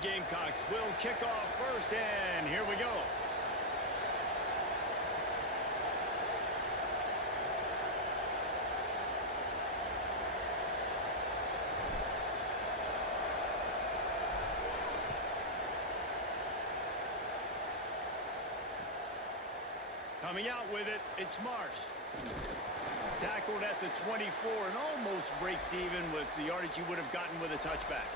the Gamecocks will kick off first, and here we go. Coming out with it, it's Marsh. Tackled at the 24 and almost breaks even with the yardage he would have gotten with a touchback.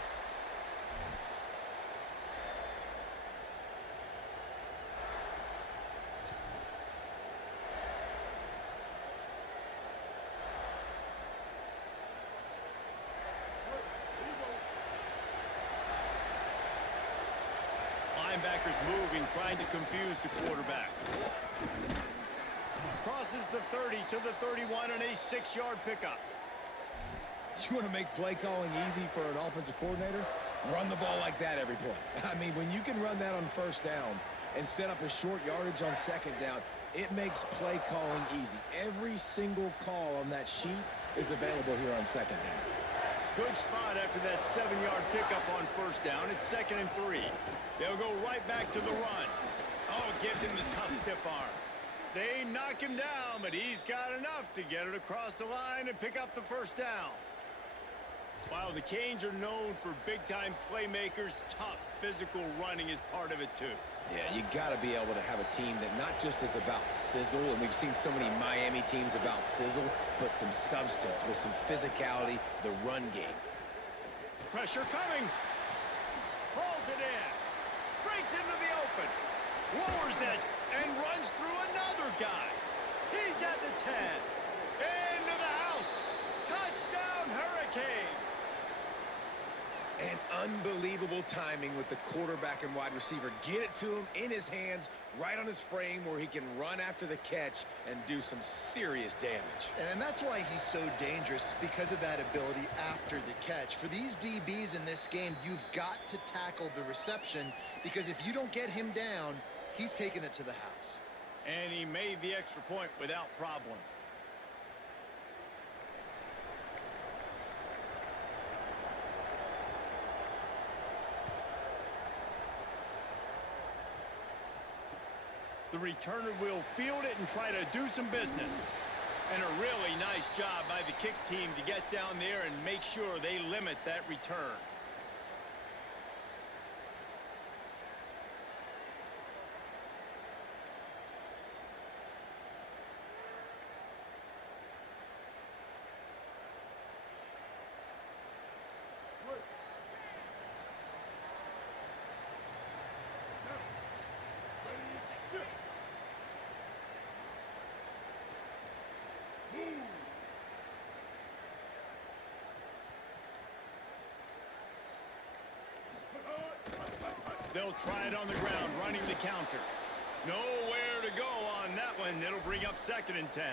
Linebackers moving, trying to confuse the quarterback. Crosses the 30 to the 31 on a 6-yard pickup. You want to make play calling easy for an offensive coordinator? Run the ball like that every play. I mean, when you can run that on first down and set up a short yardage on second down, it makes play calling easy. Every single call on that sheet is available here on second down. Good spot after that 7-yard pickup on first down. It's 2nd and 3. They'll go right back to the run. Oh, it gives him the tough stiff arm. They knock him down, but he's got enough to get it across the line and pick up the first down. While the Canes are known for big-time playmakers, tough physical running is part of it too. Yeah, you got to be able to have a team that not just is about sizzle, and we've seen so many Miami teams about sizzle, but some substance with some physicality, the run game. Pressure coming. Pulls it in. Breaks into the open. Lowers it and runs through another guy. He's at the 10. Into the house. Touchdown, Hurricanes. And unbelievable timing with the quarterback and wide receiver. Get it to him in his hands, right on his frame where he can run after the catch and do some serious damage. And that's why he's so dangerous, because of that ability after the catch. For these DBs in this game, you've got to tackle the reception, because if you don't get him down, he's taking it to the house. And he made the extra point without problem. The returner will field it and try to do some business. And a really nice job by the kick team to get down there and make sure they limit that return. They'll try it on the ground, running the counter. Nowhere to go on that one. It'll bring up 2nd and 10.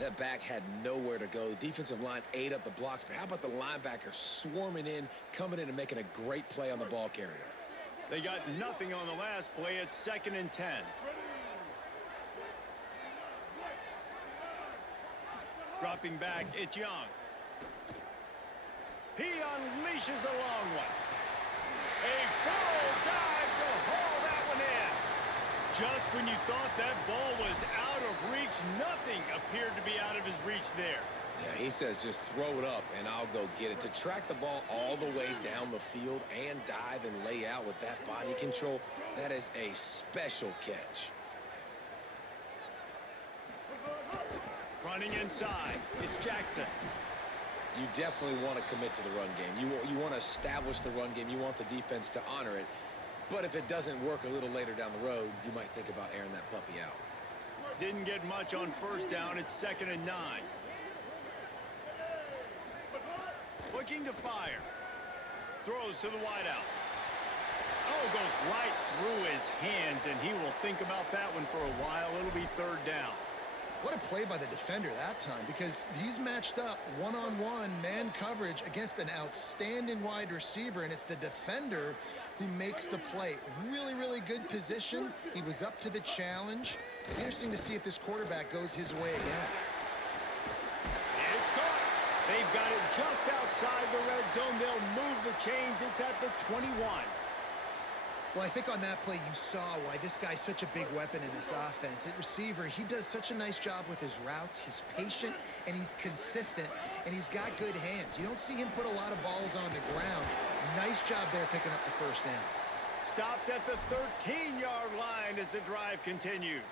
That back had nowhere to go. The defensive line ate up the blocks, but how about the linebacker swarming in, coming in and making a great play on the ball carrier? They got nothing on the last play. It's 2nd and 10. Dropping back, it's Young. He unleashes a long one. A full dive to haul that one in. Just when you thought that ball was out of reach, nothing appeared to be out of his reach there. Yeah, he says just throw it up and I'll go get it. To track the ball all the way down the field and dive and lay out with that body control, that is a special catch. Running inside, it's Jackson. You definitely want to commit to the run game. You want to establish the run game. You want the defense to honor it. But if it doesn't work a little later down the road, you might think about airing that puppy out. Didn't get much on first down. It's 2nd and 9. Looking to fire. Throws to the wideout. Oh, goes right through his hands, and he will think about that one for a while. It'll be 3rd down. What a play by the defender that time, because he's matched up one-on-one man coverage against an outstanding wide receiver, and it's the defender who makes the play. Really, really good position. He was up to the challenge. Interesting to see if this quarterback goes his way again. It's caught. They They've got it just outside the red zone. They'll move the chains. It's at the 21. Well, I think on that play you saw why this guy's such a big weapon in this offense. At receiver, he does such a nice job with his routes. He's patient, and he's consistent, and he's got good hands. You don't see him put a lot of balls on the ground. Nice job there picking up the first down. Stopped at the 13-yard line as the drive continues.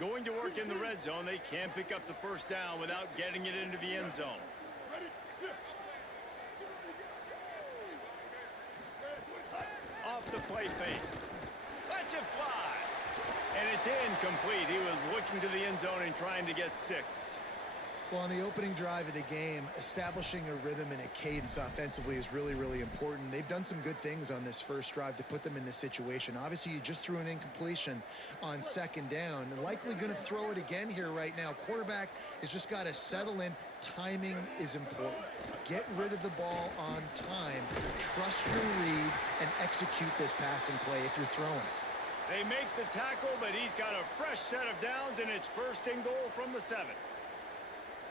Going to work in the red zone, they can't pick up the first down without getting it into the end zone. Off the play fake. Lets it fly. And it's incomplete. He was looking to the end zone and trying to get 6. Well, on the opening drive of the game, establishing a rhythm and a cadence offensively is really, really important. They've done some good things on this first drive to put them in this situation. Obviously, you just threw an incompletion on second down. And likely going to throw it again here right now. Quarterback has just got to settle in. Timing is important. Get rid of the ball on time. Trust your read and execute this passing play if you're throwing it. They make the tackle, but he's got a fresh set of downs, and it's first and goal from the 7.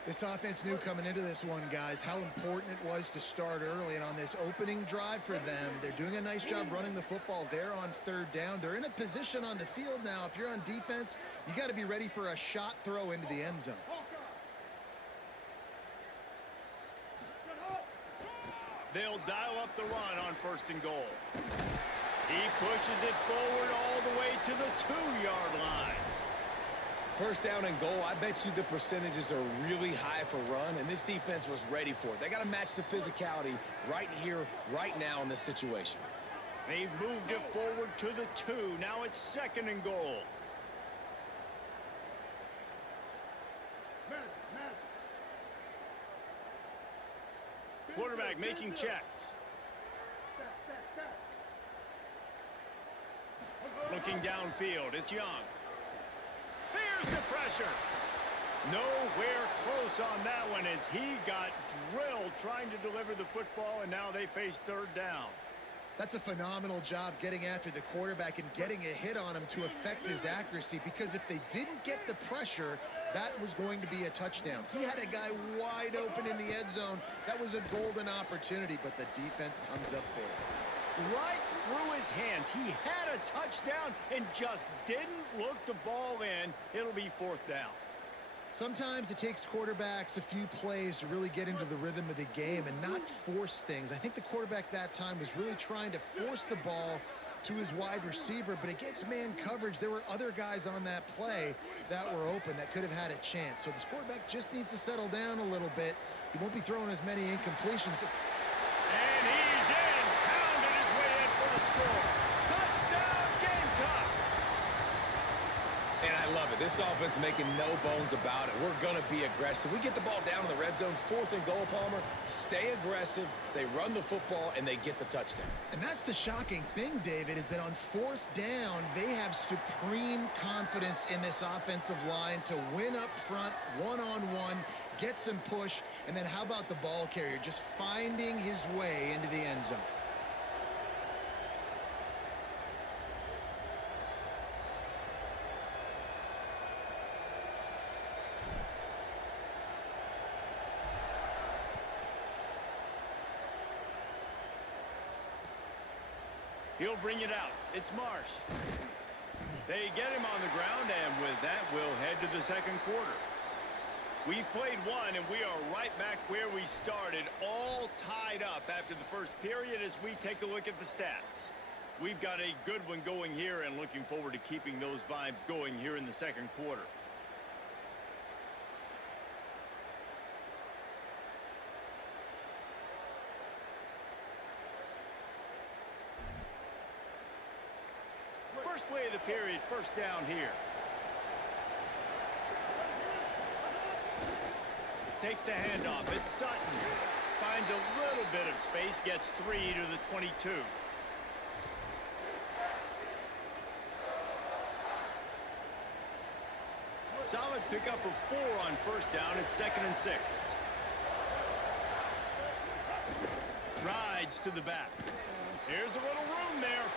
This offense knew coming into this one, guys, how important it was to start early. And on this opening drive for them, they're doing a nice job running the football there on third down. They're in a position on the field now. If you're on defense, you got to be ready for a shot throw into the end zone. They'll dial up the run on first and goal. He pushes it forward all the way to the 2-yard line. First down and goal, I bet you the percentages are really high for run, and this defense was ready for it. They got to match the physicality right here, right now in this situation. They've moved it forward to the 2. Now it's second and goal. Quarterback making checks. Looking downfield, it's Young. Here's the pressure. Nowhere close on that one as he got drilled trying to deliver the football, and now they face third down. That's a phenomenal job getting after the quarterback and getting a hit on him to affect his accuracy, because if they didn't get the pressure, that was going to be a touchdown. He had a guy wide open in the end zone. That was a golden opportunity, but the defense comes up big. Right through his hands. He had a touchdown and just didn't look the ball in. It'll be fourth down. Sometimes it takes quarterbacks a few plays to really get into the rhythm of the game and not force things. I think the quarterback that time was really trying to force the ball to his wide receiver, but against man coverage, there were other guys on that play that were open that could have had a chance. So this quarterback just needs to settle down a little bit. He won't be throwing as many incompletions. And he's in, pounded his way in for the score. Touchdown, Gamecocks! And I love it. This offense making no bones about it. We're going to be aggressive. We get the ball down in the red zone, fourth and goal, Palmer. Stay aggressive. They run the football, and they get the touchdown. And that's the shocking thing, David, is that on fourth down, they have supreme confidence in this offensive line to win up front, one-on-one, get some push, and then how about the ball carrier just finding his way into the end zone? He'll bring it out. It's Marsh. They get him on the ground, and with that, we'll head to the second quarter. We've played one, and we are right back where we started, all tied up after the first period as we take a look at the stats. We've got a good one going here and looking forward to keeping those vibes going here in the second quarter. First play of the period, first down here. Takes the handoff. It's Sutton. Finds a little bit of space, gets 3 to the 22. Solid pickup of 4 on first down. It's 2nd and 6. Rides to the back. Here's a little room there.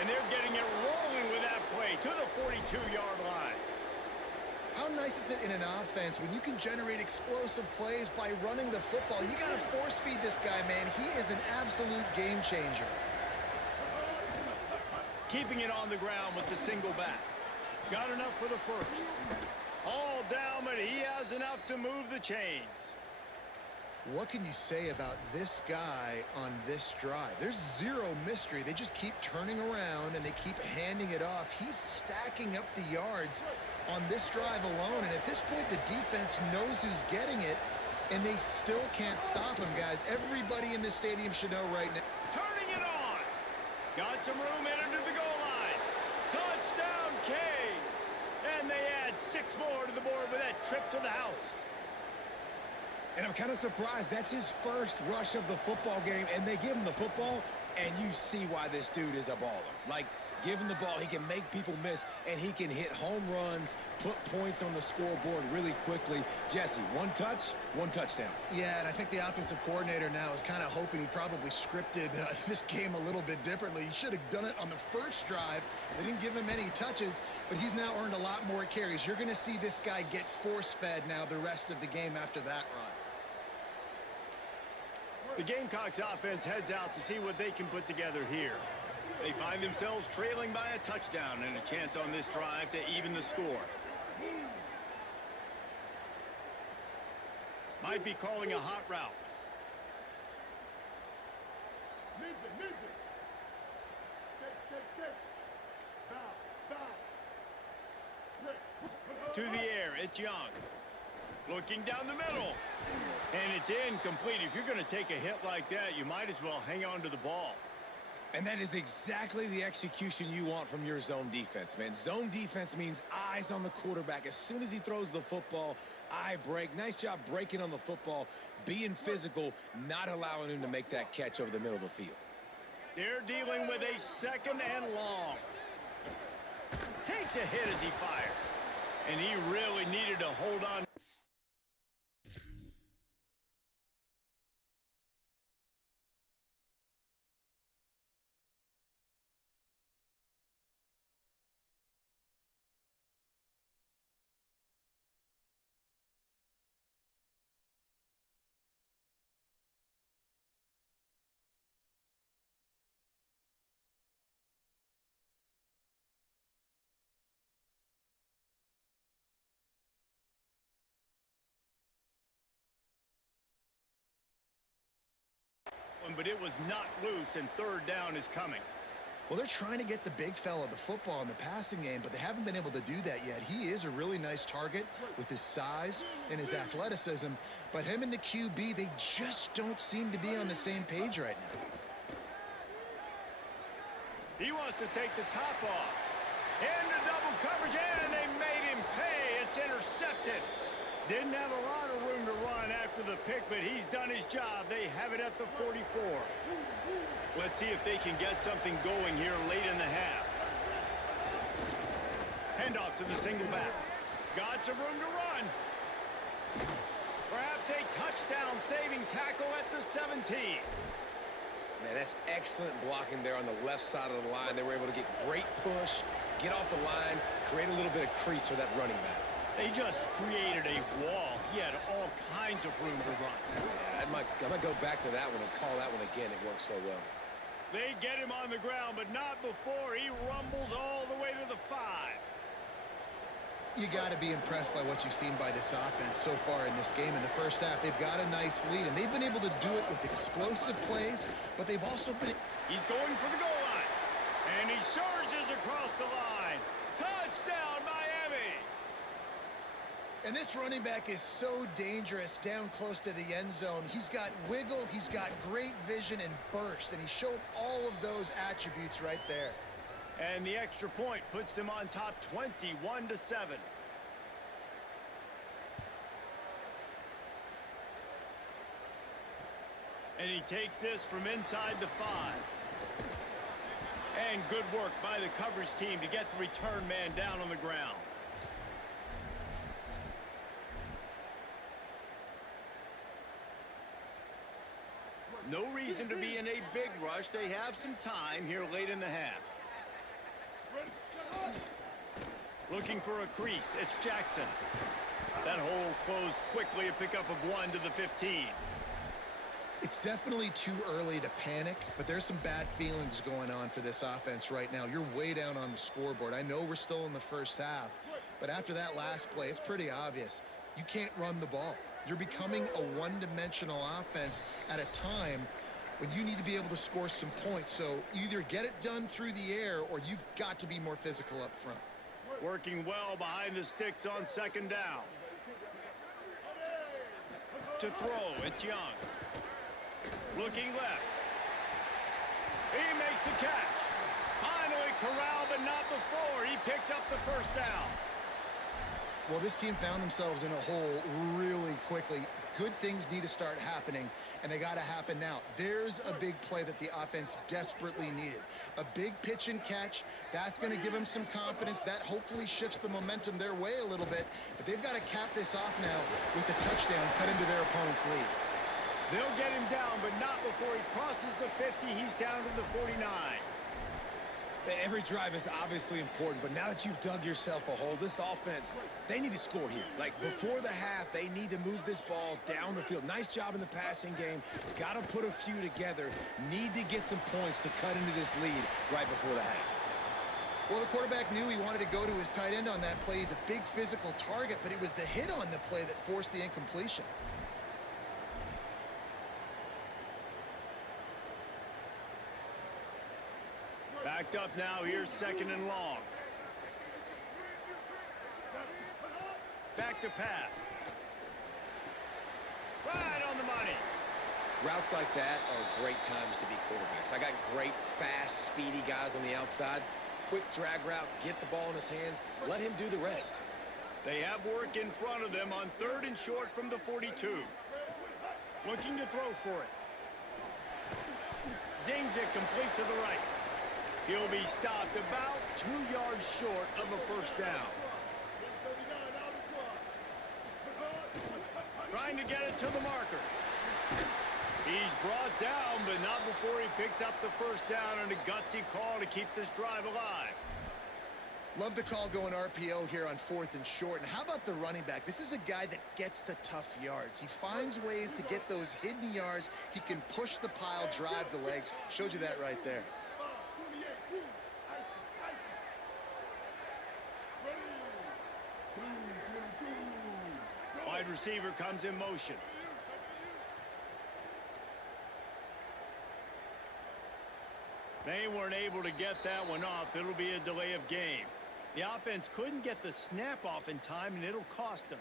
And they're getting it rolling with that play to the 42-yard line. How nice is it in an offense when you can generate explosive plays by running the football? You got to force feed this guy, man. He is an absolute game changer. Keeping it on the ground with the single back. Got enough for the first. All down, but he has enough to move the chains. What can you say about this guy on this drive? There's zero mystery. They just keep turning around and they keep handing it off. He's stacking up the yards on this drive alone, and at this point the defense knows who's getting it, and they still can't stop him, guys. Everybody in this stadium should know right now. Turning it on. Got some room in under the goal line. Touchdown, Canes. And they add 6 more to the board with that trip to the house. And I'm kind of surprised. That's his first rush of the football game, and they give him the football, and you see why this dude is a baller. Like, give him the ball, he can make people miss, and he can hit home runs, put points on the scoreboard really quickly. Jesse, 1 touch, 1 touchdown. Yeah, and I think the offensive coordinator now is kind of hoping he probably scripted this game a little bit differently. He should have done it on the first drive. They didn't give him any touches, but he's now earned a lot more carries. You're going to see this guy get force-fed now the rest of the game after that run. The Gamecocks offense heads out to see what they can put together here. They find themselves trailing by a touchdown and a chance on this drive to even the score. Might be calling a hot route. To the air, it's Young. Looking down the middle. And it's incomplete. If you're going to take a hit like that, you might as well hang on to the ball. And that is exactly the execution you want from your zone defense, man. Zone defense means eyes on the quarterback. As soon as he throws the football, eye break. Nice job breaking on the football, being physical, not allowing him to make that catch over the middle of the field. They're dealing with a 2nd and long. Takes a hit as he fires. And he really needed to hold on. But it was not loose, and 3rd down is coming. Well, they're trying to get the big fella the football in the passing game, but they haven't been able to do that yet. He is a really nice target with his size and his athleticism, but him and the QB, they just don't seem to be on the same page right now. He wants to take the top off. Into double coverage, and they made him pay. It's intercepted. Didn't have a lot of room to run after the pick, but he's done his job. They have it at the 44. Let's see if they can get something going here late in the half. Handoff to the single back. Got some room to run. Perhaps a touchdown-saving tackle at the 17. Man, that's excellent blocking there on the left side of the line. They were able to get great push, get off the line, create a little bit of crease for that running back. They just created a wall. He had all kinds of room to run. Yeah, I might go back to that one and call that one again. It worked so well. They get him on the ground, but not before he rumbles all the way to the 5. You got to be impressed by what you've seen by this offense so far in this game. In the first half, they've got a nice lead, and they've been able to do it with explosive plays, but they've also been... He's going for the goal line, and he surges across the line. Touchdown, Miami! And this running back is so dangerous down close to the end zone. He's got wiggle, he's got great vision and burst, and he showed all of those attributes right there. And the extra point puts them on top 21-7. And he takes this from inside the 5. And good work by the coverage team to get the return man down on the ground. No reason to be in a big rush. They have some time here late in the half. Looking for a crease. It's Jackson. That hole closed quickly, a pickup of 1 to the 15. It's definitely too early to panic, but there's some bad feelings going on for this offense right now. You're way down on the scoreboard. I know we're still in the first half, but after that last play, it's pretty obvious. You can't run the ball. You're becoming a one-dimensional offense at a time when you need to be able to score some points. So either get it done through the air or you've got to be more physical up front. Working well behind the sticks on second down. To throw, it's Young. Looking left. He makes a catch. Finally corralled, but not before. He picks up the first down. Well, this team found themselves in a hole really quickly. Good things need to start happening, and they got to happen now. There's a big play that the offense desperately needed. A big pitch and catch. That's going to give them some confidence. That hopefully shifts the momentum their way a little bit. But they've got to cap this off now with a touchdown cut into their opponent's lead. They'll get him down, but not before he crosses the 50. He's down to the 49. Every drive is obviously important, but now that you've dug yourself a hole, this offense, they need to score here. Like, before the half, they need to move this ball down the field. Nice job in the passing game. Got to put a few together. Need to get some points to cut into this lead right before the half. Well, the quarterback knew he wanted to go to his tight end on that play. He's a big physical target, but it was the hit on the play that forced the incompletion. Backed up now. Here's second and long. Back to pass. Right on the money. Routes like that are great times to be quarterbacks. I got great, fast, speedy guys on the outside. Quick drag route, get the ball in his hands, let him do the rest. They have work in front of them on 3rd and short from the 42. Looking to throw for it. Zings it complete to the right. He'll be stopped about 2 yards short of a first down. Trying to get it to the marker. He's brought down, but not before he picks up the first down, and a gutsy call to keep this drive alive. Love the call going RPO here on 4th and short. And how about the running back? This is a guy that gets the tough yards. He finds ways to get those hidden yards. He can push the pile, drive the legs. Showed you that right there. Wide receiver comes in motion. They weren't able to get that one off. It'll be a delay of game. The offense couldn't get the snap off in time, and it'll cost them.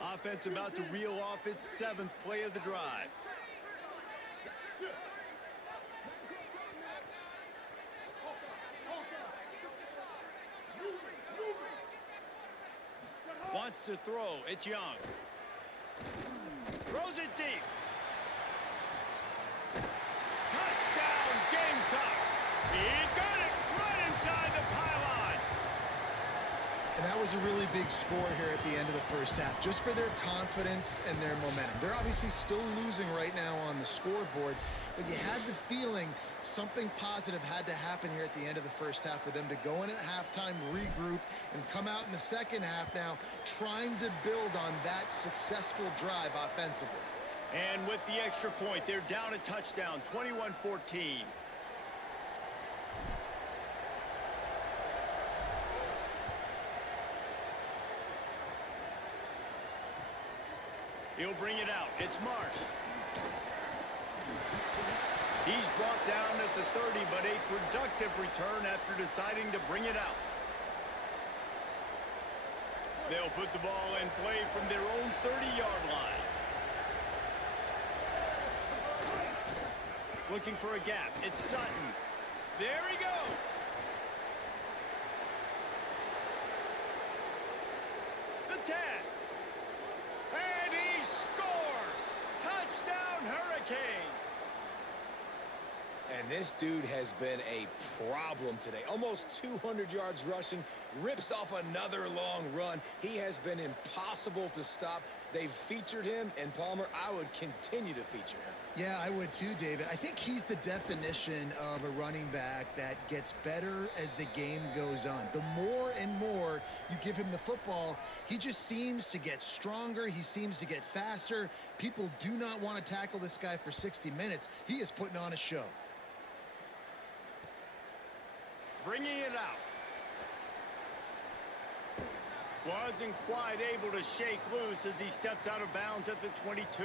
Offense about to reel off its 7th play of the drive. Wants to throw. It's Young. Throws it deep. Touchdown, Gamecocks. He got it right inside the pylon. And that was a really big score here at the end of the first half, just for their confidence and their momentum. They're obviously still losing right now on the scoreboard, but you had the feeling something positive had to happen here at the end of the first half for them to go in at halftime, regroup, and come out in the second half now trying to build on that successful drive offensively. And with the extra point, they're down a touchdown, 21-14. He'll bring it out. It's Marsh. He's brought down at the 30, but a productive return after deciding to bring it out. They'll put the ball in play from their own 30-yard line. Looking for a gap. It's Sutton. There he goes. The 10. And he scores. Touchdown, Hurricanes. And this dude has been a problem today. Almost 200 yards rushing, rips off another long run. He has been impossible to stop. They've featured him, and Palmer, I would continue to feature him. Yeah, I would too, David. I think he's the definition of a running back that gets better as the game goes on. The more and more you give him the football, he just seems to get stronger. He seems to get faster. People do not want to tackle this guy for 60 minutes. He is putting on a show. Bringing it out. Wasn't quite able to shake loose as he steps out of bounds at the 22.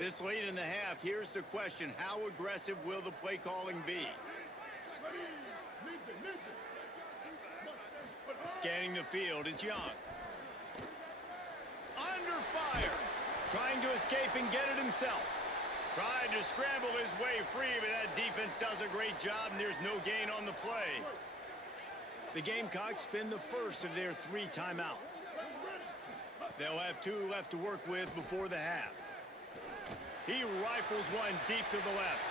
This late in the half, here's the question. How aggressive will the play calling be? Scanning the field, it's Young. Under fire. Trying to escape and get it himself. Tried to scramble his way free, but that defense does a great job, and there's no gain on the play. The Gamecocks spend the first of their 3 timeouts. They'll have 2 left to work with before the half. He rifles one deep to the left.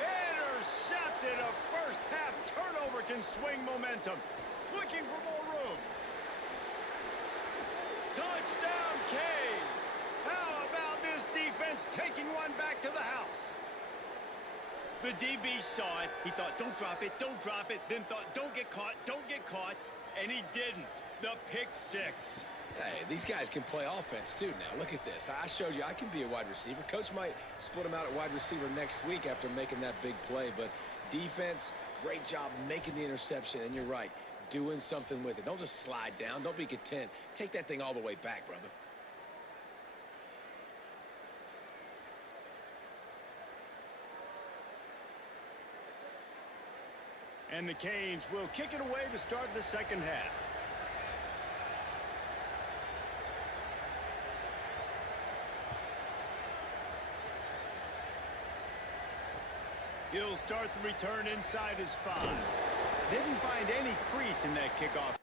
Intercepted. A first half turnover can swing momentum. Looking for more room. Touchdown, Canes. How about this defense taking one back to the house? The DB saw it. He thought, don't drop it, don't drop it. Then thought, don't get caught, don't get caught. And he didn't. The pick 6. Hey, these guys can play offense, too, now. Look at this. I showed you I can be a wide receiver. Coach might split him out at wide receiver next week after making that big play. But defense, great job making the interception. And you're right, doing something with it. Don't just slide down. Don't be content. Take that thing all the way back, brother. And the Canes will kick it away to start the second half. He'll start the return inside his 5. Didn't find any crease in that kickoff.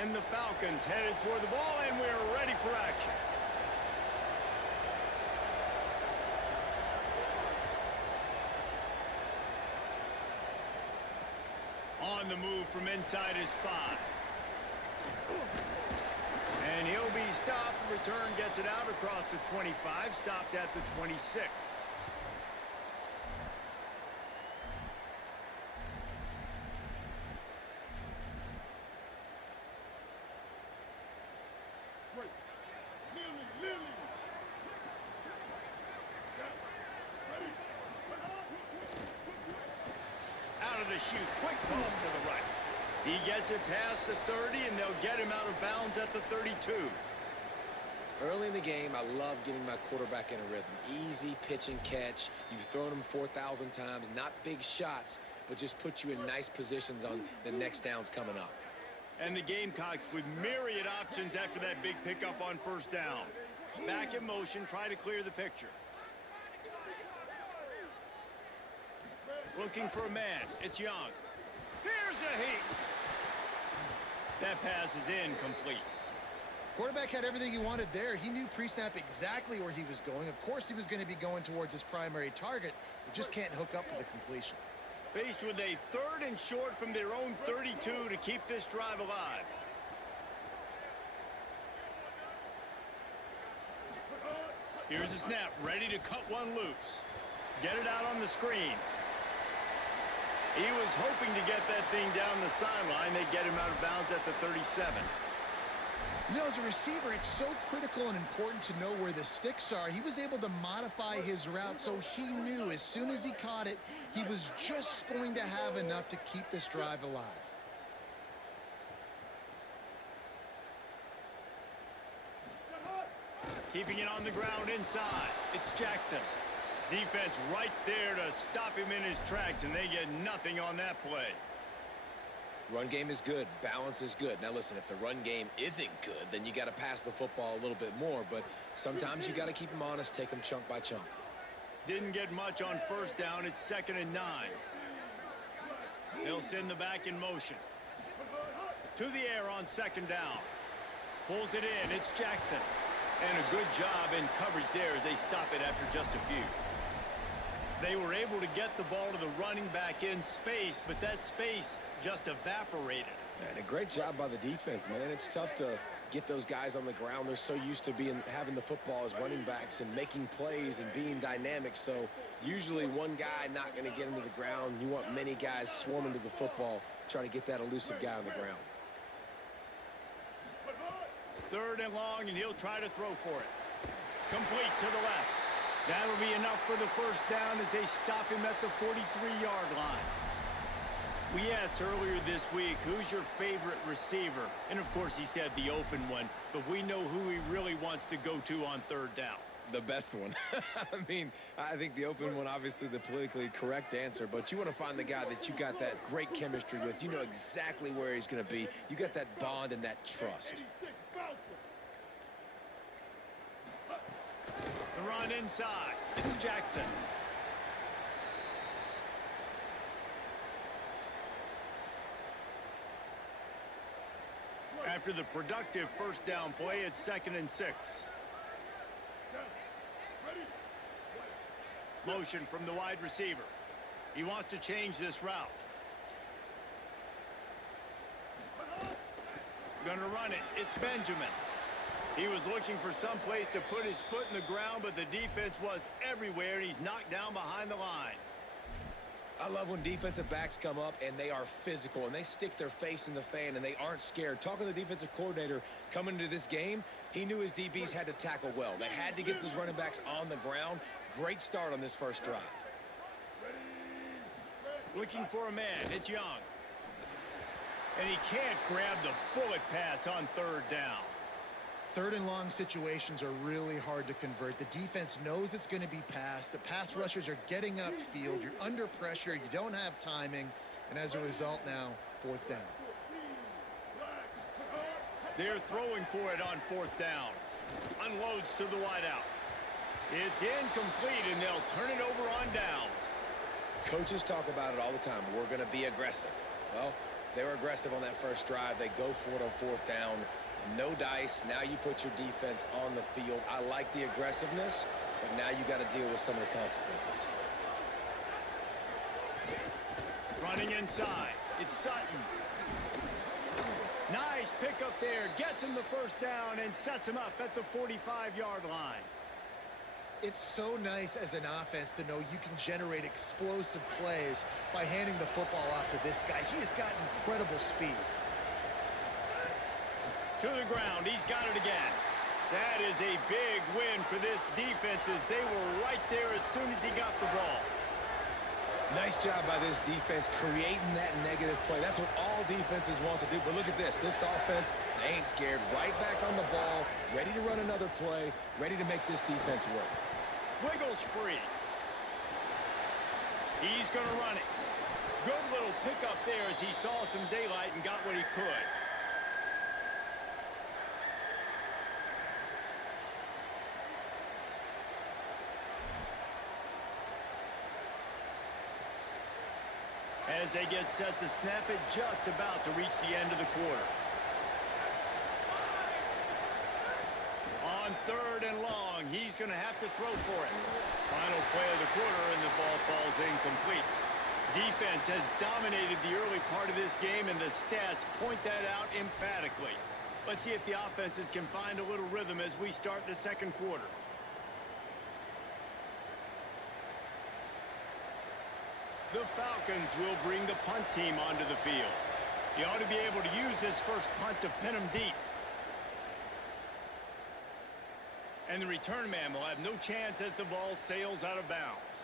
And the Falcons headed toward the ball, and we're ready for action. On the move from inside his 5. And he'll be stopped. Return gets it out across the 25, stopped at the 26. Out of the chute, quick toss to the right. He gets it past the 30, and they'll get him out of bounds at the 32. Early in the game, I love getting my quarterback in a rhythm. Easy pitch and catch. You've thrown him 4,000 times. Not big shots, but just put you in nice positions on the next downs coming up. And the Gamecocks with myriad options after that big pickup on first down. Back in motion, try to clear the picture. Looking for a man. It's Young. Here's a heat. That pass is incomplete. Quarterback had everything he wanted there. He knew pre-snap exactly where he was going. Of course, he was going to be going towards his primary target. He just can't hook up for the completion. Faced with a 3rd and short from their own 32 to keep this drive alive. Here's a snap, ready to cut one loose. Get it out on the screen. He was hoping to get that thing down the sideline. They get him out of bounds at the 37. You know, as a receiver, it's so critical and important to know where the sticks are. He was able to modify his route, so he knew as soon as he caught it, he was just going to have enough to keep this drive alive. Keeping it on the ground inside. It's Jackson. Defense right there to stop him in his tracks, and they get nothing on that play. Run game is good. Balance is good. Now, listen, if the run game isn't good, then you got to pass the football a little bit more. But sometimes you got to keep them honest, take them chunk by chunk. Didn't get much on first down. It's 2nd and 9. They'll send the back in motion. To the air on 2nd down. Pulls it in. It's Jackson. And a good job in coverage there as they stop it after just a few. They were able to get the ball to the running back in space, but that space just evaporated. And a great job by the defense, man. It's tough to get those guys on the ground. They're so used to having the football as running backs and making plays and being dynamic. So usually one guy not going to get into the ground. You want many guys swarming to the football, trying to get that elusive guy on the ground. 3rd and long, and he'll try to throw for it. Complete to the left. That'll be enough for the first down as they stop him at the 43-yard line. We asked earlier this week, who's your favorite receiver? And, of course, he said the open one, but we know who he really wants to go to on 3rd down. The best one. I mean, I think the open one, obviously the politically correct answer, but you want to find the guy that you got that great chemistry with. You know exactly where he's going to be. You got that bond and that trust. The run inside. It's Jackson. After the productive first down play, it's 2nd and 6. Motion from the wide receiver. He wants to change this route. Gonna run it. It's Benjamin. He was looking for some place to put his foot in the ground, but the defense was everywhere, and he's knocked down behind the line. I love when defensive backs come up and they are physical and they stick their face in the fan and they aren't scared. Talking to the defensive coordinator coming into this game, he knew his DBs had to tackle well. They had to get those running backs on the ground. Great start on this first drive. Looking for a man. It's Young. And he can't grab the bullet pass on 3rd down. 3rd and long situations are really hard to convert. The defense knows it's going to be passed. The pass rushers are getting upfield. You're under pressure. You don't have timing. And as a result now, 4th down. They're throwing for it on 4th down. Unloads to the wideout. It's incomplete, and they'll turn it over on downs. Coaches talk about it all the time. We're going to be aggressive. Well, They were aggressive on that first drive. They go for it on fourth down. No dice. Now you put your defense on the field. I like the aggressiveness, but now you got to deal with some of the consequences. Running inside. It's Sutton. Nice pickup there. Gets him the first down and sets him up at the 45-yard line. It's so nice as an offense to know you can generate explosive plays by handing the football off to this guy. He has got incredible speed. To the ground. He's got it again. That is a big win for this defense as they were right there as soon as he got the ball. Nice job by this defense creating that negative play. That's what all defenses want to do. But look at this. This offense, they ain't scared. Right back on the ball, ready to run another play, ready to make this defense work. Wiggles free. He's going to run it. Good little pickup there as he saw some daylight and got what he could. As they get set to snap it, just about to reach the end of the quarter. On third and long, he's going to have to throw for it. Final play of the quarter, and the ball falls incomplete. Defense has dominated the early part of this game, and the stats point that out emphatically. Let's see if the offenses can find a little rhythm as we start the second quarter. The Falcons will bring the punt team onto the field. He ought to be able to use this first punt to pin him deep. And the return man will have no chance as the ball sails out of bounds.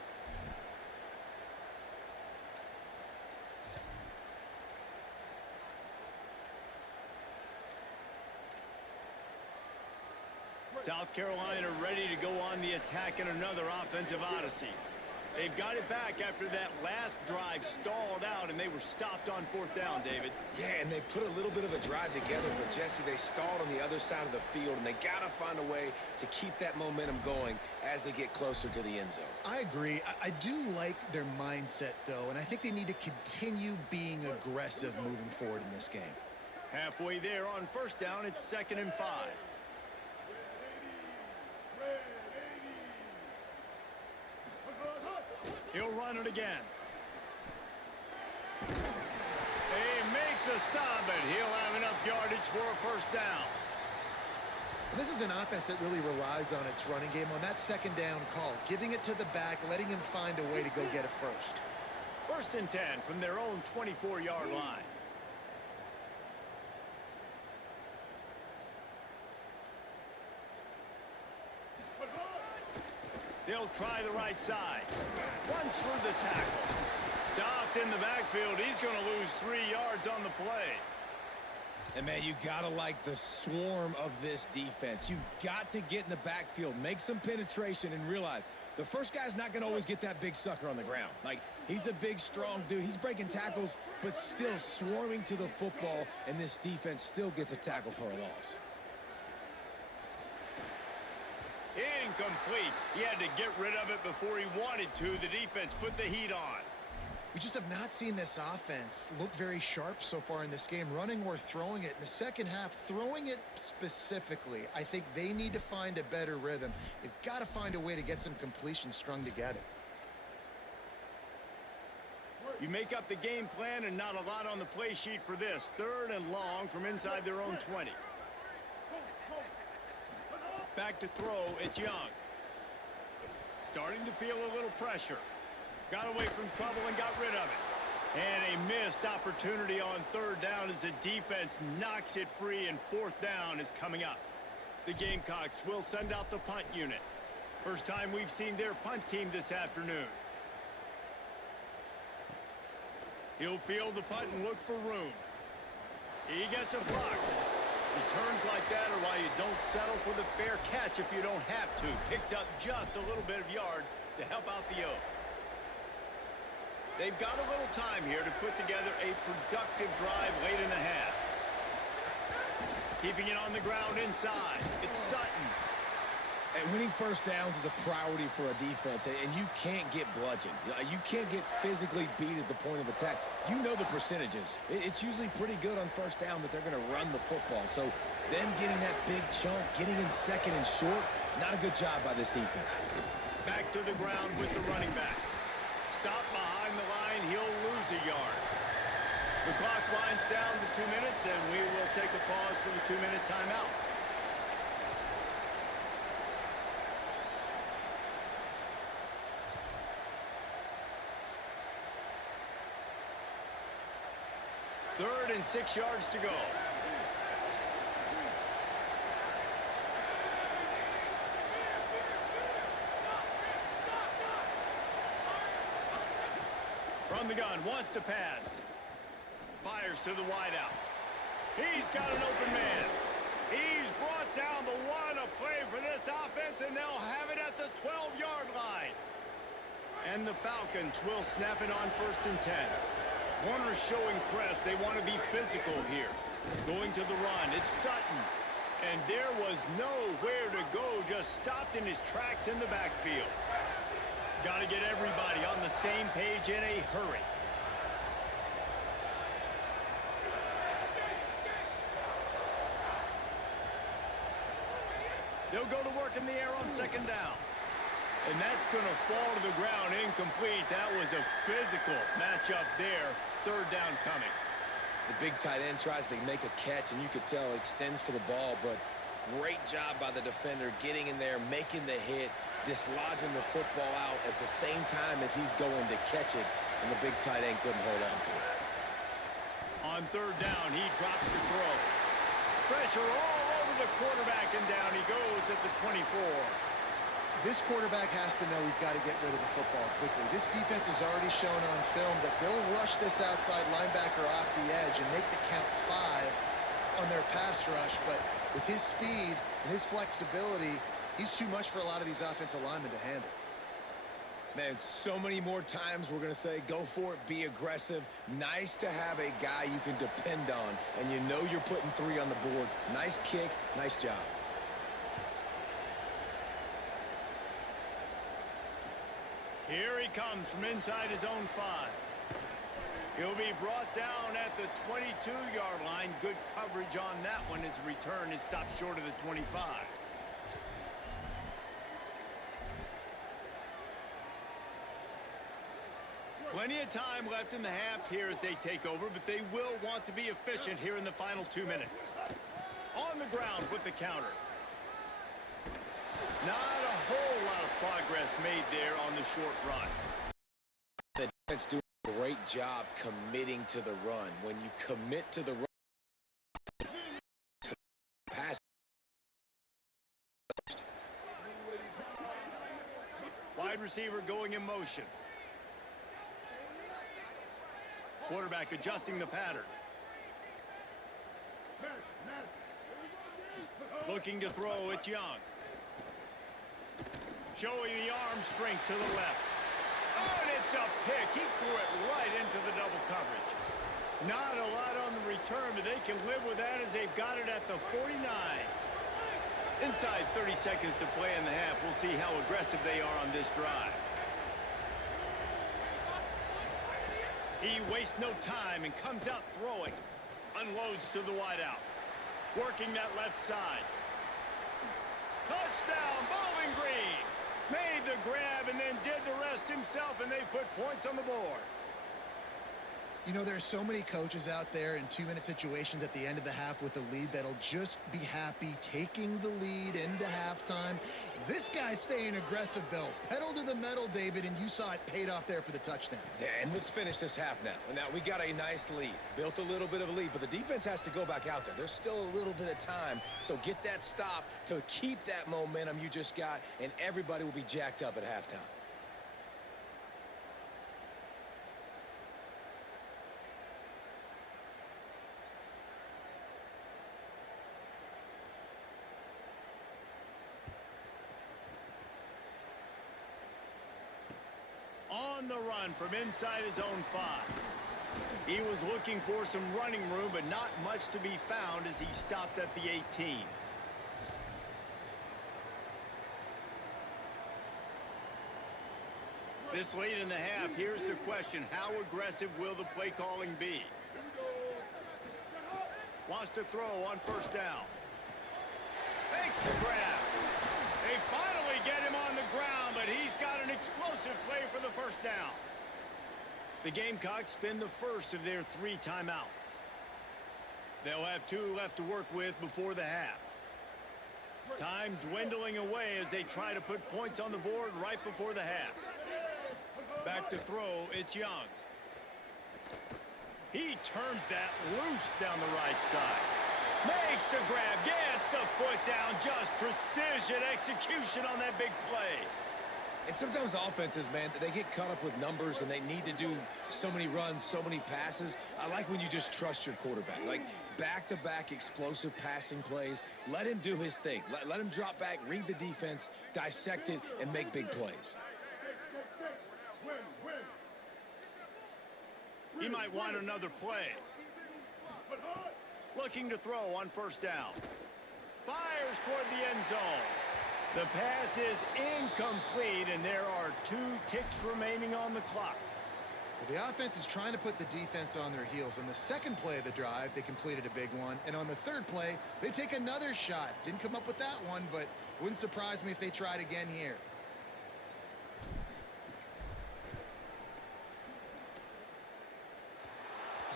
South Carolina ready to go on the attack in another offensive odyssey. They've got it back after that last drive stalled out, and they were stopped on fourth down, David. Yeah, and they put a little bit of a drive together, but, Jesse, they stalled on the other side of the field, and they got to find a way to keep that momentum going as they get closer to the end zone. I agree. I do like their mindset, though, and I think they need to continue being aggressive moving forward in this game. Halfway there on first down, it's 2nd and 5. He'll run it again. They make the stop, but he'll have enough yardage for a first down. This is an offense that really relies on its running game on that second down call, giving it to the back, letting him find a way to go get a first. 1st and 10 from their own 24-yard line. They'll try the right side. Runs through the tackle. Stopped in the backfield. He's going to lose 3 yards on the play. And, man, you got to like the swarm of this defense. You've got to get in the backfield, make some penetration, and realize the first guy's not going to always get that big sucker on the ground. Like, he's a big, strong dude. He's breaking tackles, but still swarming to the football, and this defense still gets a tackle for a loss. Incomplete. He had to get rid of it before he wanted to. The defense put the heat on. We just have not seen this offense look very sharp so far in this game, running or throwing it. In the second half, throwing it specifically, I think they need to find a better rhythm. They've got to find a way to get some completions strung together. You make up the game plan and not a lot on the play sheet for this. 3rd and long from inside their own 20. Back to throw, it's Young. Starting to feel a little pressure. Got away from trouble and got rid of it. And a missed opportunity on 3rd down as the defense knocks it free, and 4th down is coming up. The Gamecocks will send out the punt unit. First time we've seen their punt team this afternoon. He'll field the punt and look for room. He gets a block. Returns like that are why you don't settle for the fair catch if you don't have to. Picks up just a little bit of yards to help out the Oak. They've got a little time here to put together a productive drive late in the half. Keeping it on the ground inside. It's Sutton. And winning first downs is a priority for a defense, and you can't get bludgeoned. You can't get physically beat at the point of attack. You know the percentages. It's usually pretty good on first down that they're going to run the football. So them getting that big chunk, getting in second and short, not a good job by this defense. Back to the ground with the running back. Stop behind the line, he'll lose a yard. The clock winds down to 2 minutes, and we will take a pause for the 2-minute timeout. Third and 6 yards to go. From the gun, wants to pass. Fires to the wideout. He's got an open man. He's brought down, but what a play for this offense, and they'll have it at the 12-yard line. And the Falcons will snap it on 1st and 10. Corners showing press. They want to be physical here. Going to the run. It's Sutton. And there was nowhere to go. Just stopped in his tracks in the backfield. Got to get everybody on the same page in a hurry. They'll go to work in the air on 2nd down. And that's going to fall to the ground incomplete. That was a physical matchup there. 3rd down coming. The big tight end tries to make a catch, and you could tell extends for the ball, but great job by the defender getting in there, making the hit, dislodging the football out at the same time as he's going to catch it, and the big tight end couldn't hold on to it. On 3rd down, he drops the throw. Pressure all over the quarterback, and down he goes at the 24. This quarterback has to know he's got to get rid of the football quickly. This defense has already shown on film that they'll rush this outside linebacker off the edge and make the count 5 on their pass rush. But with his speed and his flexibility, he's too much for a lot of these offensive linemen to handle. Man, so many more times we're going to say, go for it, be aggressive. Nice to have a guy you can depend on, and you know you're putting 3 on the board. Nice kick, nice job. Here he comes from inside his own 5. He'll be brought down at the 22-yard line. Good coverage on that one. His return is stopped short of the 25. Plenty of time left in the half here as they take over, but they will want to be efficient here in the final 2 minutes. On the ground with the counter. Not a whole lot of progress made there on the short run. The defense doing a great job committing to the run. When you commit to the run, pass. Wide receiver going in motion. Quarterback adjusting the pattern. Looking to throw, it's Young. Showing the arm strength to the left. Oh, and it's a pick. He threw it right into the double coverage. Not a lot on the return, but they can live with that as they've got it at the 49. Inside 30 seconds to play in the half. We'll see how aggressive they are on this drive. He wastes no time and comes out throwing. Unloads to the wideout. Working that left side. Touchdown, Bowling Green. Made the grab and then did the rest himself, and they put points on the board. You know, there's so many coaches out there in 2-minute situations at the end of the half with a lead that'll just be happy taking the lead into halftime. This guy's staying aggressive, though. Pedal to the metal, David, and you saw it paid off there for the touchdown. Yeah, and let's finish this half now. Now, we got a nice lead. Built a little bit of a lead, but the defense has to go back out there. There's still a little bit of time, so get that stop to keep that momentum you just got, and everybody will be jacked up at halftime. On the run from inside his own 5. He was looking for some running room, but not much to be found as he stopped at the 18. This late in the half, here's the question. How aggressive will the play calling be? Wants to throw on first down. Makes the grab. They finally get him on the ground, but he's got an explosive play for the first down. The Gamecocks spend the first of their 3 timeouts. They'll have 2 left to work with before the half. Time dwindling away as they try to put points on the board right before the half. Back to throw, it's Young. He turns that loose down the right side. Makes the grab, gets the foot down, just precision execution on that big play. And sometimes offenses, man, they get caught up with numbers and they need to do so many runs, so many passes. I like when you just trust your quarterback. Like back-to-back explosive passing plays. Let him do his thing. Let him drop back, read the defense, dissect it, and make big plays. He might want another play. Looking to throw on first down. Fires toward the end zone. The pass is incomplete, and there are 2 ticks remaining on the clock. Well, the offense is trying to put the defense on their heels. On the second play of the drive, they completed a big one. And on the third play, they take another shot. Didn't come up with that one, but wouldn't surprise me if they tried again here.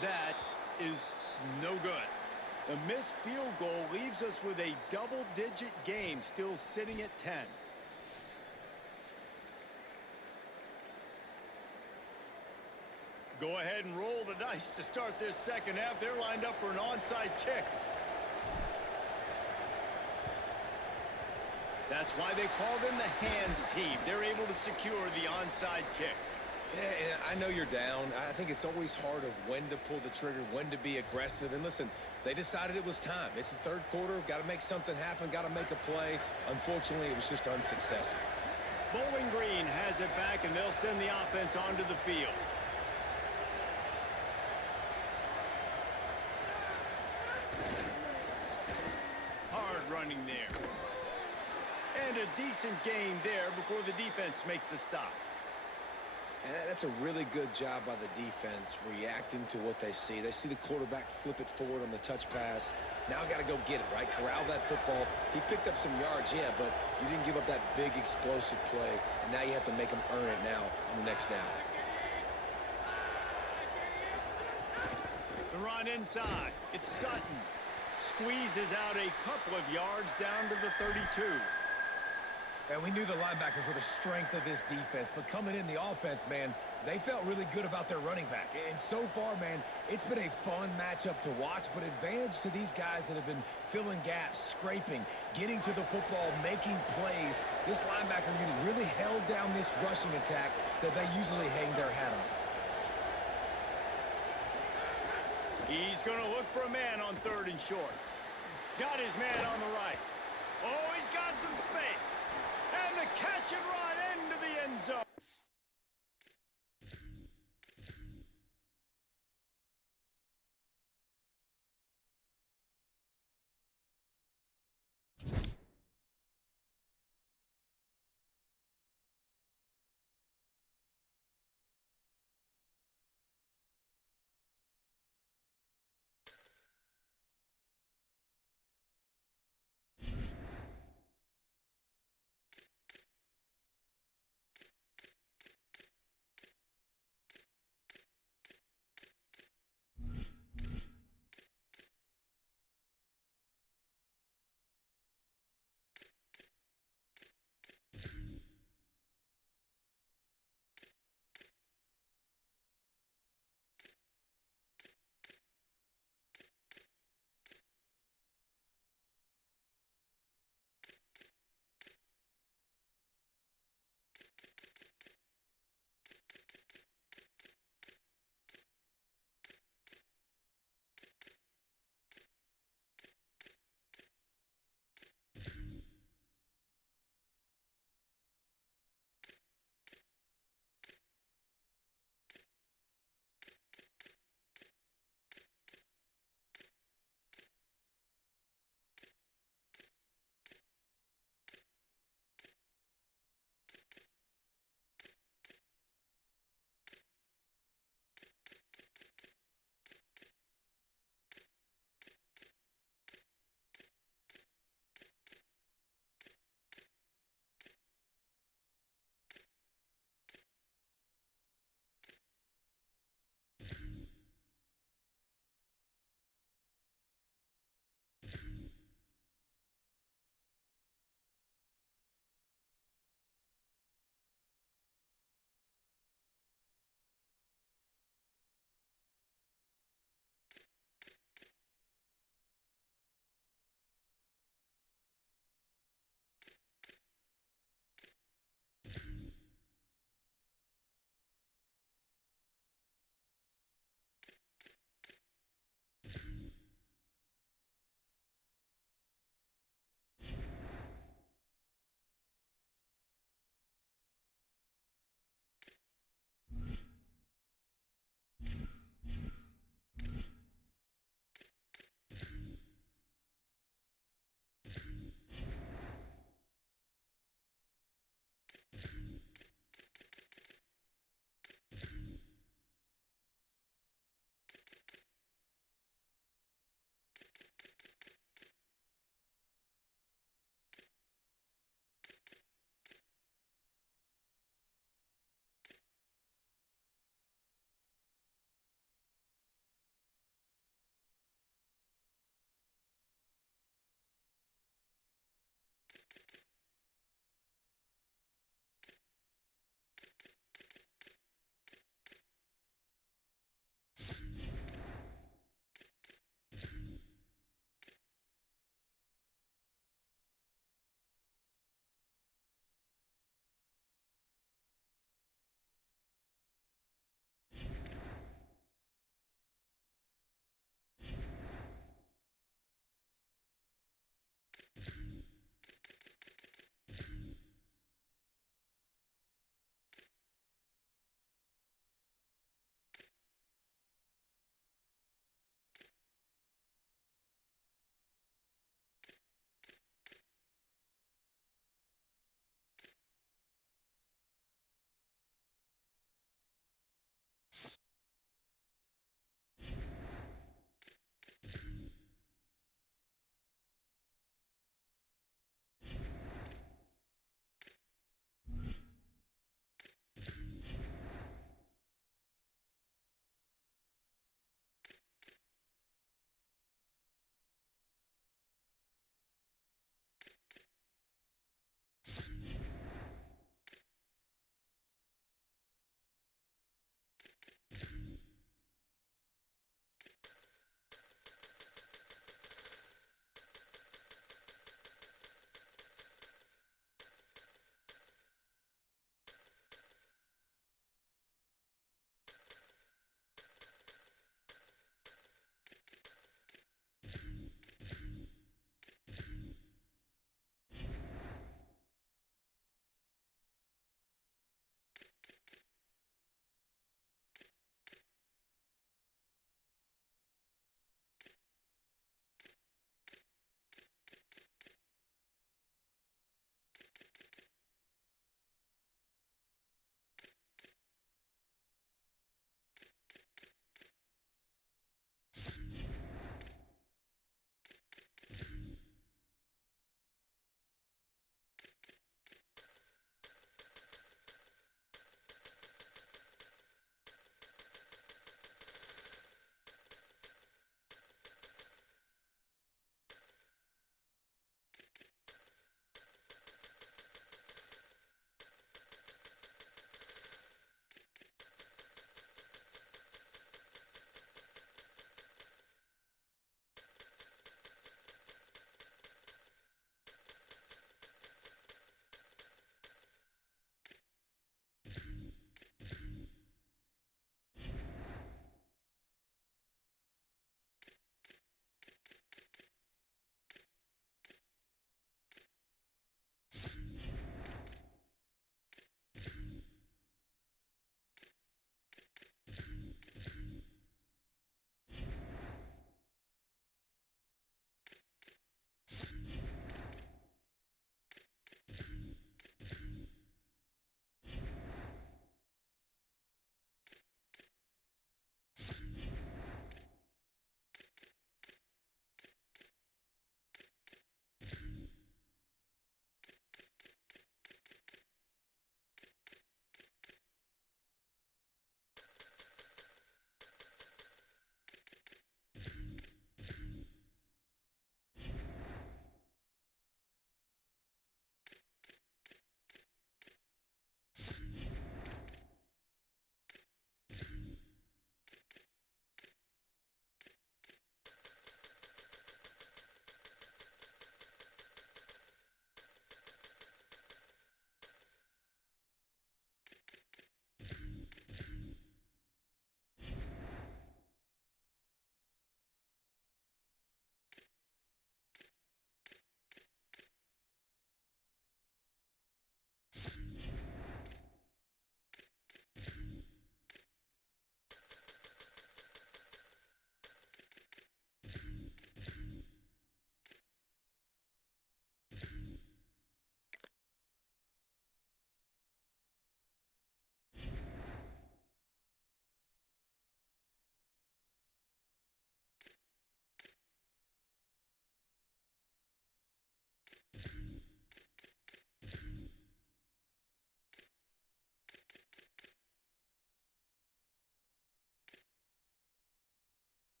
That is no good. The missed field goal leaves us with a double-digit game still sitting at 10. Go ahead and roll the dice to start this second half. They're lined up for an onside kick. That's why they call them the hands team. They're able to secure the onside kick. Yeah, and I know you're down. I think it's always hard of when to pull the trigger, when to be aggressive. And listen, they decided it was time. It's the third quarter. Got to make something happen. Got to make a play. Unfortunately, it was just unsuccessful. Bowling Green has it back, and they'll send the offense onto the field. Hard running there. And a decent gain there before the defense makes the stop. And that's a really good job by the defense, reacting to what they see. They see the quarterback flip it forward on the touch pass. Now got to go get it, right? Corral that football. He picked up some yards, yeah, but you didn't give up that big explosive play. And now you have to make him earn it now on the next down. The run inside. It's Sutton. Squeezes out a couple of yards down to the 32. And we knew the linebackers were the strength of this defense, but coming in the offense, man, they felt really good about their running back. And so far, man, it's been a fun matchup to watch, but advantage to these guys that have been filling gaps, scraping, getting to the football, making plays. This linebacker unit really held down this rushing attack that they usually hang their hat on. He's going to look for a man on 3rd and short. Got his man on the right. Oh, he's got some space. And the catch and run into the end zone.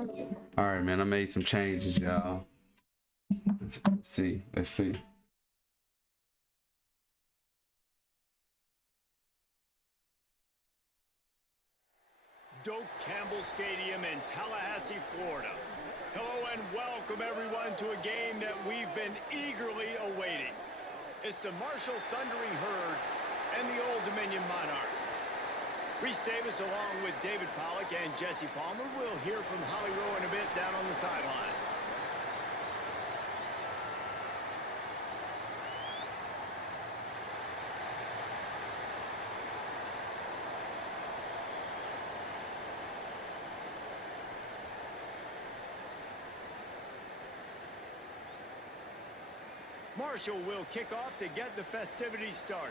All right, man. I made some changes, y'all. Let's see. Let's see. Doak Campbell Stadium in Tallahassee, Florida. Hello and welcome everyone to a game that we've been eagerly awaiting. It's the Marshall Thundering Herd and the Old Dominion Monarchs. Reese Davis along with David Pollock and Jesse Palmer. We'll hear from Holly Rowe in a bit down on the sideline. Marshall will kick off to get the festivities started.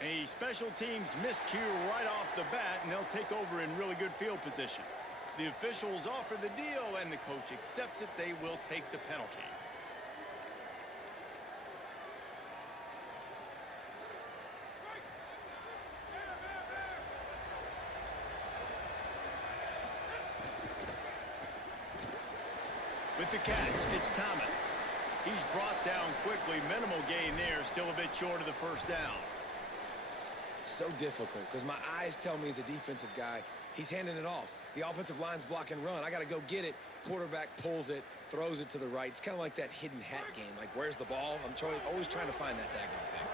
A special teams miscue right off the bat, and they'll take over in really good field position. The officials offer the deal, and the coach accepts it. They will take the penalty. With the catch, it's Thomas. He's brought down quickly. Minimal gain there. Still a bit short of the first down. So difficult because my eyes tell me he's a defensive guy. He's handing it off. The offensive line's block and run. I got to go get it. Quarterback pulls it, throws it to the right. It's kind of like that hidden hat game. Like, where's the ball? I'm always trying to find that daggone thing.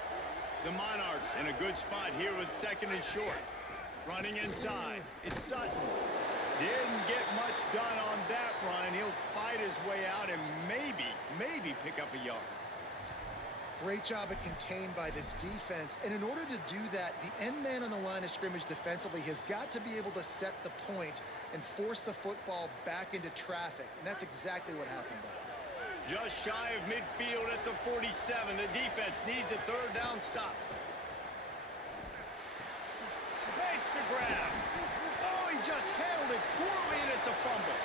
The Monarchs in a good spot here with second and short. Running inside. It's Sutton. Didn't get much done on that run. He'll fight his way out and maybe pick up a yard. Great job at contained by this defense. And in order to do that, the end man on the line of scrimmage defensively has got to be able to set the point and force the football back into traffic. And that's exactly what happened there. Just shy of midfield at the 47. The defense needs a third down stop. Makes the grab. Oh, he just handled it poorly, and it's a fumble.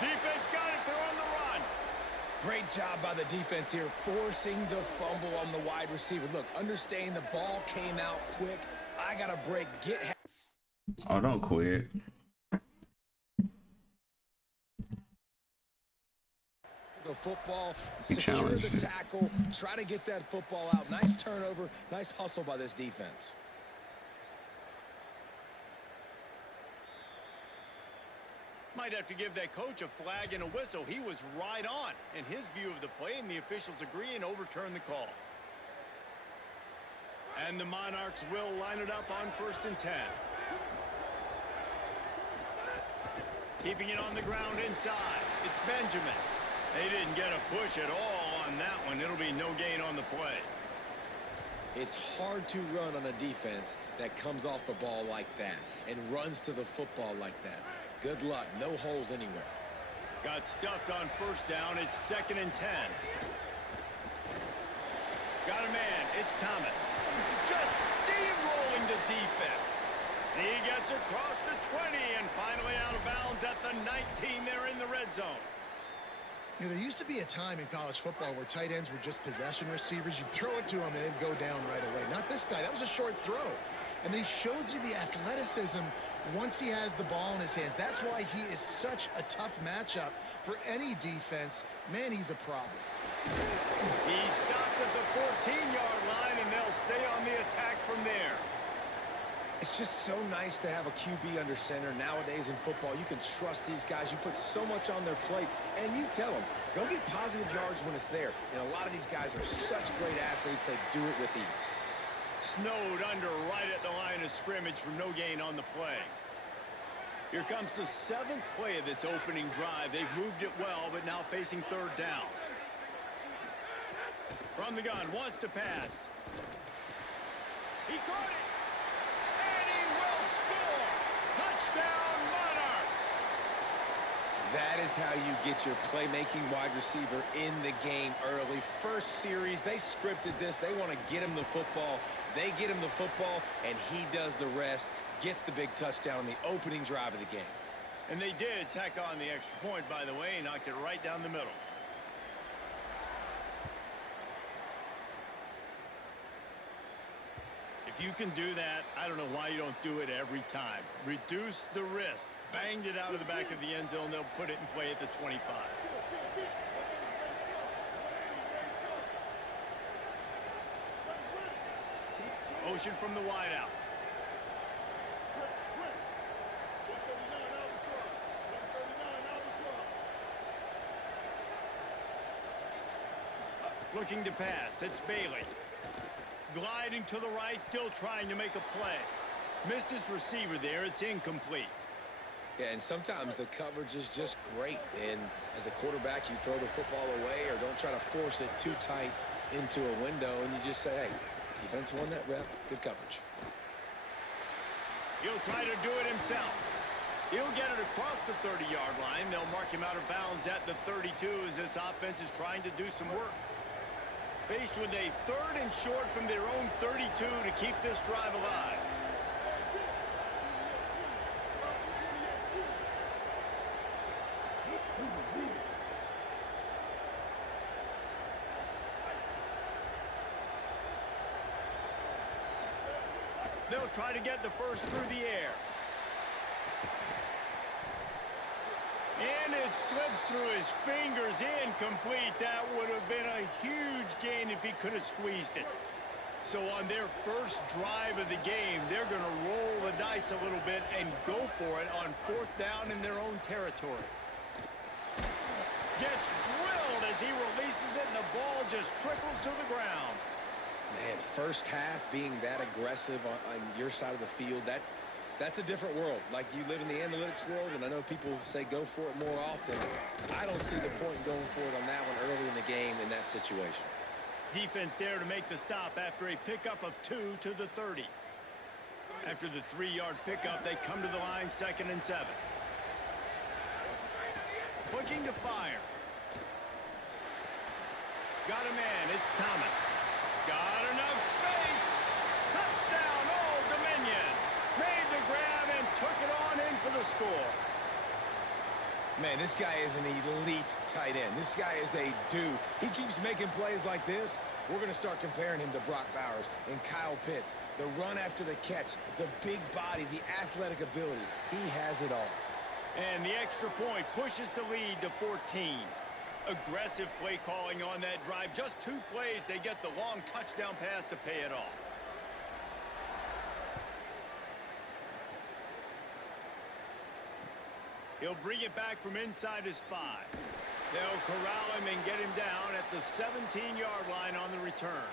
Defense got it. They're on the run. Great job by the defense here, forcing the fumble on the wide receiver. Look, understand the ball came out quick. I got a break. Oh, don't quit. The football, secure the tackle, try to get that football out. Nice turnover, nice hustle by this defense. Might have to give that coach a flag and a whistle. He was right on in his view of the play, and the officials agree and overturn the call. And the Monarchs will line it up on 1st and 10. Keeping it on the ground inside. It's Benjamin. They didn't get a push at all on that one. It'll be no gain on the play. It's hard to run on a defense that comes off the ball like that and runs to the football like that. Good luck. No holes anywhere. Got stuffed on 1st down. It's 2nd and 10. Got a man. It's Thomas. Just steamrolling the defense. He gets across the 20 and finally out of bounds at the 19. They're in the red zone. You know, there used to be a time in college football where tight ends were just possession receivers. You'd throw it to him and they'd go down right away. Not this guy. That was a short throw. And then he shows you the athleticism once he has the ball in his hands. That's why he is such a tough matchup for any defense. Man, he's a problem. He stopped at the 14-yard line, and they'll stay on the attack from there. It's just so nice to have a QB under center. Nowadays in football, you can trust these guys. You put so much on their plate, and you tell them, go get positive yards when it's there. And a lot of these guys are such great athletes, they do it with ease. Snowed under right at the line of scrimmage for no gain on the play. Here comes the 7th play of this opening drive. They've moved it well, but now facing 3rd down. From the gun, wants to pass. He caught it. And he will score. Touchdown, Monarchs. That is how you get your playmaking wide receiver in the game early. First series, they scripted this. They want to get him the football. They get him the football, and he does the rest. Gets the big touchdown on the opening drive of the game. And they did tack on the extra point, by the way, knocked it right down the middle. If you can do that, I don't know why you don't do it every time. Reduce the risk. Banged it out of the back of the end zone. They'll put it in play at the 25. Motion from the wideout. Looking to pass. It's Bailey. Gliding to the right, still trying to make a play. Missed his receiver there. It's incomplete. Yeah, and sometimes the coverage is just great. And as a quarterback, you throw the football away or don't try to force it too tight into a window, and you just say, hey, defense won that rep. Good coverage. He'll try to do it himself. He'll get it across the 30-yard line. They'll mark him out of bounds at the 32 as this offense is trying to do some work. Faced with a 3rd and short from their own 32 to keep this drive alive. They'll try to get the first through the air. And it slips through his fingers, incomplete. That would have been a huge gain if he could have squeezed it. So on their first drive of the game, they're going to roll the dice a little bit and go for it on 4th down in their own territory. Gets drilled as he releases it, and the ball just trickles to the ground. Man, first half being that aggressive on your side of the field, that's a different world. Like, you live in the analytics world, and I know people say go for it more often. I don't see the point in going for it on that one early in the game in that situation. Defense there to make the stop after a pickup of 2 to the 30. After the 3-yard pickup, they come to the line 2nd and 7. Looking to fire. Got a man. It's Thomas. Got enough space. Touchdown, Old Dominion. Made the grab and took it on in for the score. Man, this guy is an elite tight end. This guy is a dude. He keeps making plays like this. We're going to start comparing him to Brock Bowers and Kyle Pitts. The run after the catch, the big body, the athletic ability. He has it all. And the extra point pushes the lead to 14. Aggressive play calling on that drive. Just 2 plays, they get the long touchdown pass to pay it off. He'll bring it back from inside his 5. They'll corral him and get him down at the 17-yard line on the return.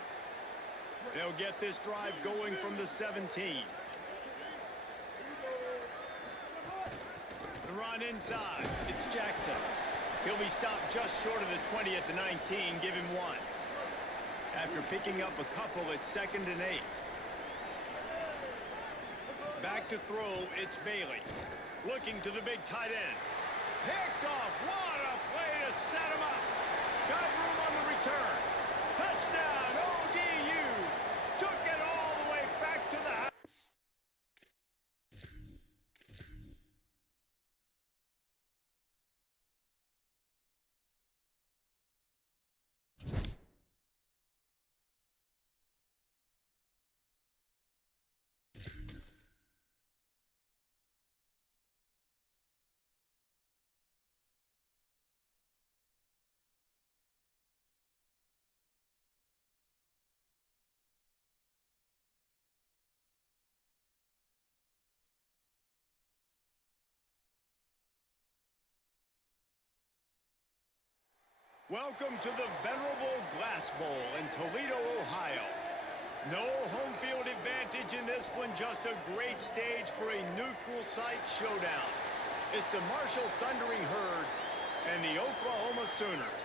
They'll get this drive going from the 17. The run inside. It's Jackson. He'll be stopped just short of the 20 at the 19. Give him 1. After picking up a couple, it's 2nd and 8. Back to throw, it's Bailey. Looking to the big tight end. Picked off. What a play to set him up. Got room on the return. Touchdown, ODU. Took it all the way back to the house. Welcome to the venerable Glass Bowl in Toledo, Ohio. No home field advantage in this one, just a great stage for a neutral site showdown. It's the Marshall Thundering Herd and the Oklahoma Sooners.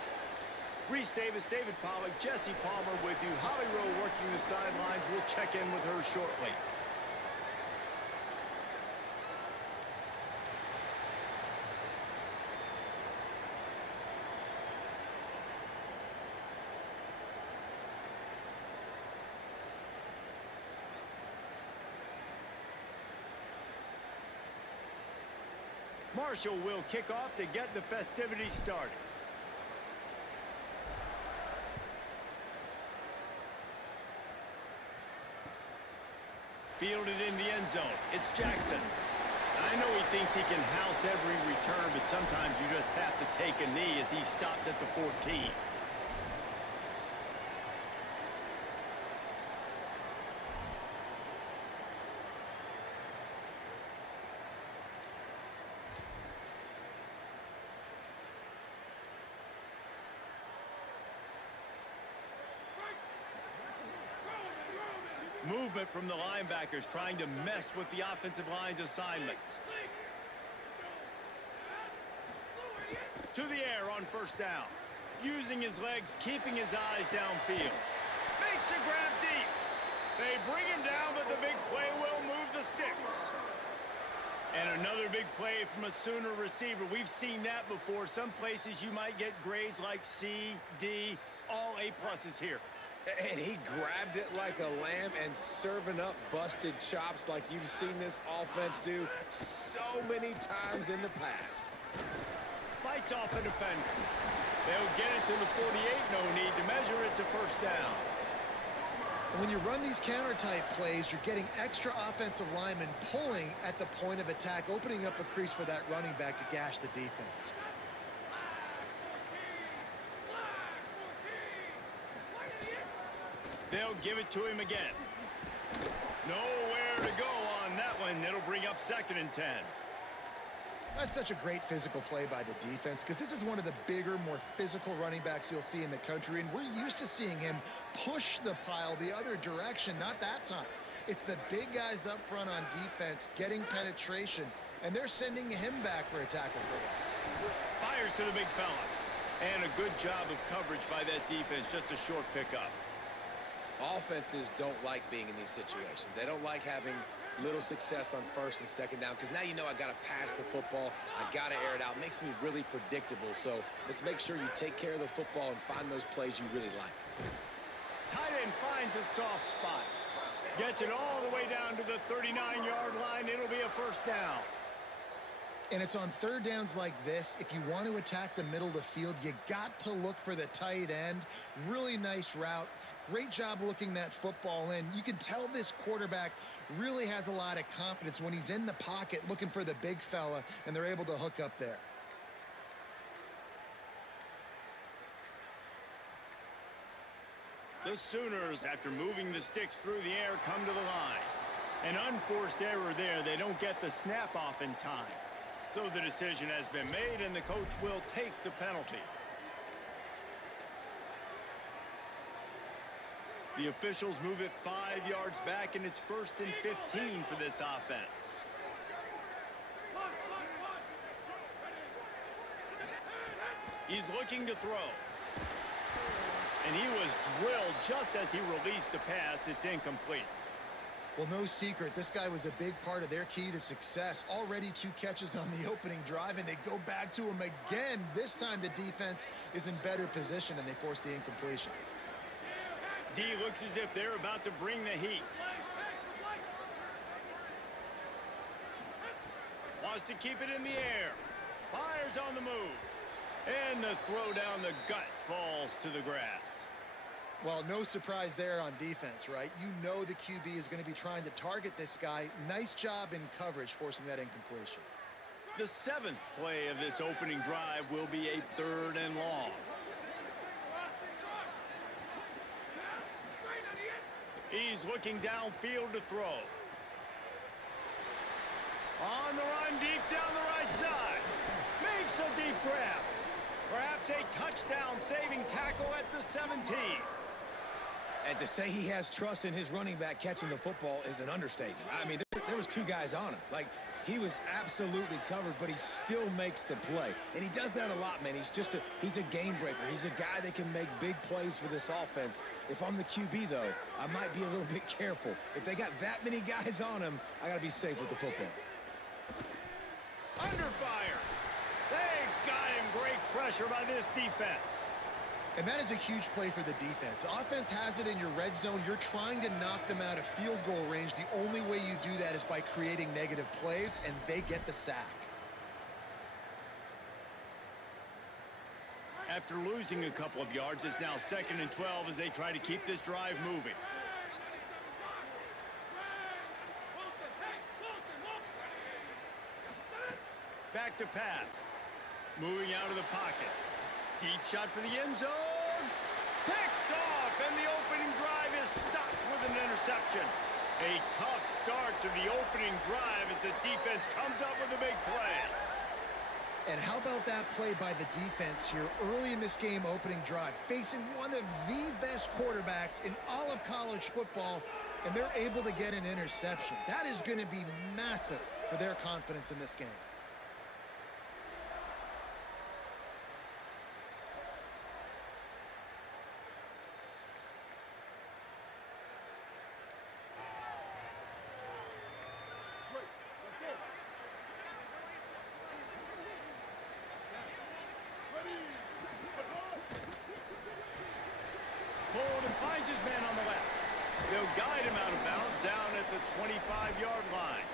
Reese Davis, David Pollack, Jesse Palmer with you. Holly Rowe working the sidelines. We'll check in with her shortly. Marshall will kick off to get the festivities started. Fielded in the end zone. It's Jackson. I know he thinks he can house every return, but sometimes you just have to take a knee as he stopped at the 14. Movement from the linebackers trying to mess with the offensive line's assignments. To the air on first down. Using his legs, keeping his eyes downfield. Makes a grab deep. They bring him down, but the big play will move the sticks. And another big play from a Sooner receiver. We've seen that before. Some places you might get grades like C, D, all A+ here. And he grabbed it like a lamb and serving up busted chops like you've seen this offense do so many times in the past. Fights off a defender. They'll get it to the 48. No need to measure it to first down. When you run these counter-type plays, you're getting extra offensive linemen pulling at the point of attack, opening up a crease for that running back to gash the defense. They'll give it to him again. Nowhere to go on that one. It'll bring up 2nd and 10. That's such a great physical play by the defense because this is one of the bigger, more physical running backs you'll see in the country, and we're used to seeing him push the pile the other direction, not that time. It's the big guys up front on defense getting penetration, and they're sending him back for a tackle for that. Fires to the big fella. And a good job of coverage by that defense, just a short pickup. Offenses don't like being in these situations. They don't like having little success on 1st and 2nd down because now you know I got to pass the football. I got to air it out. It makes me really predictable. So let's make sure you take care of the football and find those plays you really like. Tight end finds a soft spot. Gets it all the way down to the 39-yard line. It'll be a first down. And it's on 3rd downs like this. If you want to attack the middle of the field, you got to look for the tight end. Really nice route. Great job looking that football in. You can tell this quarterback really has a lot of confidence when he's in the pocket looking for the big fella, and they're able to hook up there. The Sooners, after moving the sticks through the air, come to the line. An unforced error there. They don't get the snap off in time. So the decision has been made, and the coach will take the penalty. The officials move it 5 yards back, and it's 1st and 15 for this offense. He's looking to throw. And he was drilled just as he released the pass. It's incomplete. Well, no secret, this guy was a big part of their key to success. Already 2 catches on the opening drive, and they go back to him again. This time the defense is in better position, and they force the incompletion. D looks as if they're about to bring the heat. Wants to keep it in the air. Fires on the move. And the throw down the gut falls to the grass. Well, no surprise there on defense, right? You know the QB is going to be trying to target this guy. Nice job in coverage, forcing that incompletion. The 7th play of this opening drive will be a 3rd and long. He's looking downfield to throw. On the run, deep down the right side. Makes a deep grab. Perhaps a touchdown-saving tackle at the 17. And to say he has trust in his running back catching the football is an understatement. I mean, there was 2 guys on him. Like, he was absolutely covered, but he still makes the play. And he does that a lot, man. He's a game breaker. He's a guy that can make big plays for this offense. If I'm the QB, though, I might be a little bit careful. If they got that many guys on him, I got to be safe with the football. Under fire. They got him. Great pressure by this defense. And that is a huge play for the defense. Offense has it in your red zone. You're trying to knock them out of field goal range. The only way you do that is by creating negative plays, and they get the sack. After losing a couple of yards, it's now 2nd and 12 as they try to keep this drive moving. back to pass. Moving out of the pocket. Deep shot for the end zone. Picked off, and the opening drive is stopped with an interception. A tough start to the opening drive as the defense comes up with a big play. And how about that play by the defense here early in this game opening drive, facing one of the best quarterbacks in all of college football, and they're able to get an interception. That is going to be massive for their confidence in this game. Pulled and finds his man on the left. They'll guide him out of bounds down at the 25-yard line.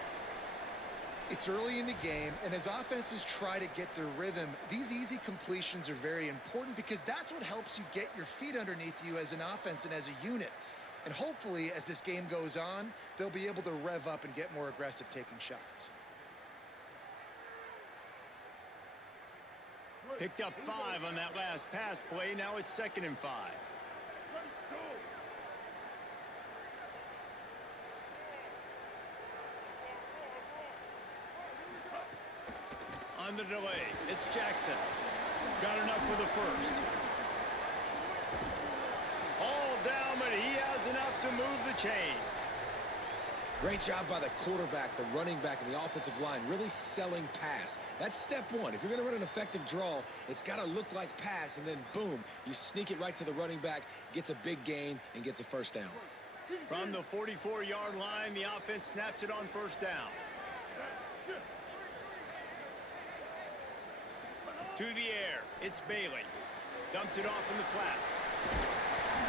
It's early in the game, and as offenses try to get their rhythm, these easy completions are very important because that's what helps you get your feet underneath you as an offense and as a unit. And hopefully, as this game goes on, they'll be able to rev up and get more aggressive taking shots. Picked up 5 on that last pass play. Now it's 2nd and 5. On the delay, it's Jackson. Got enough for the first. All down, but he has enough to move the chains. Great job by the quarterback, the running back, and the offensive line, really selling pass. That's step one. If you're going to run an effective draw, it's got to look like pass, and then boom, you sneak it right to the running back, gets a big gain, and gets a first down. From the 44-yard line, the offense snaps it on first down. To the air, it's Bailey. Dumps it off in the flats.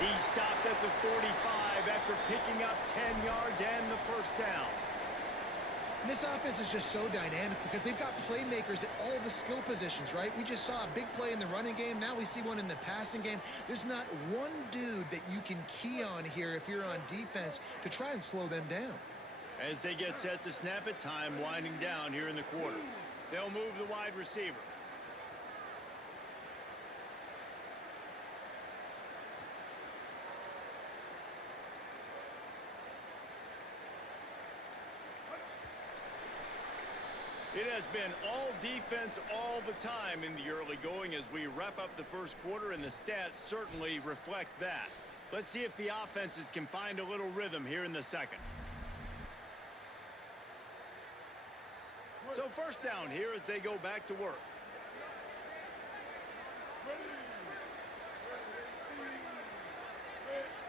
He stopped at the 45 after picking up 10 yards and the first down. And this offense is just so dynamic because they've got playmakers at all the skill positions, right? We just saw a big play in the running game. Now we see one in the passing game. There's not one dude that you can key on here if you're on defense to try and slow them down. As they get set to snap it, time winding down here in the quarter. They'll move the wide receiver. It has been all defense all the time in the early going as we wrap up the first quarter, and the stats certainly reflect that. Let's see if the offenses can find a little rhythm here in the second. So first down here as they go back to work.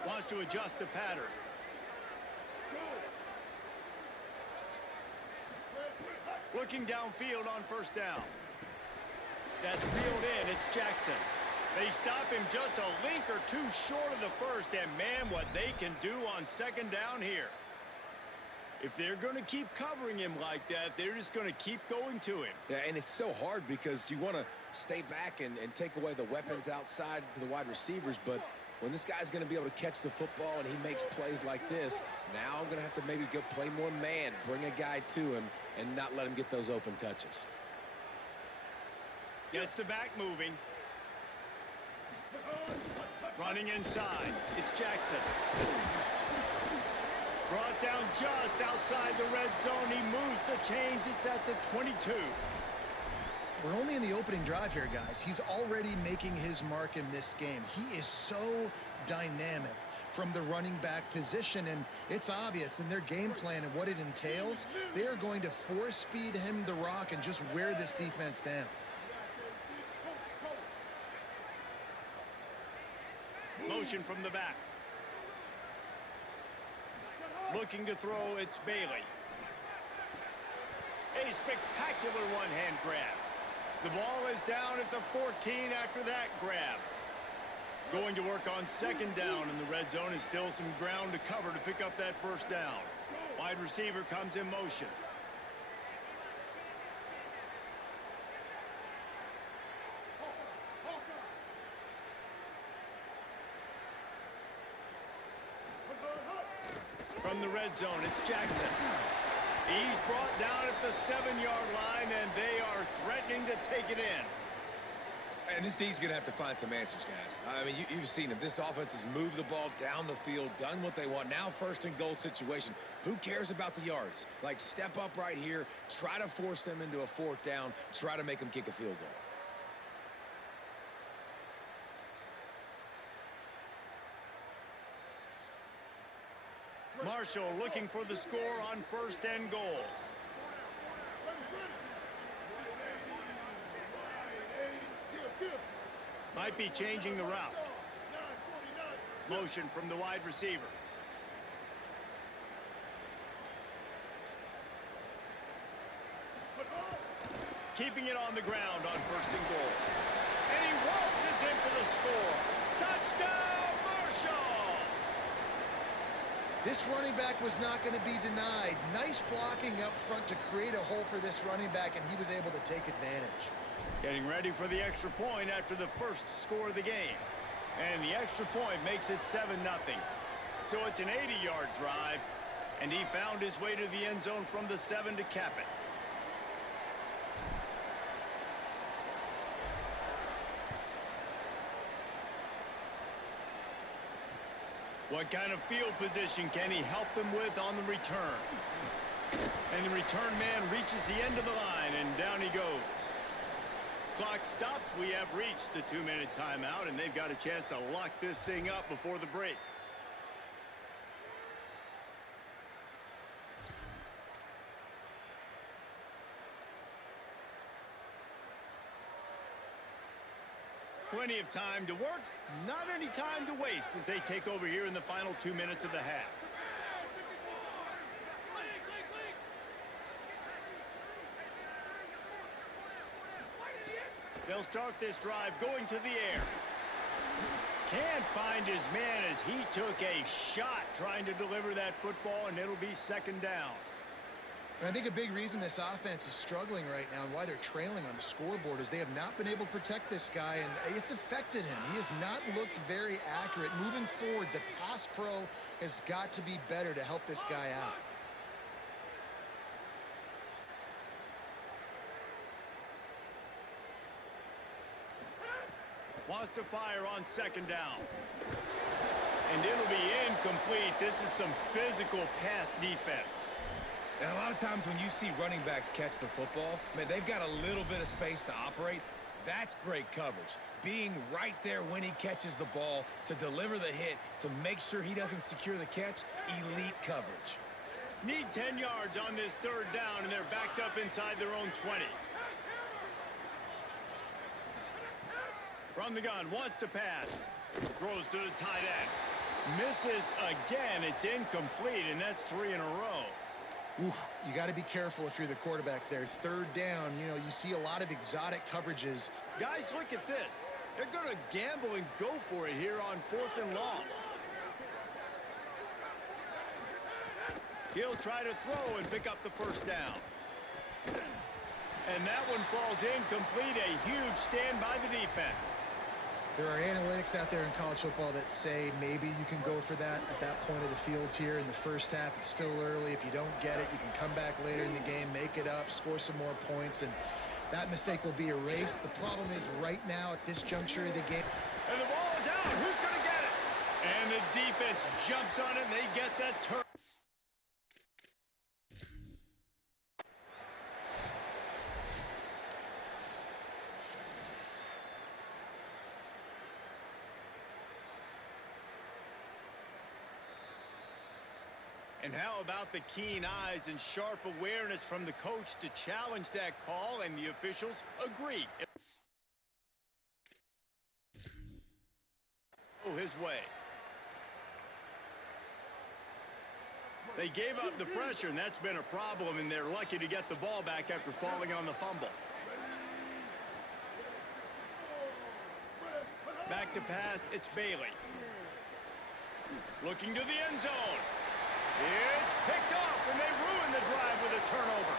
Wants to adjust the pattern. Looking downfield on first down. That's reeled in. It's Jackson. They stop him just a link or two short of the first, and man, what they can do on second down here. If they're going to keep covering him like that, they're just going to keep going to him. Yeah, and it's so hard because you want to stay back and take away the weapons outside to the wide receivers, but when this guy's going to be able to catch the football and he makes plays like this, now I'm going to have to maybe go play more man, bring a guy to him, and not let him get those open touches. Gets the back moving. Running inside. It's Jackson. Brought down just outside the red zone. He moves the chains. It's at the 22. We're only in the opening drive here, guys. He's already making his mark in this game. He is so dynamic from the running back position, and it's obvious in their game plan and what it entails. They are going to force feed him the rock and just wear this defense down. Motion from the back. Looking to throw, it's Bailey. A spectacular one-hand grab. The ball is down at the 14 after that grab. Going to work on second down in the red zone, and still some ground to cover to pick up that first down. Wide receiver comes in motion. From the red zone, it's Jackson. He's brought down at the 7-yard line, and they are threatening to take it in. And this D's going to have to find some answers, guys. I mean, you've seen him. This offense has moved the ball down the field, done what they want. Now first and goal situation. Who cares about the yards? Like, step up right here, try to force them into a 4th down, try to make them kick a field goal. Marshall looking for the score on first and goal. Might be changing the route. Motion from the wide receiver. Keeping it on the ground on first and goal. And he waltzes in for the score. Touchdown, Marshall! This running back was not going to be denied. Nice blocking up front to create a hole for this running back, and he was able to take advantage. Getting ready for the extra point after the first score of the game. And the extra point makes it 7-0. So it's an 80-yard drive, and he found his way to the end zone from the 7 to cap it. What kind of field position can he help them with on the return? And the return man reaches the end of the line, and down he goes. Clock stops. We have reached the 2-minute timeout, and they've got a chance to lock this thing up before the break. Plenty of time to work, not any time to waste as they take over here in the final 2 minutes of the half. They'll start this drive going to the air. Can't find his man as he took a shot trying to deliver that football, and it'll be 2nd down. And I think a big reason this offense is struggling right now and why they're trailing on the scoreboard is they have not been able to protect this guy, and it's affected him. He has not looked very accurate. Moving forward, the pass pro has got to be better to help this guy out. Wants to fire on 2nd down. And it'll be incomplete. This is some physical pass defense. And a lot of times when you see running backs catch the football, man, they've got a little bit of space to operate. That's great coverage. Being right there when he catches the ball to deliver the hit, to make sure he doesn't secure the catch, elite coverage. Need 10 yards on this 3rd down, and they're backed up inside their own 20. From the gun, wants to pass. Throws to the tight end. Misses again. It's incomplete, and that's 3 in a row. Oof, you got to be careful if you're the quarterback there. 3rd down, you know, you see a lot of exotic coverages. Guys, look at this. They're going to gamble and go for it here on 4th and long. He'll try to throw and pick up the 1st down. And that one falls incomplete. A huge stand by the defense. There are analytics out there in college football that say maybe you can go for that at that point of the field here in the first half. It's still early. If you don't get it, you can come back later in the game, make it up, score some more points, and that mistake will be erased. The problem is right now at this juncture of the game. And the ball is out. Who's going to get it? And the defense jumps on it, and they get that turn. And how about the keen eyes and sharp awareness from the coach to challenge that call, and the officials agree. His way. They gave up the pressure, and that's been a problem, and they're lucky to get the ball back after falling on the fumble. Back to pass, it's Bailey. Looking to the end zone. It's picked off, and they ruin the drive with a turnover.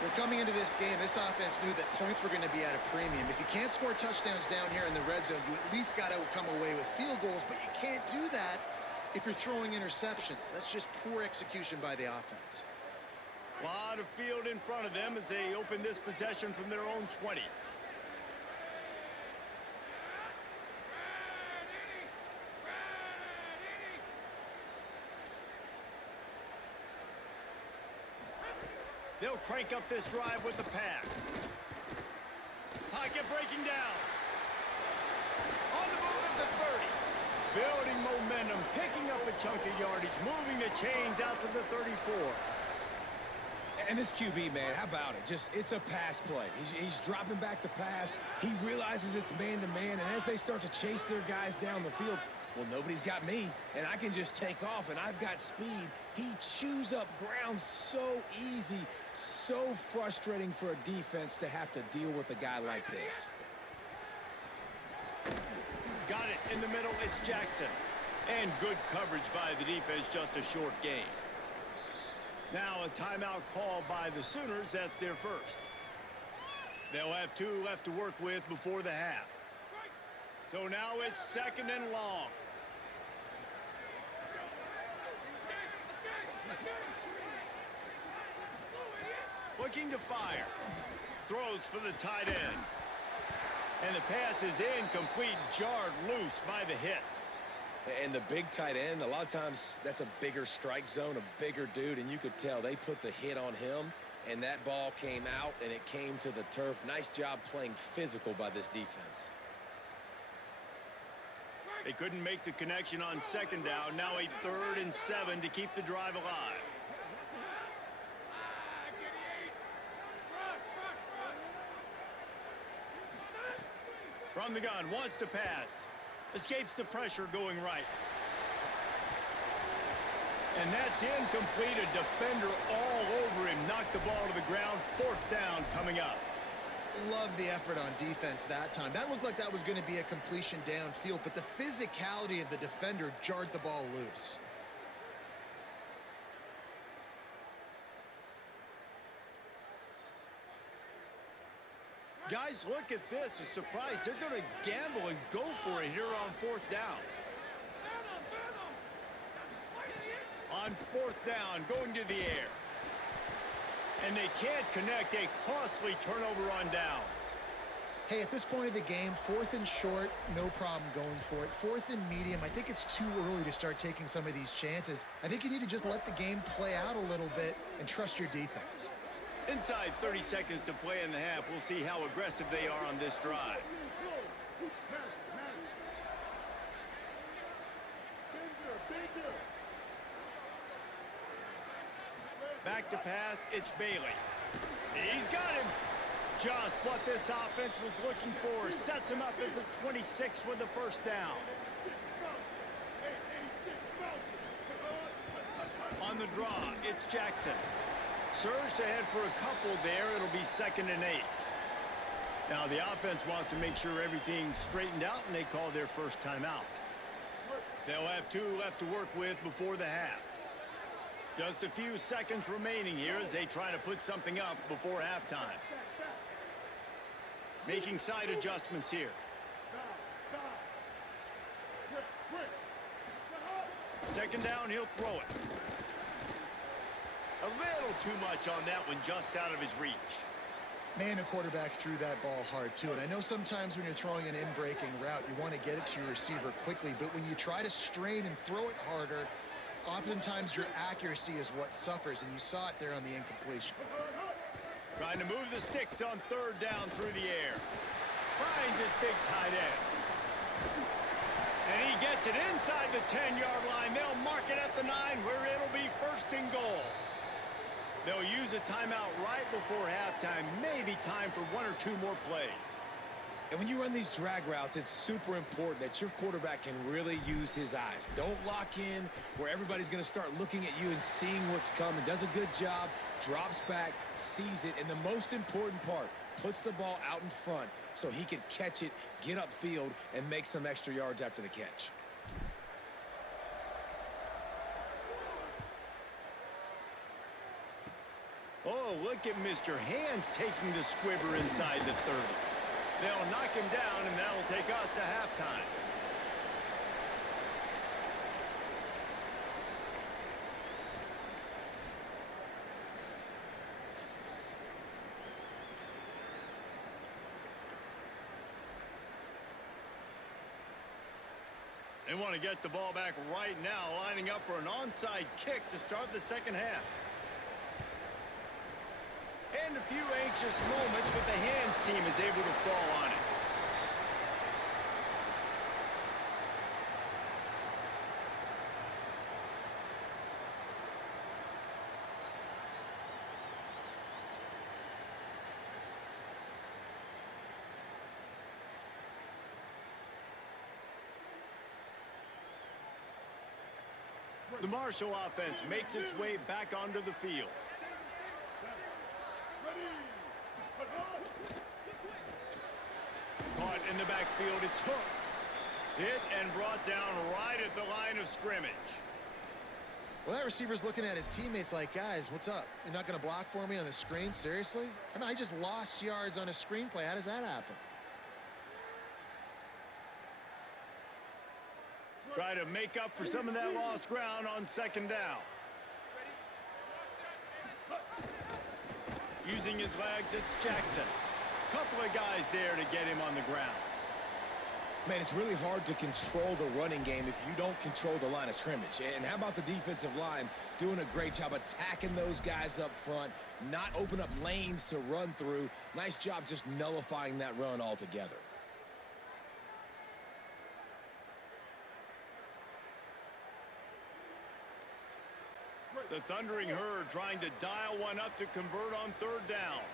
Well, coming into this game, this offense knew that points were going to be at a premium. If you can't score touchdowns down here in the red zone, you at least got to come away with field goals, but you can't do that if you're throwing interceptions. That's just poor execution by the offense. Lot of field in front of them as they open this possession from their own 20. They'll crank up this drive with the pass. Pocket breaking down. On the move at the 30. Building momentum, picking up a chunk of yardage, moving the chains out to the 34. And this QB, man, how about it? It's a pass play. He's dropping back to pass. He realizes it's man-to-man, and as they start to chase their guys down the field, well, nobody's got me, and I can just take off, and I've got speed. He chews up ground so easy, so frustrating for a defense to have to deal with a guy like this. Got it in the middle, it's Jackson. And good coverage by the defense, just a short gain. Now a timeout call by the Sooners, that's their first. They'll have 2 left to work with before the half. So now it's 2nd and long. Looking to fire. Throws for the tight end. And the pass is incomplete, jarred loose by the hit. And the big tight end, a lot of times that's a bigger strike zone, a bigger dude, and you could tell they put the hit on him, and that ball came out, and it came to the turf. Nice job playing physical by this defense. They couldn't make the connection on 2nd down. Now a 3rd and 7 to keep the drive alive. From the gun, wants to pass. Escapes the pressure going right. And that's incomplete. A defender all over him. Knocked the ball to the ground. 4th down coming up. Love the effort on defense that time. That looked like that was going to be a completion downfield, but the physicality of the defender jarred the ball loose. Guys, look at this. A surprise. They're going to gamble and go for it here on 4th down. On 4th down, going to the air. And they can't connect. A costly turnover on downs. Hey, at this point of the game, 4th and short, no problem going for it. 4th and medium, I think it's too early to start taking some of these chances. I think you need to just let the game play out a little bit and trust your defense. Inside 30 seconds to play in the half. We'll see how aggressive they are on this drive. Back to pass, it's Bailey. He's got him. Just what this offense was looking for. Sets him up at the 26 with the 1st down. On the draw, it's Jackson. Surged ahead for a couple there. It'll be 2nd and 8. Now the offense wants to make sure everything's straightened out, and they call their first timeout. They'll have 2 left to work with before the half. Just a few seconds remaining here as they try to put something up before halftime. Making side adjustments here. 2nd down, he'll throw it. A little too much on that one, just out of his reach. Man, a quarterback threw that ball hard, too. And I know sometimes when you're throwing an in-breaking route, you want to get it to your receiver quickly. But when you try to strain and throw it harder, oftentimes your accuracy is what suffers. And you saw it there on the incompletion. Trying to move the sticks on 3rd down through the air. Finds his big tight end. And he gets it inside the 10-yard line. They'll mark it at the 9 where it'll be 1st and goal. They'll use a timeout right before halftime. Maybe time for 1 or 2 more plays. And when you run these drag routes, it's super important that your quarterback can really use his eyes. Don't lock in where everybody's going to start looking at you and seeing what's coming. Does a good job, drops back, sees it, and the most important part, puts the ball out in front so he can catch it, get upfield, and make some extra yards after the catch. Oh, look at Mr. Hands taking the squibber inside the 30. They'll knock him down, and that'll take us to halftime. They want to get the ball back right now, lining up for an onside kick to start the second half. And a few anxious moments, but the hands team is able to fall on it. The Marshall offense makes its way back onto the field. Caught in the backfield, it's Hooks. Hit and brought down right at the line of scrimmage. Well, that receiver's looking at his teammates like, guys, what's up? You're not going to block for me on the screen? Seriously? I mean, I just lost yards on a screenplay. How does that happen? Try to make up for some of that lost ground on second down. Using his legs, it's Jackson. Couple of guys there to get him on the ground. Man, it's really hard to control the running game if you don't control the line of scrimmage. And how about the defensive line doing a great job attacking those guys up front, not open up lanes to run through. Nice job just nullifying that run altogether. The Thundering Herd trying to dial one up to convert on third down.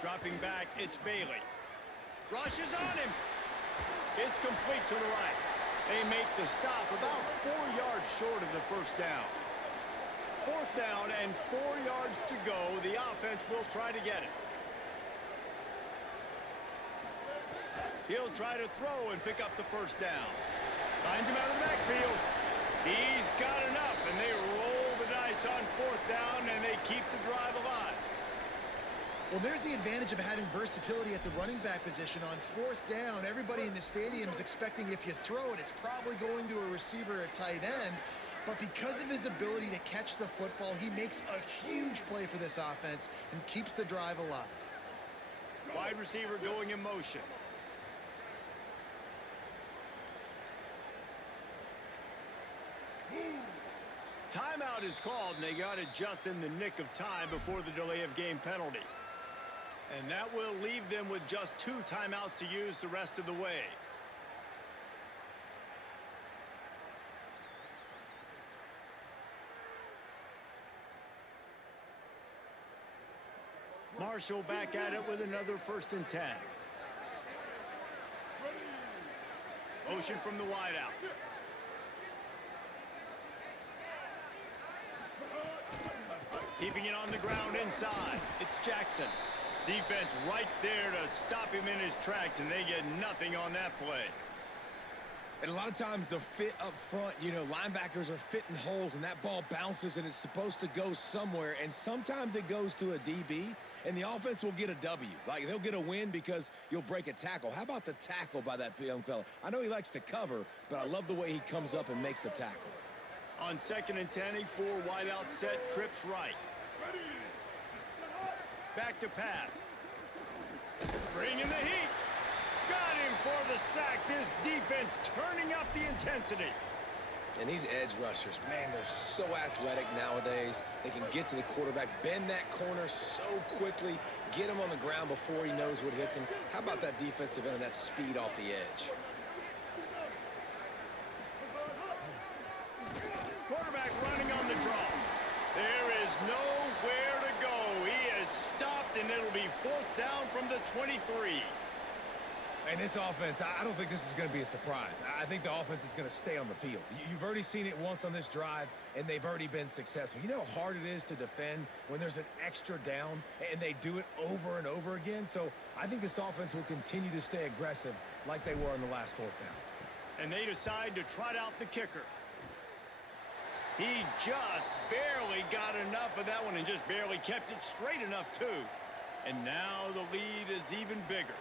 Dropping back, it's Bailey. Rushes on him. It's complete to the right. They make the stop about 4 yards short of the first down. Fourth down and 4 yards to go. The offense will try to get it. He'll try to throw and pick up the first down. Finds him out of the backfield. He's got enough, and they roll the dice on fourth down, and they keep the drive alive. Well, there's the advantage of having versatility at the running back position. On fourth down, everybody in the stadium is expecting if you throw it, it's probably going to a receiver at tight end. But because of his ability to catch the football, he makes a huge play for this offense and keeps the drive alive. Wide receiver going in motion. Timeout is called, and they got it just in the nick of time before the delay of game penalty. And that will leave them with just 2 timeouts to use the rest of the way. Marshall back at it with another 1st and 10. Motion from the wideout. Keeping it on the ground inside. It's Jackson. Defense right there to stop him in his tracks, and they get nothing on that play. And a lot of times the fit up front, you know, linebackers are fitting holes, and that ball bounces, and it's supposed to go somewhere. And sometimes it goes to a DB, and the offense will get a W. Like, they'll get a win because you'll break a tackle. How about the tackle by that young fella? I know he likes to cover, but I love the way he comes up and makes the tackle. On 2nd and 10, a 4 wideout set, trips right. Back to pass. Bringing the heat. Got him for the sack. This defense turning up the intensity. And these edge rushers, man, they're so athletic nowadays. They can get to the quarterback, bend that corner so quickly, get him on the ground before he knows what hits him. How about that defensive end and that speed off the edge? Quarterback running on the draw. There is nowhere to go. He is stopped, and it'll be 4th down from the 23. And this offense, I don't think this is going to be a surprise. I think the offense is going to stay on the field. You've already seen it once on this drive, and they've already been successful. You know how hard it is to defend when there's an extra down, and they do it over and over again? So I think this offense will continue to stay aggressive like they were on the last 4th down. And they decide to trot out the kicker. He just barely got enough of that one and just barely kept it straight enough, too. And now the lead is even bigger.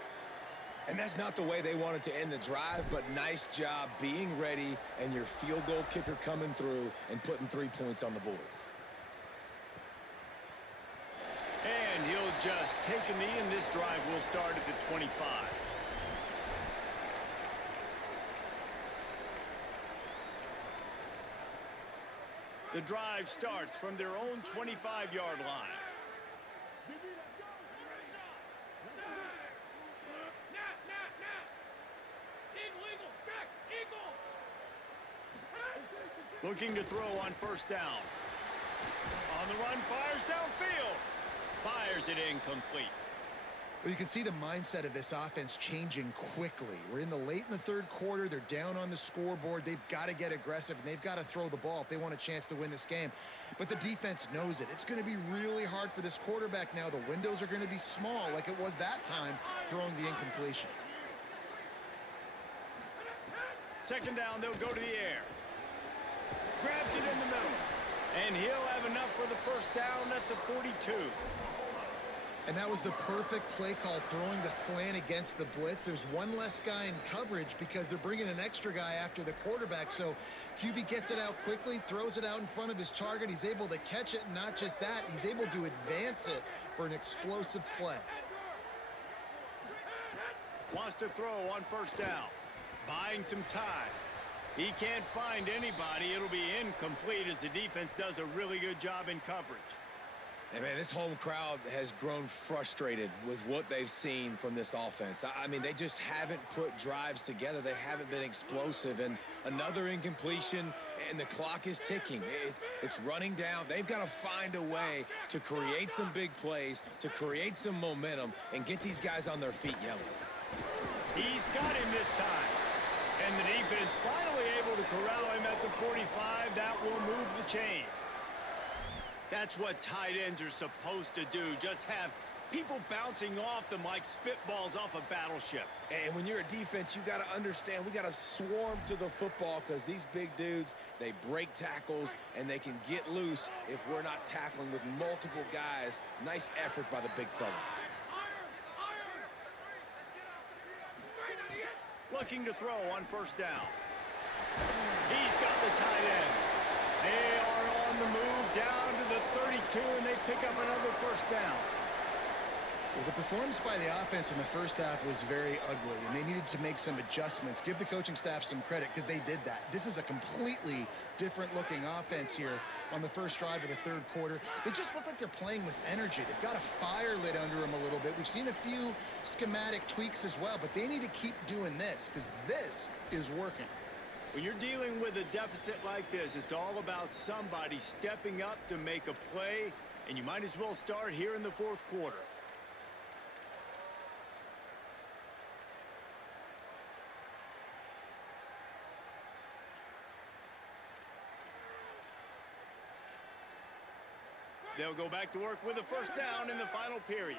And that's not the way they wanted to end the drive, but nice job being ready and your field goal kicker coming through and putting 3 points on the board. And he'll just take a knee, and this drive will start at the 25. The drive starts from their own 25-yard line. Looking to throw on first down. On the run, fires downfield. Fires it incomplete. Well, you can see the mindset of this offense changing quickly. We're in the third quarter. They're down on the scoreboard. They've got to get aggressive, and they've got to throw the ball if they want a chance to win this game. But the defense knows it. It's going to be really hard for this quarterback now. The windows are going to be small like it was that time throwing the incompletion. Second down, they'll go to the air. Grabs it in the middle. And he'll have enough for the first down at the 42. And that was the perfect play call, throwing the slant against the blitz. There's one less guy in coverage because they're bringing an extra guy after the quarterback. So QB gets it out quickly, throws it out in front of his target. He's able to catch it, and not just that, he's able to advance it for an explosive play. Wants to throw on first down. Buying some time. He can't find anybody. It'll be incomplete as the defense does a really good job in coverage. And man, this home crowd has grown frustrated with what they've seen from this offense. I mean, they just haven't put drives together. They haven't been explosive. And another incompletion, and the clock is ticking. It's running down. They've got to find a way to create some big plays, to create some momentum, and get these guys on their feet yelling. He's got him this time. And the defense finally able to corral him at the 45. That will move the chains. That's what tight ends are supposed to do. Just have people bouncing off them like spitballs off a battleship. And when you're a defense, you got to understand, we got to swarm to the football because these big dudes, they break tackles and they can get loose if we're not tackling with multiple guys. Nice effort by the big fella. Looking to throw on first down. He's got the tight end. They are on the move down to the 32, and they pick up another first down. Well, the performance by the offense in the first half was very ugly, and they needed to make some adjustments. Give the coaching staff some credit because they did that. This is a completely different-looking offense here on the first drive of the third quarter. They just look like they're playing with energy. They've got a fire lit under them a little bit. We've seen a few schematic tweaks as well, but they need to keep doing this because this is working. When you're dealing with a deficit like this, it's all about somebody stepping up to make a play, and you might as well start here in the fourth quarter. They'll go back to work with a first down in the final period.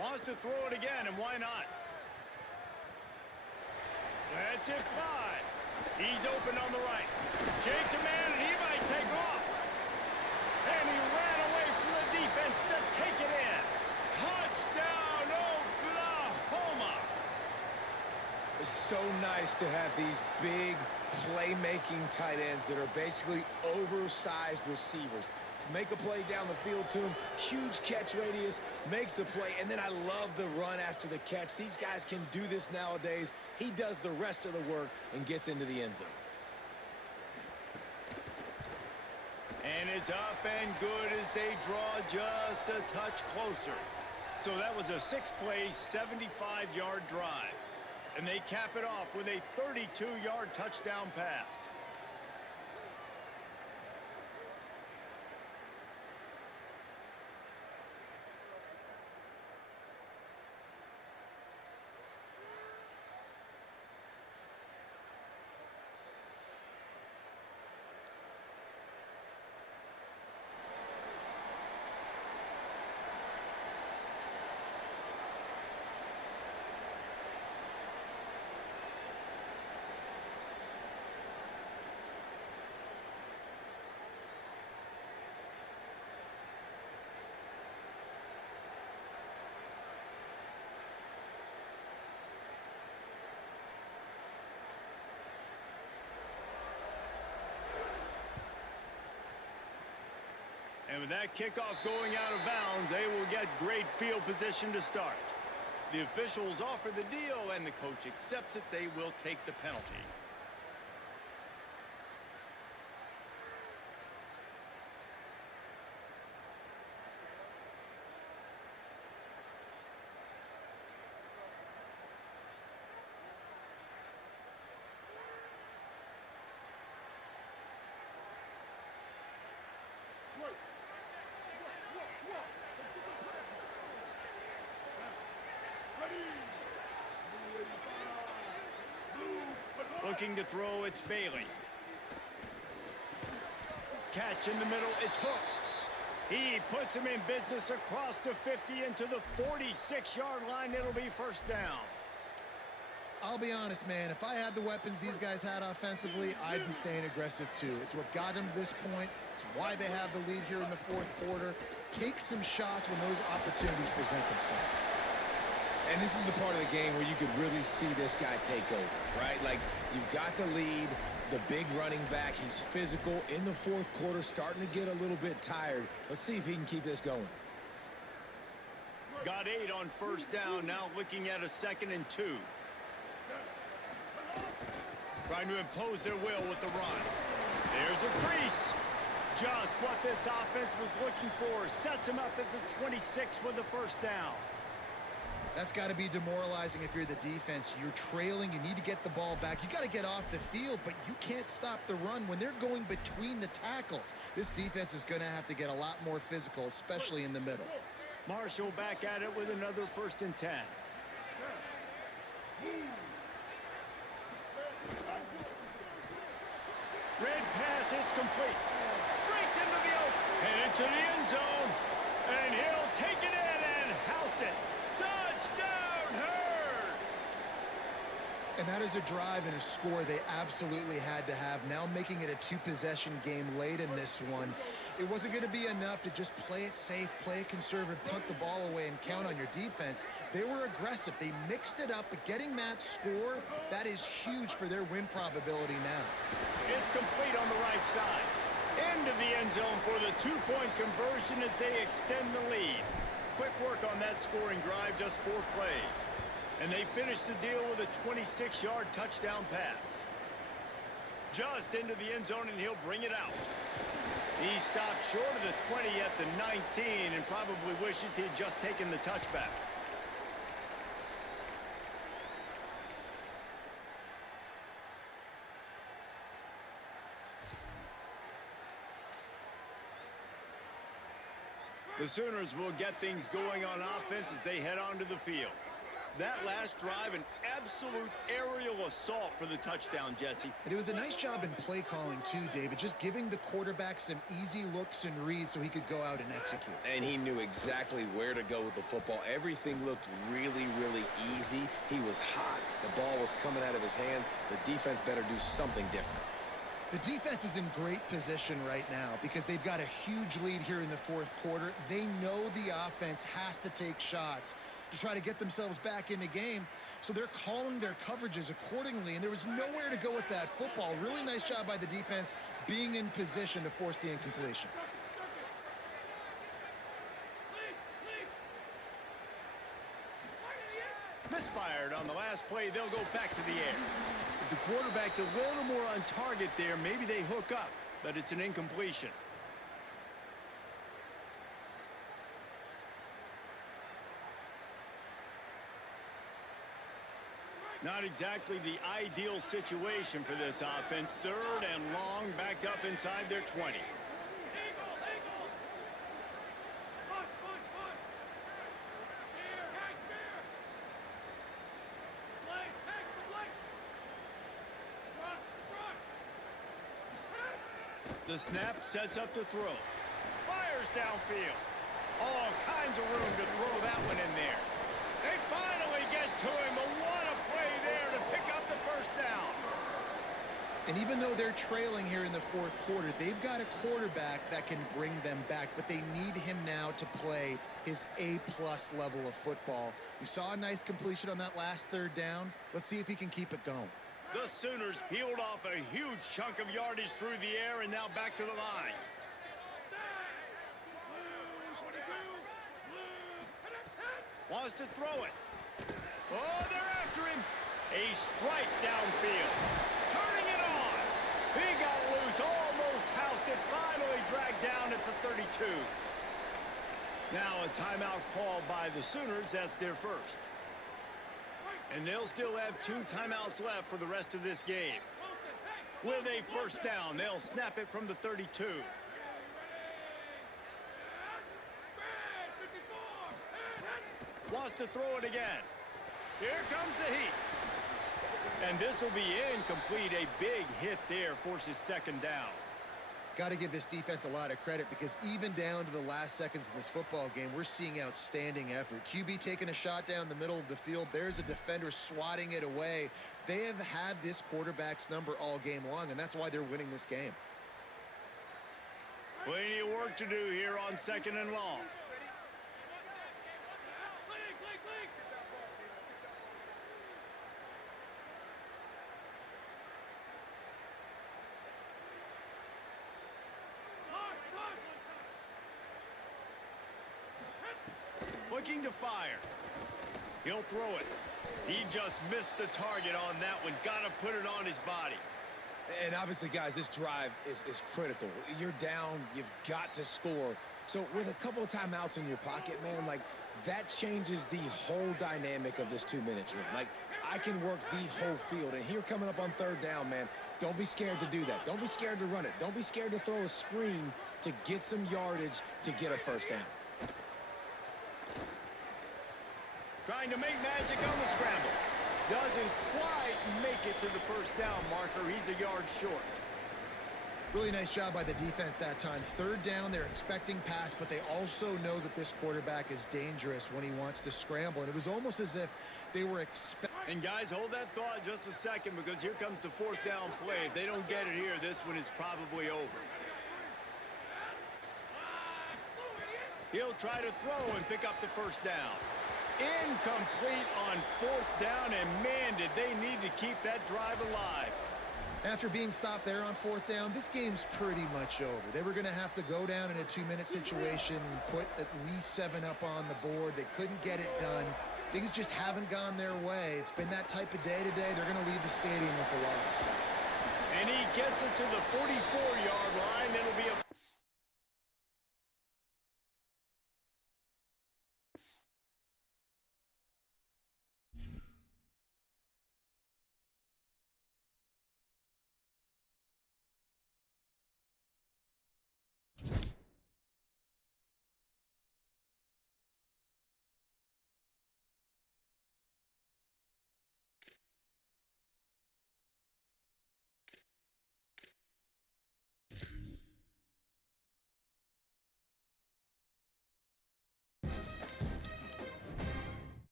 Wants to throw it again, and why not? Lets it fly. He's open on the right. Shakes a man, and he might take off. And he ran away from the defense to take it in. Touchdown, Oklahoma! It's so nice to have these big playmaking tight ends that are basically oversized receivers. Make a play down the field to him, huge catch radius, makes the play, and then I love the run after the catch. These guys can do this nowadays. He does the rest of the work and gets into the end zone. And it's up and good as they draw just a touch closer. So that was a six-play, 75-yard drive. And they cap it off with a 32-yard touchdown pass. And with that kickoff going out of bounds, they will get great field position to start. The officials offer the deal, and the coach accepts it. They will take the penalty. Looking to throw, it's Bailey. Catch in the middle, it's Hooks. He puts him in business across the 50 into the 46-yard line. It'll be first down. I'll be honest, man. If I had the weapons these guys had offensively, I'd be staying aggressive too. It's what got them to this point. It's why they have the lead here in the fourth quarter. Take some shots when those opportunities present themselves. And this is the part of the game where you could really see this guy take over, right? Like, you've got the lead, the big running back. He's physical in the fourth quarter, starting to get a little bit tired. Let's see if he can keep this going. Got 8 on first down, now looking at a 2nd and 2. Trying to impose their will with the run. There's a crease. Just what this offense was looking for. Sets him up at the 26 with the first down. That's got to be demoralizing if you're the defense. You're trailing. You need to get the ball back. You got to get off the field, but you can't stop the run when they're going between the tackles. This defense is going to have to get a lot more physical, especially in the middle. Marshall back at it with another 1st and 10. Red pass, it's complete. Breaks into the open, and into the end zone. And he'll take it in and house it. Touchdown, Hurd! And that is a drive and a score they absolutely had to have. Now making it a 2-possession game late in this one. It wasn't going to be enough to just play it safe, play it conservative, punt the ball away, and count on your defense. They were aggressive. They mixed it up, but getting that score, that is huge for their win probability now. It's complete on the right side. Into the end zone for the 2-point conversion as they extend the lead. Quick work on that scoring drive, just 4 plays. And they finish the deal with a 26-yard touchdown pass. Just into the end zone, and he'll bring it out. He stopped short of the 20 at the 19 and probably wishes he had just taken the touchback. The Sooners will get things going on offense as they head onto the field. That last drive, an absolute aerial assault for the touchdown, Jesse. And it was a nice job in play calling too, David, just giving the quarterback some easy looks and reads so he could go out and execute. And he knew exactly where to go with the football. Everything looked really, really easy. He was hot. The ball was coming out of his hands. The defense better do something different. The defense is in great position right now because they've got a huge lead here in the fourth quarter. They know the offense has to take shots to try to get themselves back in the game, so they're calling their coverages accordingly, and there was nowhere to go with that football. Really nice job by the defense being in position to force the incompletion. Misfired on the last play. They'll go back to the air. If the quarterback's a little more on target there, maybe they hook up, but it's an incompletion. Not exactly the ideal situation for this offense. 3rd and long, backed up inside their 20. The snap sets up to throw. Fires downfield. All kinds of room to throw that one in there. They finally get to him, but what a play there to pick up the first down. And even though they're trailing here in the fourth quarter, they've got a quarterback that can bring them back, but they need him now to play his A-plus level of football. We saw a nice completion on that last 3rd down. Let's see if he can keep it going. The Sooners peeled off a huge chunk of yardage through the air and now back to the line. Wants to throw it. Oh, they're after him. A strike downfield. Turning it on. He got loose, almost housed it, finally dragged down at the 32. Now a timeout called by the Sooners. That's their first. And they'll still have 2 timeouts left for the rest of this game. With a first down, they'll snap it from the 32. Wants to throw it again. Here comes the heat. And this will be incomplete. A big hit there forces second down. Got to give this defense a lot of credit because even down to the last seconds in this football game, we're seeing outstanding effort. QB taking a shot down the middle of the field. There's a defender swatting it away. They have had this quarterback's number all game long, and that's why they're winning this game. Plenty of work to do here on second and long. Looking to fire. He'll throw it. He just missed the target on that one. Got to put it on his body. And obviously, guys, this drive is critical. You're down. You've got to score. So with a couple of timeouts in your pocket, man, like, that changes the whole dynamic of this 2-minute drill. Like, I can work the whole field. And here coming up on third down, man, don't be scared to do that. Don't be scared to run it. Don't be scared to throw a screen to get some yardage to get a first down. Trying to make magic on the scramble. Doesn't quite make it to the first down marker. He's a yard short. Really nice job by the defense that time. Third down, they're expecting pass, but they also know that this quarterback is dangerous when he wants to scramble. And it was almost as if they were expecting. And guys, hold that thought just a second because here comes the fourth down play. If they don't get it here, this one is probably over. He'll try to throw and pick up the first down. Incomplete on fourth down, and man, did they need to keep that drive alive. After being stopped there on fourth down, this game's pretty much over. They were going to have to go down in a 2-minute situation, put at least 7 up on the board. They couldn't get it done. Things just haven't gone their way. It's been that type of day today. They're going to leave the stadium with the loss. And he gets it to the 44-yard line. It'll be a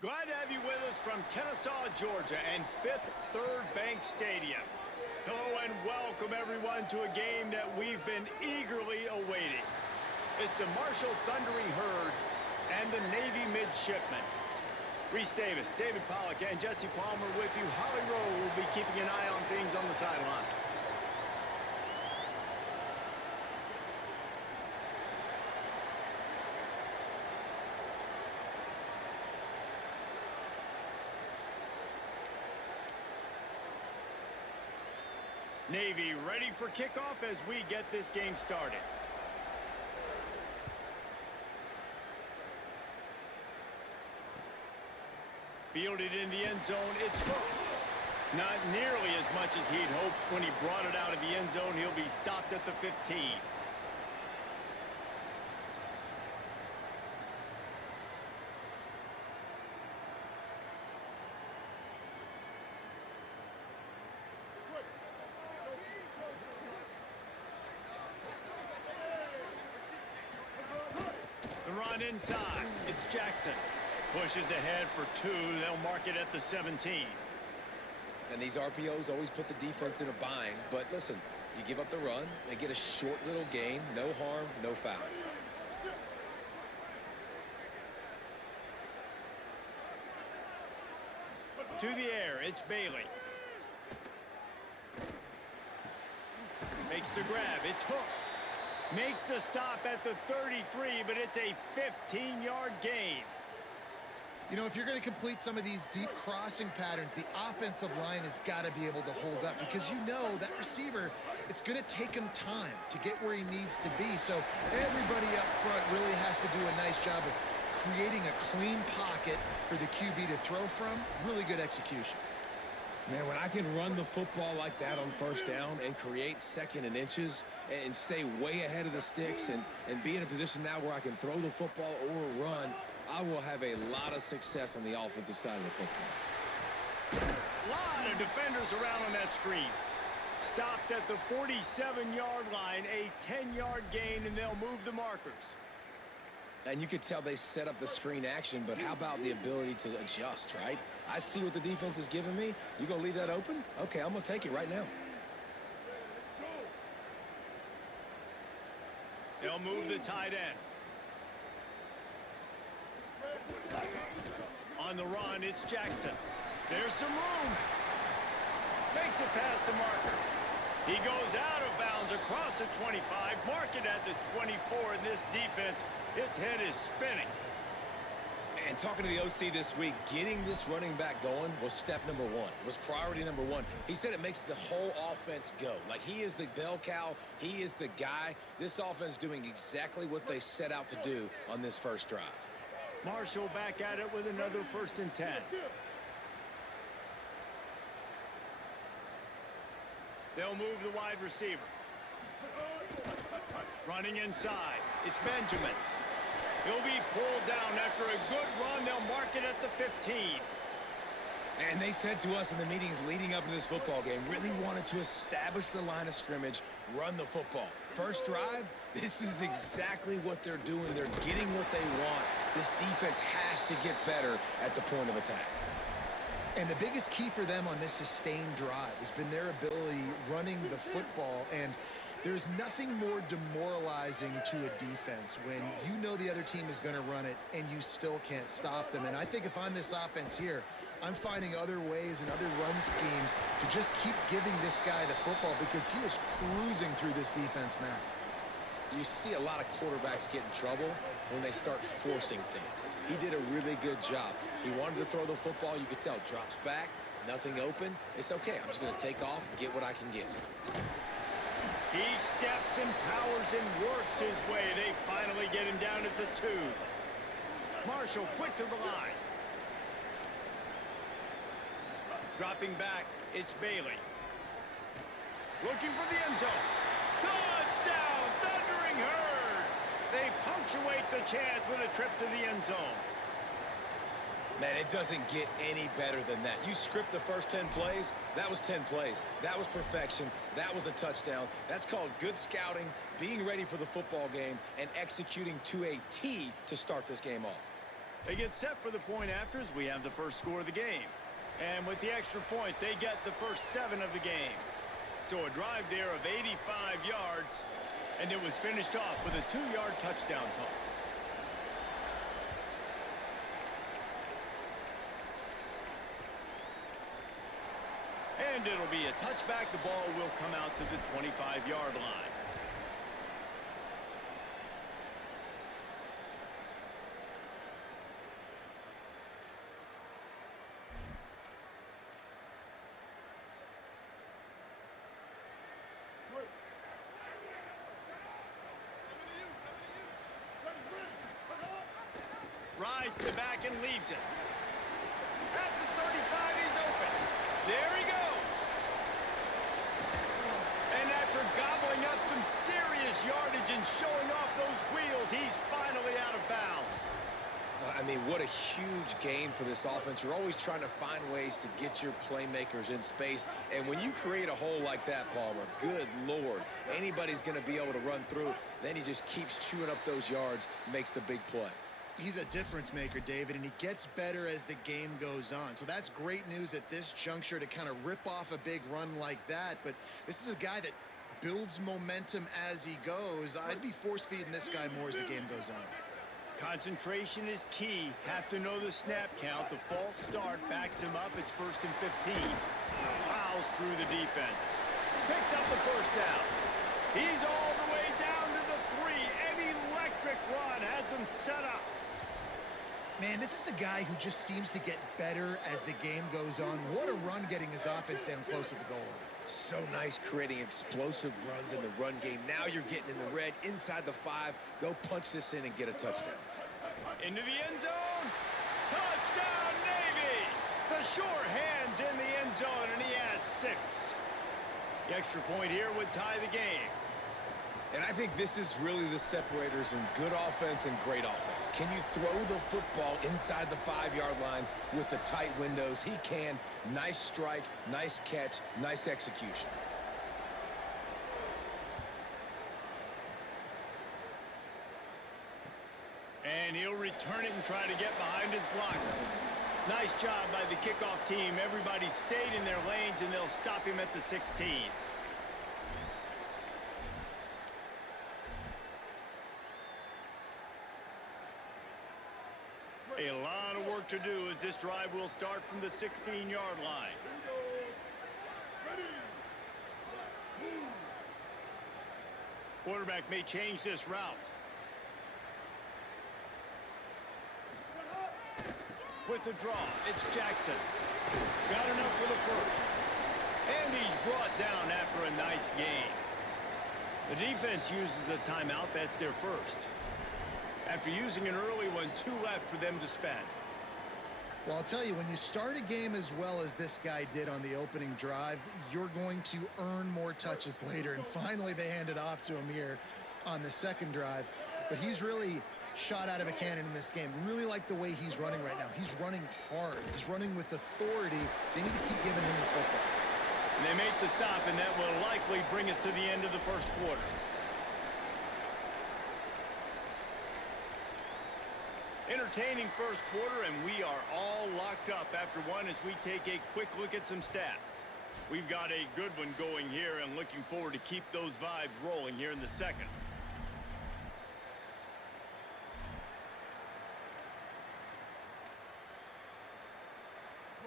Glad to have you with us from Kennesaw, Georgia, and Fifth Third Bank Stadium. Hello and welcome, everyone, to a game that we've been eagerly awaiting. It's the Marshall Thundering Herd and the Navy Midshipmen. Reese Davis, David Pollock, and Jesse Palmer with you. Holly Rowe will be keeping an eye on things on the sideline. Navy ready for kickoff as we get this game started. Fielded in the end zone, it's Hooks. Not nearly as much as he'd hoped when he brought it out of the end zone. He'll be stopped at the 15. The run inside, it's Jackson. Pushes ahead for 2. They'll mark it at the 17. And these RPOs always put the defense in a bind. But listen, you give up the run, they get a short little gain, no harm, no foul. To the air, it's Bailey. Makes the grab, it's Hooks. Makes the stop at the 33, but it's a 15-yard gain. You know, if you're going to complete some of these deep crossing patterns, the offensive line has got to be able to hold up because you know that receiver, it's going to take him time to get where he needs to be. So everybody up front really has to do a nice job of creating a clean pocket for the QB to throw from. Really good execution. Man, when I can run the football like that on first down and create second and inches and stay way ahead of the sticks and be in a position now where I can throw the football or run, I will have a lot of success on the offensive side of the football. A lot of defenders around on that screen. Stopped at the 47-yard line, a 10-yard gain, and they'll move the markers. And you could tell they set up the screen action, but how about the ability to adjust, right? I see what the defense is giving me. You gonna leave that open? Okay, I'm gonna take it right now. They'll move the tight end. On the run, it's Jackson. There's some room. Makes it past the marker. He goes out of bounds across the 25, mark it at the 24, and this defense, its head is spinning. And talking to the OC this week, getting this running back going was step number 1. It was priority number 1. He said it makes the whole offense go. Like, he is the bell cow. He is the guy. This offense doing exactly what they set out to do on this first drive. Marshall back at it with another 1st and 10. They'll move the wide receiver. Running inside, it's Benjamin. He'll be pulled down after a good run. They'll mark it at the 15. And they said to us in the meetings leading up to this football game, really wanted to establish the line of scrimmage, run the football. First drive, this is exactly what they're doing. They're getting what they want. This defense has to get better at the point of attack. And the biggest key for them on this sustained drive has been their ability running the football. And there's nothing more demoralizing to a defense when you know the other team is going to run it and you still can't stop them. And I think if I'm this offense here, I'm finding other ways and other run schemes to just keep giving this guy the football because he is cruising through this defense now. You see a lot of quarterbacks get in trouble when they start forcing things. He did a really good job. He wanted to throw the football. You could tell, drops back, nothing open. It's okay. I'm just going to take off, get what I can get. He steps and powers and works his way. They finally get him down at the 2. Marshall quick to the line. Dropping back, it's Bailey. Looking for the end zone. Touchdown, Thundering Herd! They punctuate the chance with a trip to the end zone. Man, it doesn't get any better than that. You script the first 10 plays, that was 10 plays. That was perfection. That was a touchdown. That's called good scouting, being ready for the football game, and executing to a T to start this game off. They get set for the point afters. We have the first score of the game. And with the extra point, they get the first 7 of the game. So a drive there of 85 yards, and it was finished off with a 2-yard touchdown toss. And it'll be a touchback. The ball will come out to the 25-yard line. Rides the back and leaves it. At the 35, he's open. There he goes. And after gobbling up some serious yardage and showing off those wheels, he's finally out of bounds. I mean, what a huge game for this offense. You're always trying to find ways to get your playmakers in space. And when you create a hole like that, Palmer, good Lord, anybody's going to be able to run through. Then he just keeps chewing up those yards, makes the big play. He's a difference maker, David, and he gets better as the game goes on. So that's great news at this juncture to kind of rip off a big run like that. But this is a guy that builds momentum as he goes. I'd be force-feeding this guy more as the game goes on. Concentration is key. Have to know the snap count. The false start backs him up. It's 1st and 15. Plows through the defense. Picks up the first down. He's all the way down to the 3. An electric run has him set up. Man, this is a guy who just seems to get better as the game goes on. What a run getting his offense down close to the goal line. So nice creating explosive runs in the run game. Now you're getting in the red, inside the 5. Go punch this in and get a touchdown. Into the end zone. Touchdown, Navy! The sure hands in the end zone, and he has 6. The extra point here would tie the game. And I think this is really the separators in good offense and great offense. Can you throw the football inside the 5-yard line with the tight windows? He can. Nice strike, nice catch, nice execution. And he'll return it and try to get behind his blockers. Nice job by the kickoff team. Everybody stayed in their lanes, and they'll stop him at the 16. A lot of work to do as this drive will start from the 16-yard line. Quarterback may change this route. With the draw, it's Jackson. Got enough for the first. And he's brought down after a nice gain. The defense uses a timeout. That's their first. After using an early one, 2 left for them to spend. Well, I'll tell you, when you start a game as well as this guy did on the opening drive, you're going to earn more touches later. And finally, they handed off to him here on the second drive. But he's really shot out of a cannon in this game. Really like the way he's running right now. He's running hard. He's running with authority. They need to keep giving him the football. And they make the stop, and that will likely bring us to the end of the first quarter. Entertaining first quarter, and we are all locked up after one as we take a quick look at some stats. We've got a good one going here, and looking forward to keep those vibes rolling here in the second.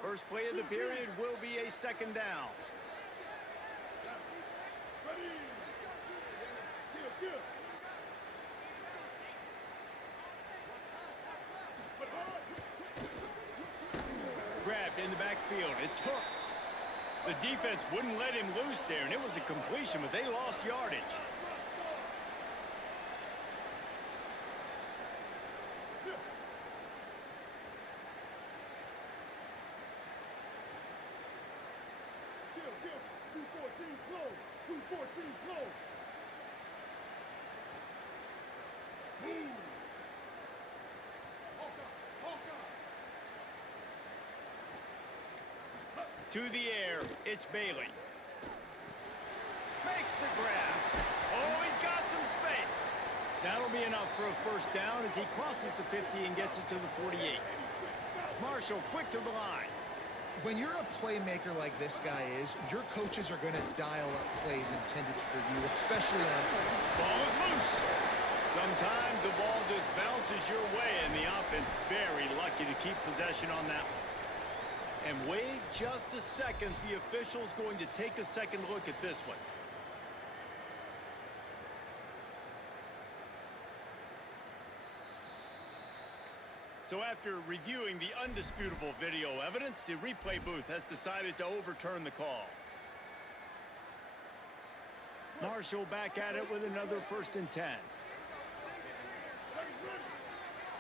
First play of the period will be a second down. Grabbed in the backfield. It's Hooks. The defense wouldn't let him loose there, and it was a completion, but they lost yardage. To the air, it's Bailey. Makes the grab. Oh, he's got some space. That'll be enough for a first down as he crosses the 50 and gets it to the 48. Marshall quick to the line. When you're a playmaker like this guy is, your coaches are going to dial up plays intended for you, especially on... Ball is loose. Sometimes the ball just bounces your way, and the offense very lucky to keep possession on that one. And wait just a second. The official's going to take a second look at this one. So after reviewing the undisputable video evidence, the replay booth has decided to overturn the call. Marshall back at it with another 1st and 10.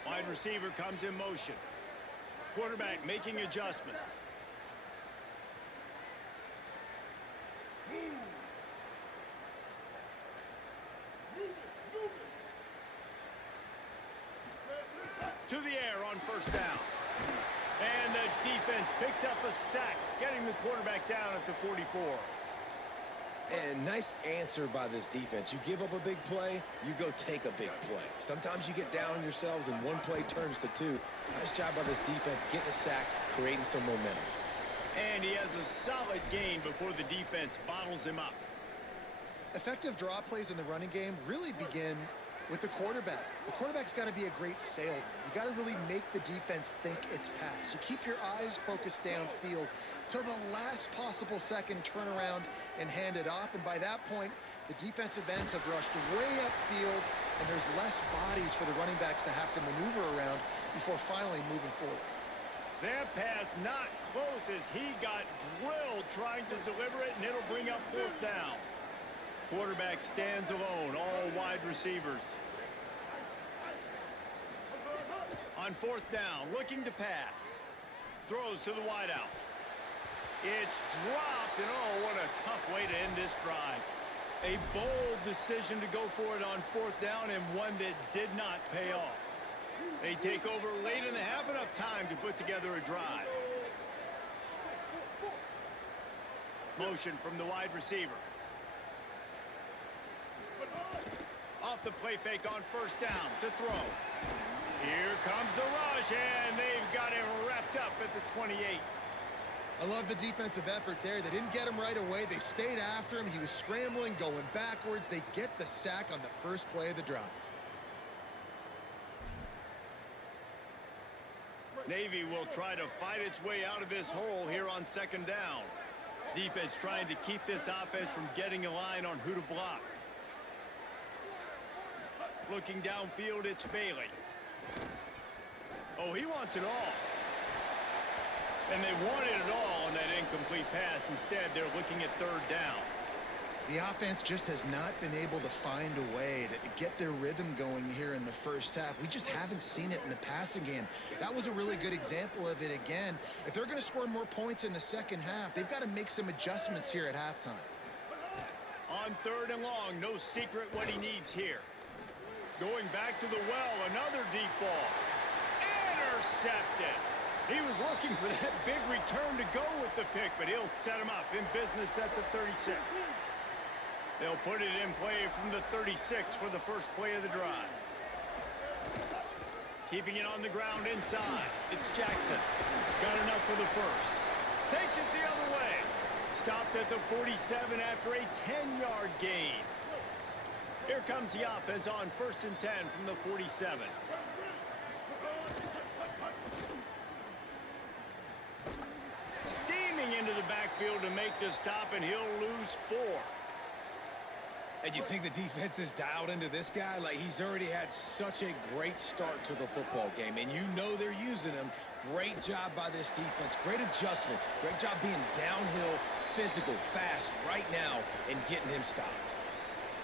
Wide receiver comes in motion. Quarterback making adjustments. To the air on 1st down. And the defense picks up a sack, getting the quarterback down at the 44. And nice answer by this defense. You give up a big play, you go take a big play. Sometimes you get down on yourselves and one play turns to two. Nice job by this defense getting a sack, creating some momentum. And he has a solid gain before the defense bottles him up. Effective draw plays in the running game really begin with the quarterback. The quarterback's got to be a great salesman. You got to really make the defense think it's pass. You keep your eyes focused downfield till the last possible second, turn around and hand it off. And by that point, the defensive ends have rushed way upfield, and there's less bodies for the running backs to have to maneuver around before finally moving forward. That pass not close as he got drilled trying to deliver it, and it'll bring up 4th down. Quarterback stands alone, all wide receivers. On 4th down, looking to pass. Throws to the wideout. It's dropped, and oh, what a tough way to end this drive. A bold decision to go for it on 4th down, and one that did not pay off. They take over late in the half, enough time to put together a drive. Motion from the wide receiver. Off the play fake on 1st down to throw. Here comes the rush, and they've got him wrapped up at the 28. I love the defensive effort there. They didn't get him right away. They stayed after him. He was scrambling, going backwards. They get the sack on the first play of the drive. Navy will try to fight its way out of this hole here on 2nd down. Defense trying to keep this offense from getting a line on who to block. Looking downfield, it's Bailey. Oh, he wants it all. And they wanted it all on that incomplete pass. Instead, they're looking at 3rd down. The offense just has not been able to find a way to get their rhythm going here in the first half. We just haven't seen it in the passing game. That was a really good example of it again. If they're going to score more points in the second half, they've got to make some adjustments here at halftime. On 3rd and long, no secret what he needs here. Going back to the well, another deep ball. Intercepted. He was looking for that big return to go with the pick, but he'll set him up in business at the 36. They'll put it in play from the 36 for the first play of the drive. Keeping it on the ground inside. It's Jackson. Got enough for the first. Takes it the other way. Stopped at the 47 after a 10-yard gain. Here comes the offense on 1st and 10 from the 47. Steaming into the backfield to make the stop, and he'll lose 4. And you think the defense is dialed into this guy? Like, he's already had such a great start to the football game, and you know they're using him. Great job by this defense. Great adjustment. Great job being downhill, physical, fast right now, and getting him stopped.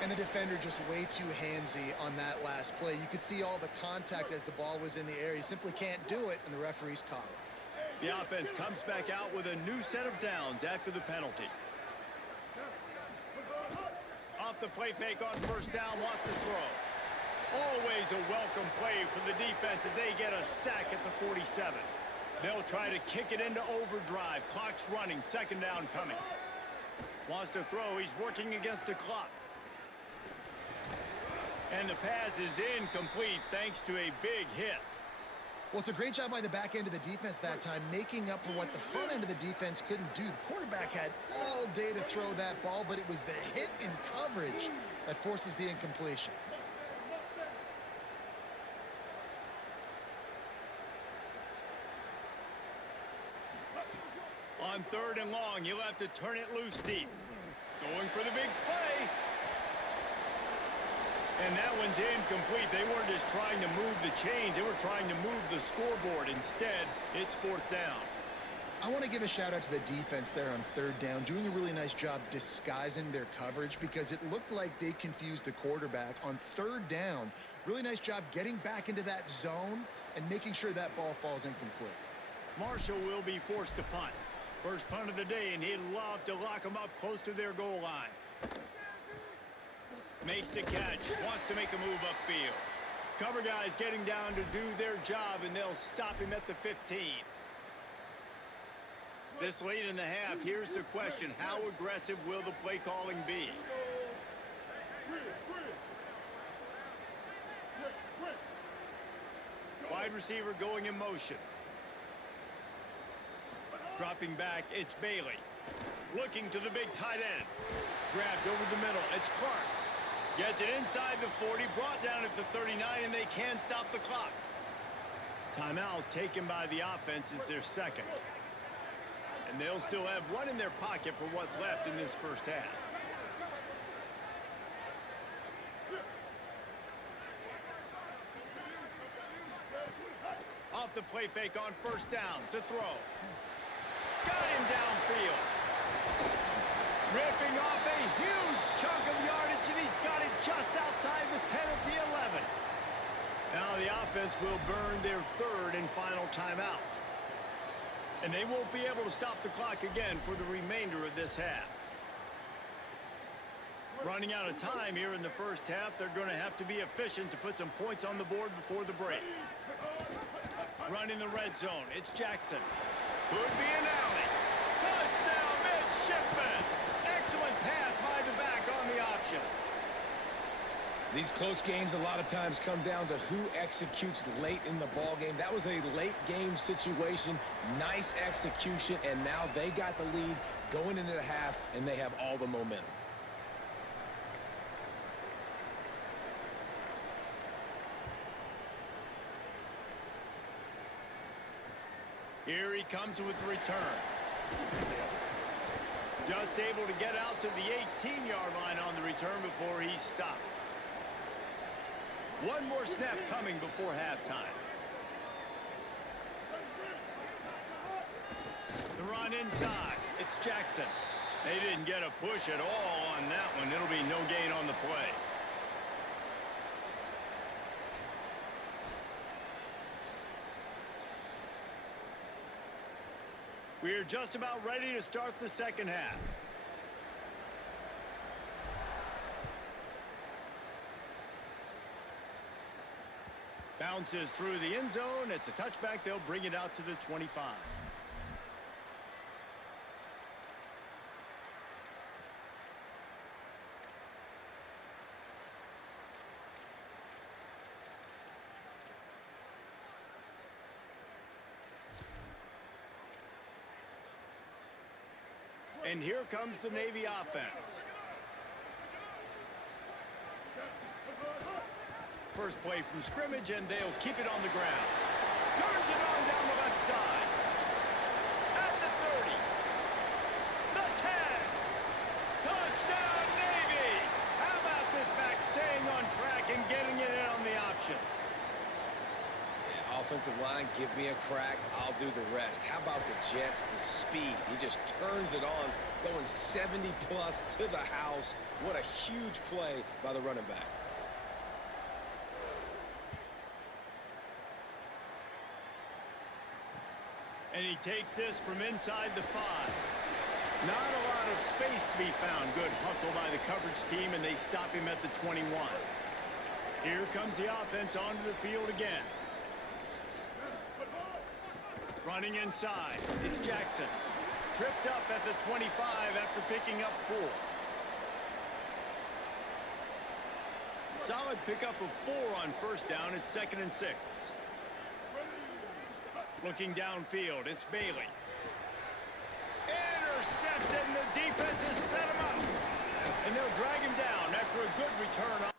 And the defender just way too handsy on that last play. You could see all the contact as the ball was in the air. He simply can't do it, and the referees caught it. The offense comes back out with a new set of downs after the penalty. Off the play fake on 1st down, wants to throw. Always a welcome play for the defense as they get a sack at the 47. They'll try to kick it into overdrive. Clock's running, 2nd down coming. Wants to throw, he's working against the clock. And the pass is incomplete thanks to a big hit. Well, it's a great job by the back end of the defense that time, making up for what the front end of the defense couldn't do. The quarterback had all day to throw that ball, but it was the hit in coverage that forces the incompletion. On 3rd and long, he'll have to turn it loose deep. Going for the big play. And that one's incomplete. They weren't just trying to move the chains. They were trying to move the scoreboard. Instead, it's 4th down. I want to give a shout out to the defense there on 3rd down, doing a really nice job disguising their coverage because it looked like they confused the quarterback on 3rd down. Really nice job getting back into that zone and making sure that ball falls incomplete. Marshall will be forced to punt. First punt of the day, and he'd love to lock them up close to their goal line. Makes the catch, wants to make a move upfield. Cover guys getting down to do their job, and they'll stop him at the 15. This late in the half, here's the question. How aggressive will the play calling be? Wide receiver going in motion. Dropping back, it's Bailey. Looking to the big tight end. Grabbed over the middle, it's Clark. Gets it inside the 40, brought down at the 39, and they can't stop the clock. Timeout taken by the offense is their second. And they'll still have one in their pocket for what's left in this first half. Off the play fake on 1st down to throw. Got him downfield. Ripping off a huge chunk of yardage, and he's got it just outside the 10 at the 11. Now the offense will burn their 3rd and final timeout. And they won't be able to stop the clock again for the remainder of this half. Running out of time here in the first half, they're going to have to be efficient to put some points on the board before the break. Run in the red zone, it's Jackson. Could be an alley. Touchdown, midshipman. Excellent pass by the back on the option. These close games a lot of times come down to who executes late in the ball game. That was a late game situation. Nice execution, and now they got the lead going into the half, and they have all the momentum. Here he comes with the return. Just able to get out to the 18-yard line on the return before he's stopped. One more snap coming before halftime. The run inside. It's Jackson. They didn't get a push at all on that one. It'll be no gain on the play. We're just about ready to start the second half. Bounces through the end zone. It's a touchback. They'll bring it out to the 25. And here comes the Navy offense. First play from scrimmage, and they'll keep it on the ground. Turns it on down the left side. At the 30. The 10. Touchdown, Navy! How about this back staying on track and getting it in on the option? Offensive line, give me a crack, I'll do the rest. How about the Jets, the speed? He just turns it on, going 70-plus to the house. What a huge play by the running back. And he takes this from inside the 5. Not a lot of space to be found. Good hustle by the coverage team, and they stop him at the 21. Here comes the offense onto the field again. Running inside, it's Jackson. Tripped up at the 25 after picking up 4. solid pickup of 4 on first down. It's 2nd and 6. Looking downfield, it's Bailey. Intercepted, and the defense has set him up. And they'll drag him down after a good return.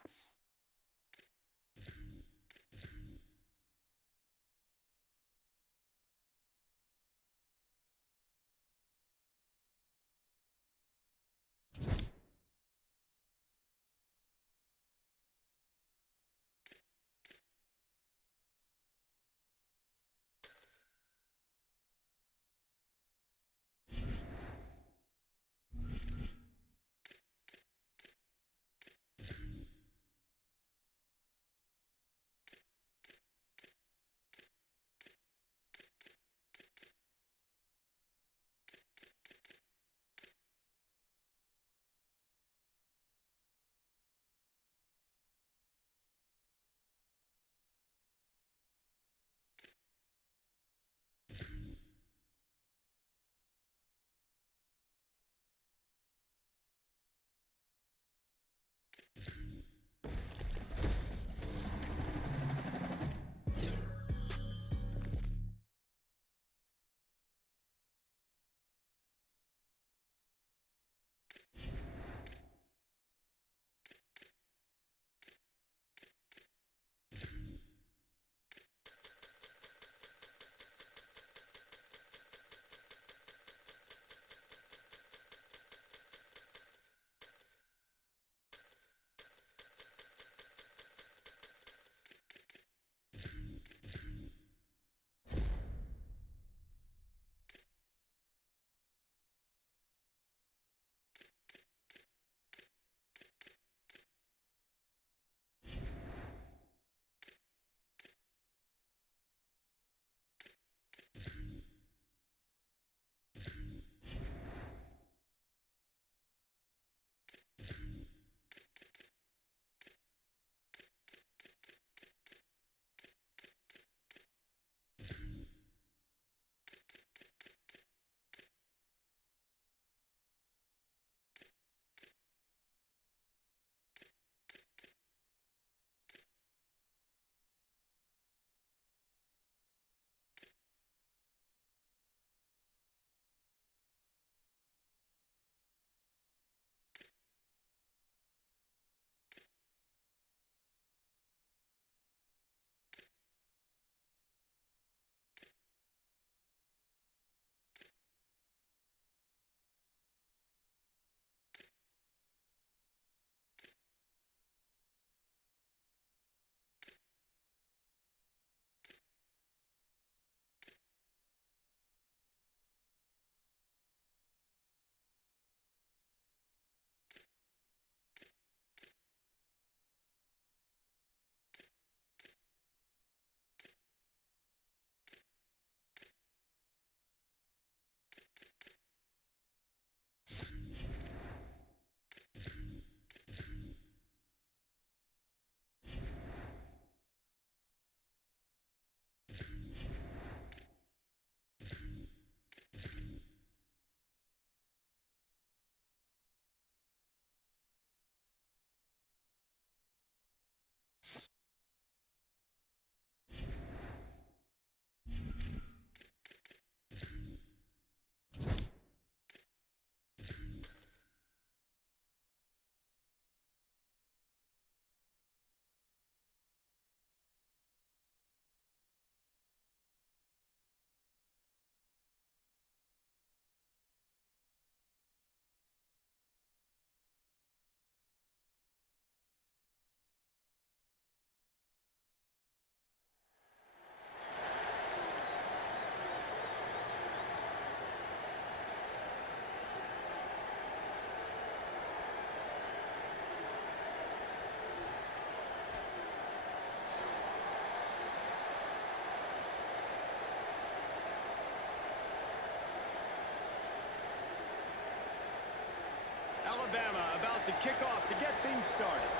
Alabama about to kick off to get things started.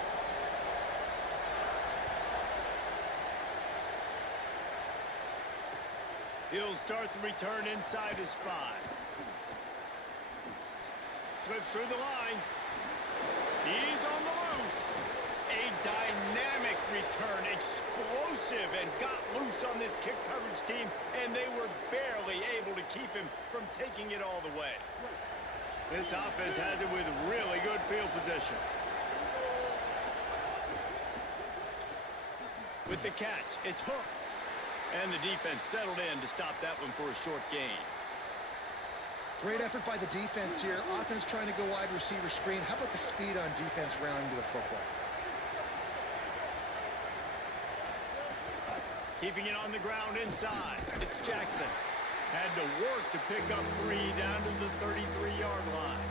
He'll start the return inside his 5. Slips through the line. He's on the loose. A dynamic on this kick coverage team, and they were barely able to keep him from taking it all the way. This offense has it with really good field position. With the catch, it's Hooks. And the defense settled in to stop that one for a short gain. Great effort by the defense here. Offense trying to go wide receiver screen. How about the speed on defense rounding to the football? Keeping it on the ground inside. It's Jackson. Had to work to pick up 3 down to the 33-yard line.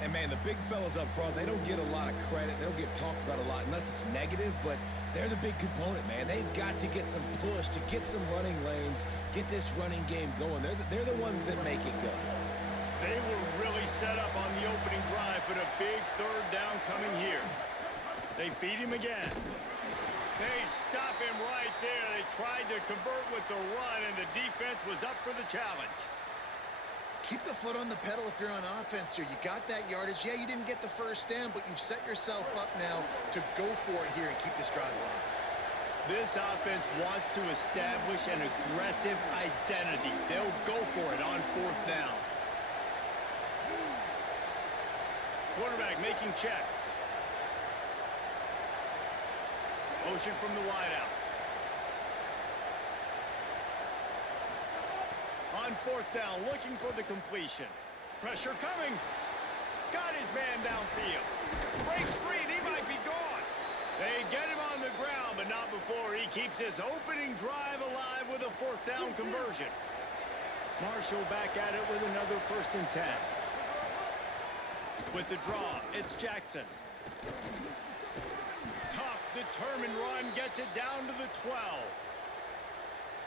And, man, the big fellas up front, they don't get a lot of credit. They don't get talked about a lot unless it's negative, but they're the big component, man. They've got to get some push, to get some running lanes, get this running game going. They're the ones that make it go. They were really set up on the opening drive, but a big third down coming here. They feed him again. They stop him right there. They tried to convert with the run, and the defense was up for the challenge. Keep the foot on the pedal if you're on offense here. You got that yardage. Yeah, you didn't get the first down, but you've set yourself up now to go for it here and keep this drive alive. This offense wants to establish an aggressive identity. They'll go for it on 4th down. Quarterback making checks. Motion from the wideout. On 4th down, looking for the completion. Pressure coming. Got his man downfield. Breaks free, and he might be gone. They get him on the ground, but not before he keeps his opening drive alive with a 4th down conversion. Marshall back at it with another 1st and 10. With the draw, it's Jackson. Tough, determined run gets it down to the 12.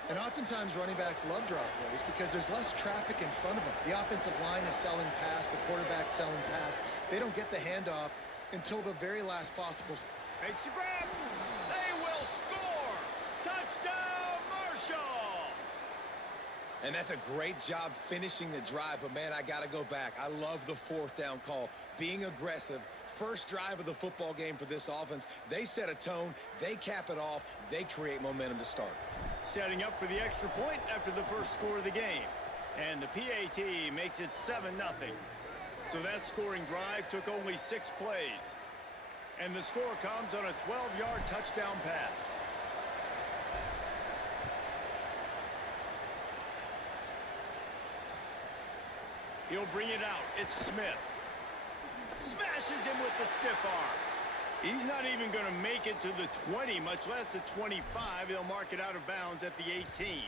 And oftentimes running backs love draw plays because there's less traffic in front of them. The offensive line is selling pass, the quarterback's selling pass. They don't get the handoff until the very last possible. Makes the grab. They will score. Touchdown, Marshall. And that's a great job finishing the drive, but, man, I got to go back. I love the 4th down call. Being aggressive, first drive of the football game for this offense. They set a tone. They cap it off. They create momentum to start. Setting up for the extra point after the first score of the game. And the PAT makes it 7-0. So that scoring drive took only 6 plays. And the score comes on a 12-yard touchdown pass. He'll bring it out. It's Smith. Smashes him with the stiff arm. He's not even going to make it to the 20, much less the 25. They'll mark it out of bounds at the 18.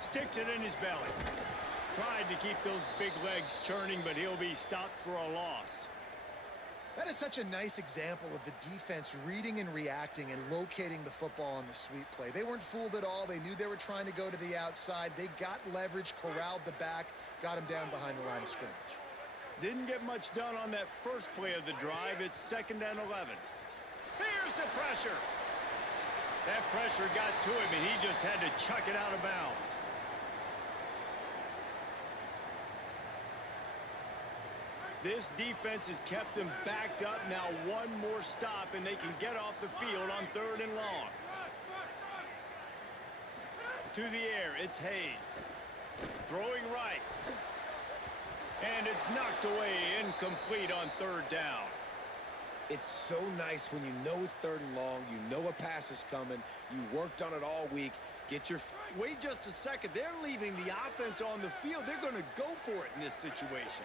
Sticks it in his belly. Tried to keep those big legs churning, but he'll be stopped for a loss. That is such a nice example of the defense reading and reacting and locating the football on the sweep play. They weren't fooled at all. They knew they were trying to go to the outside. They got leverage, corralled the back, got him down behind the line of scrimmage. Didn't get much done on that first play of the drive. It's 2nd and 11. Here's the pressure. That pressure got to him, and he just had to chuck it out of bounds. This defense has kept them backed up. Now one more stop, and they can get off the field on 3rd and long. To the air, it's Hayes. Throwing right. And it's knocked away, incomplete on 3rd down. It's so nice when you know it's 3rd and long, you know a pass is coming, you worked on it all week, get your... Wait just a second. They're leaving the offense on the field. They're going to go for it in this situation.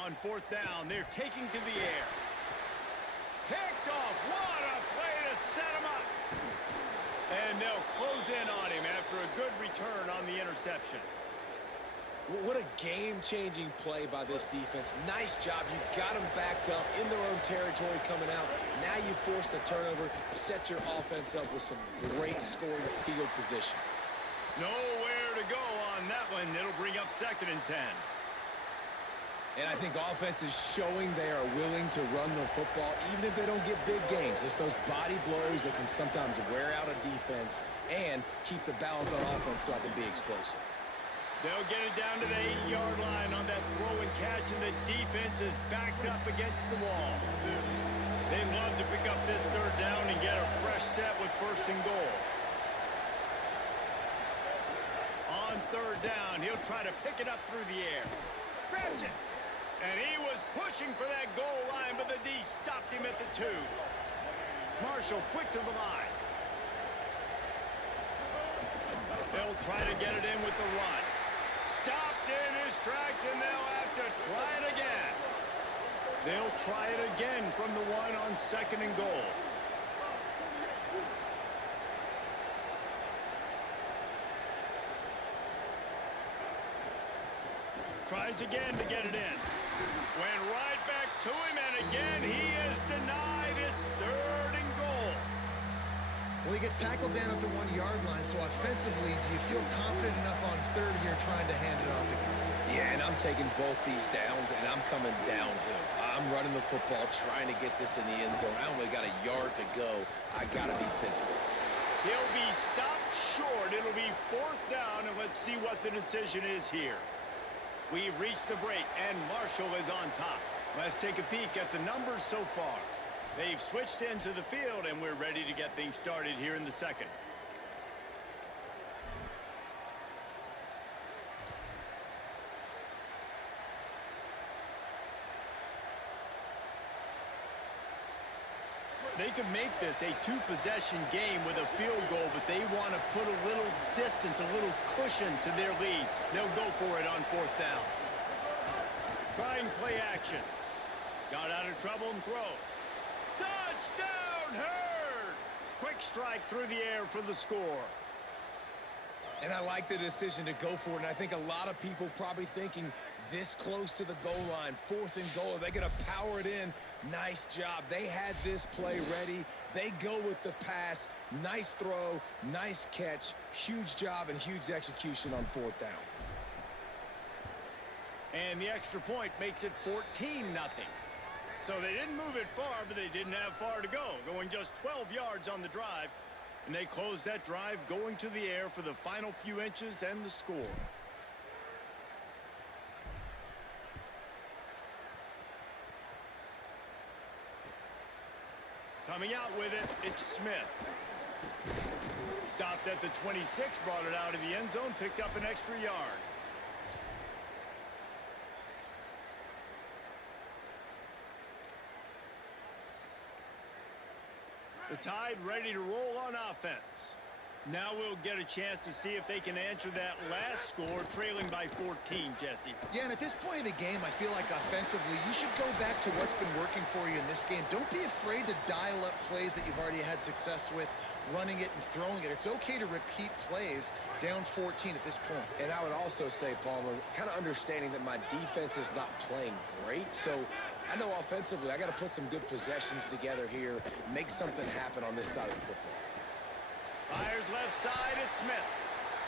On 4th down, they're taking to the air. Picked off. What a play to set him up. And they'll close in on him after a good return on the interception. What a game-changing play by this defense. Nice job. You got them backed up in their own territory coming out. Now you force the turnover, set your offense up with some great scoring field position. Nowhere to go on that one. It'll bring up 2nd and 10. And I think offense is showing they are willing to run the football, even if they don't get big gains. Just those body blows that can sometimes wear out a defense and keep the balance on offense so I can be explosive. They'll get it down to the 8-yard line on that throw and catch, and the defense is backed up against the wall. They'd love to pick up this third down and get a fresh set with 1st and goal. On 3rd down, he'll try to pick it up through the air. Grabs it. And he was pushing for that goal line, but the D stopped him at the 2. Marshall quick to the line. They'll try to get it in with the run. Stopped in his tracks, and they'll have to try it again. They'll try it again from the 1 on 2nd and goal. Tries again to get it in. Went right back to him, and again he is denied. It's 3rd and goal. Well, he gets tackled down at the 1-yard line, so offensively, do you feel confident enough on 3rd here trying to hand it off again? Yeah, and I'm taking both these downs, and I'm coming downhill. I'm running the football, trying to get this in the end zone. I only got a yard to go. I got to be physical. He'll be stopped short. It'll be 4th down, and let's see what the decision is here. We've reached the break, and Marshall is on top. Let's take a peek at the numbers so far. They've switched into the field, and we're ready to get things started here in the 2nd. They could make this a 2-possession game with a field goal, but they want to put a little distance, a little cushion to their lead. They'll go for it on 4th down. Trying play action. Got out of trouble and throws. Touchdown, Hurd! Quick strike through the air for the score. And I like the decision to go for it, and I think a lot of people probably thinking this close to the goal line, 4th and goal, they're going to power it in. Nice job. They had this play ready. They go with the pass. Nice throw, nice catch, huge job and huge execution on 4th down. And the extra point makes it 14-0. So they didn't move it far, but they didn't have far to go, going just 12 yards on the drive. And they close that drive going to the air for the final few inches and the score. Coming out with it, it's Smith. Stopped at the 26, brought it out of the end zone, picked up an extra yard. The Tide ready to roll on offense. Now we'll get a chance to see if they can answer that last score, trailing by 14, Jesse. Yeah, and at this point of the game, I feel like offensively, you should go back to what's been working for you in this game. Don't be afraid to dial up plays that you've already had success with, running it and throwing it. It's okay to repeat plays down 14 at this point. And I would also say, Palmer, kind of understanding that my defense is not playing great, so I know offensively I got to put some good possessions together here, make something happen on this side of the football. Fires left side, it's Smith.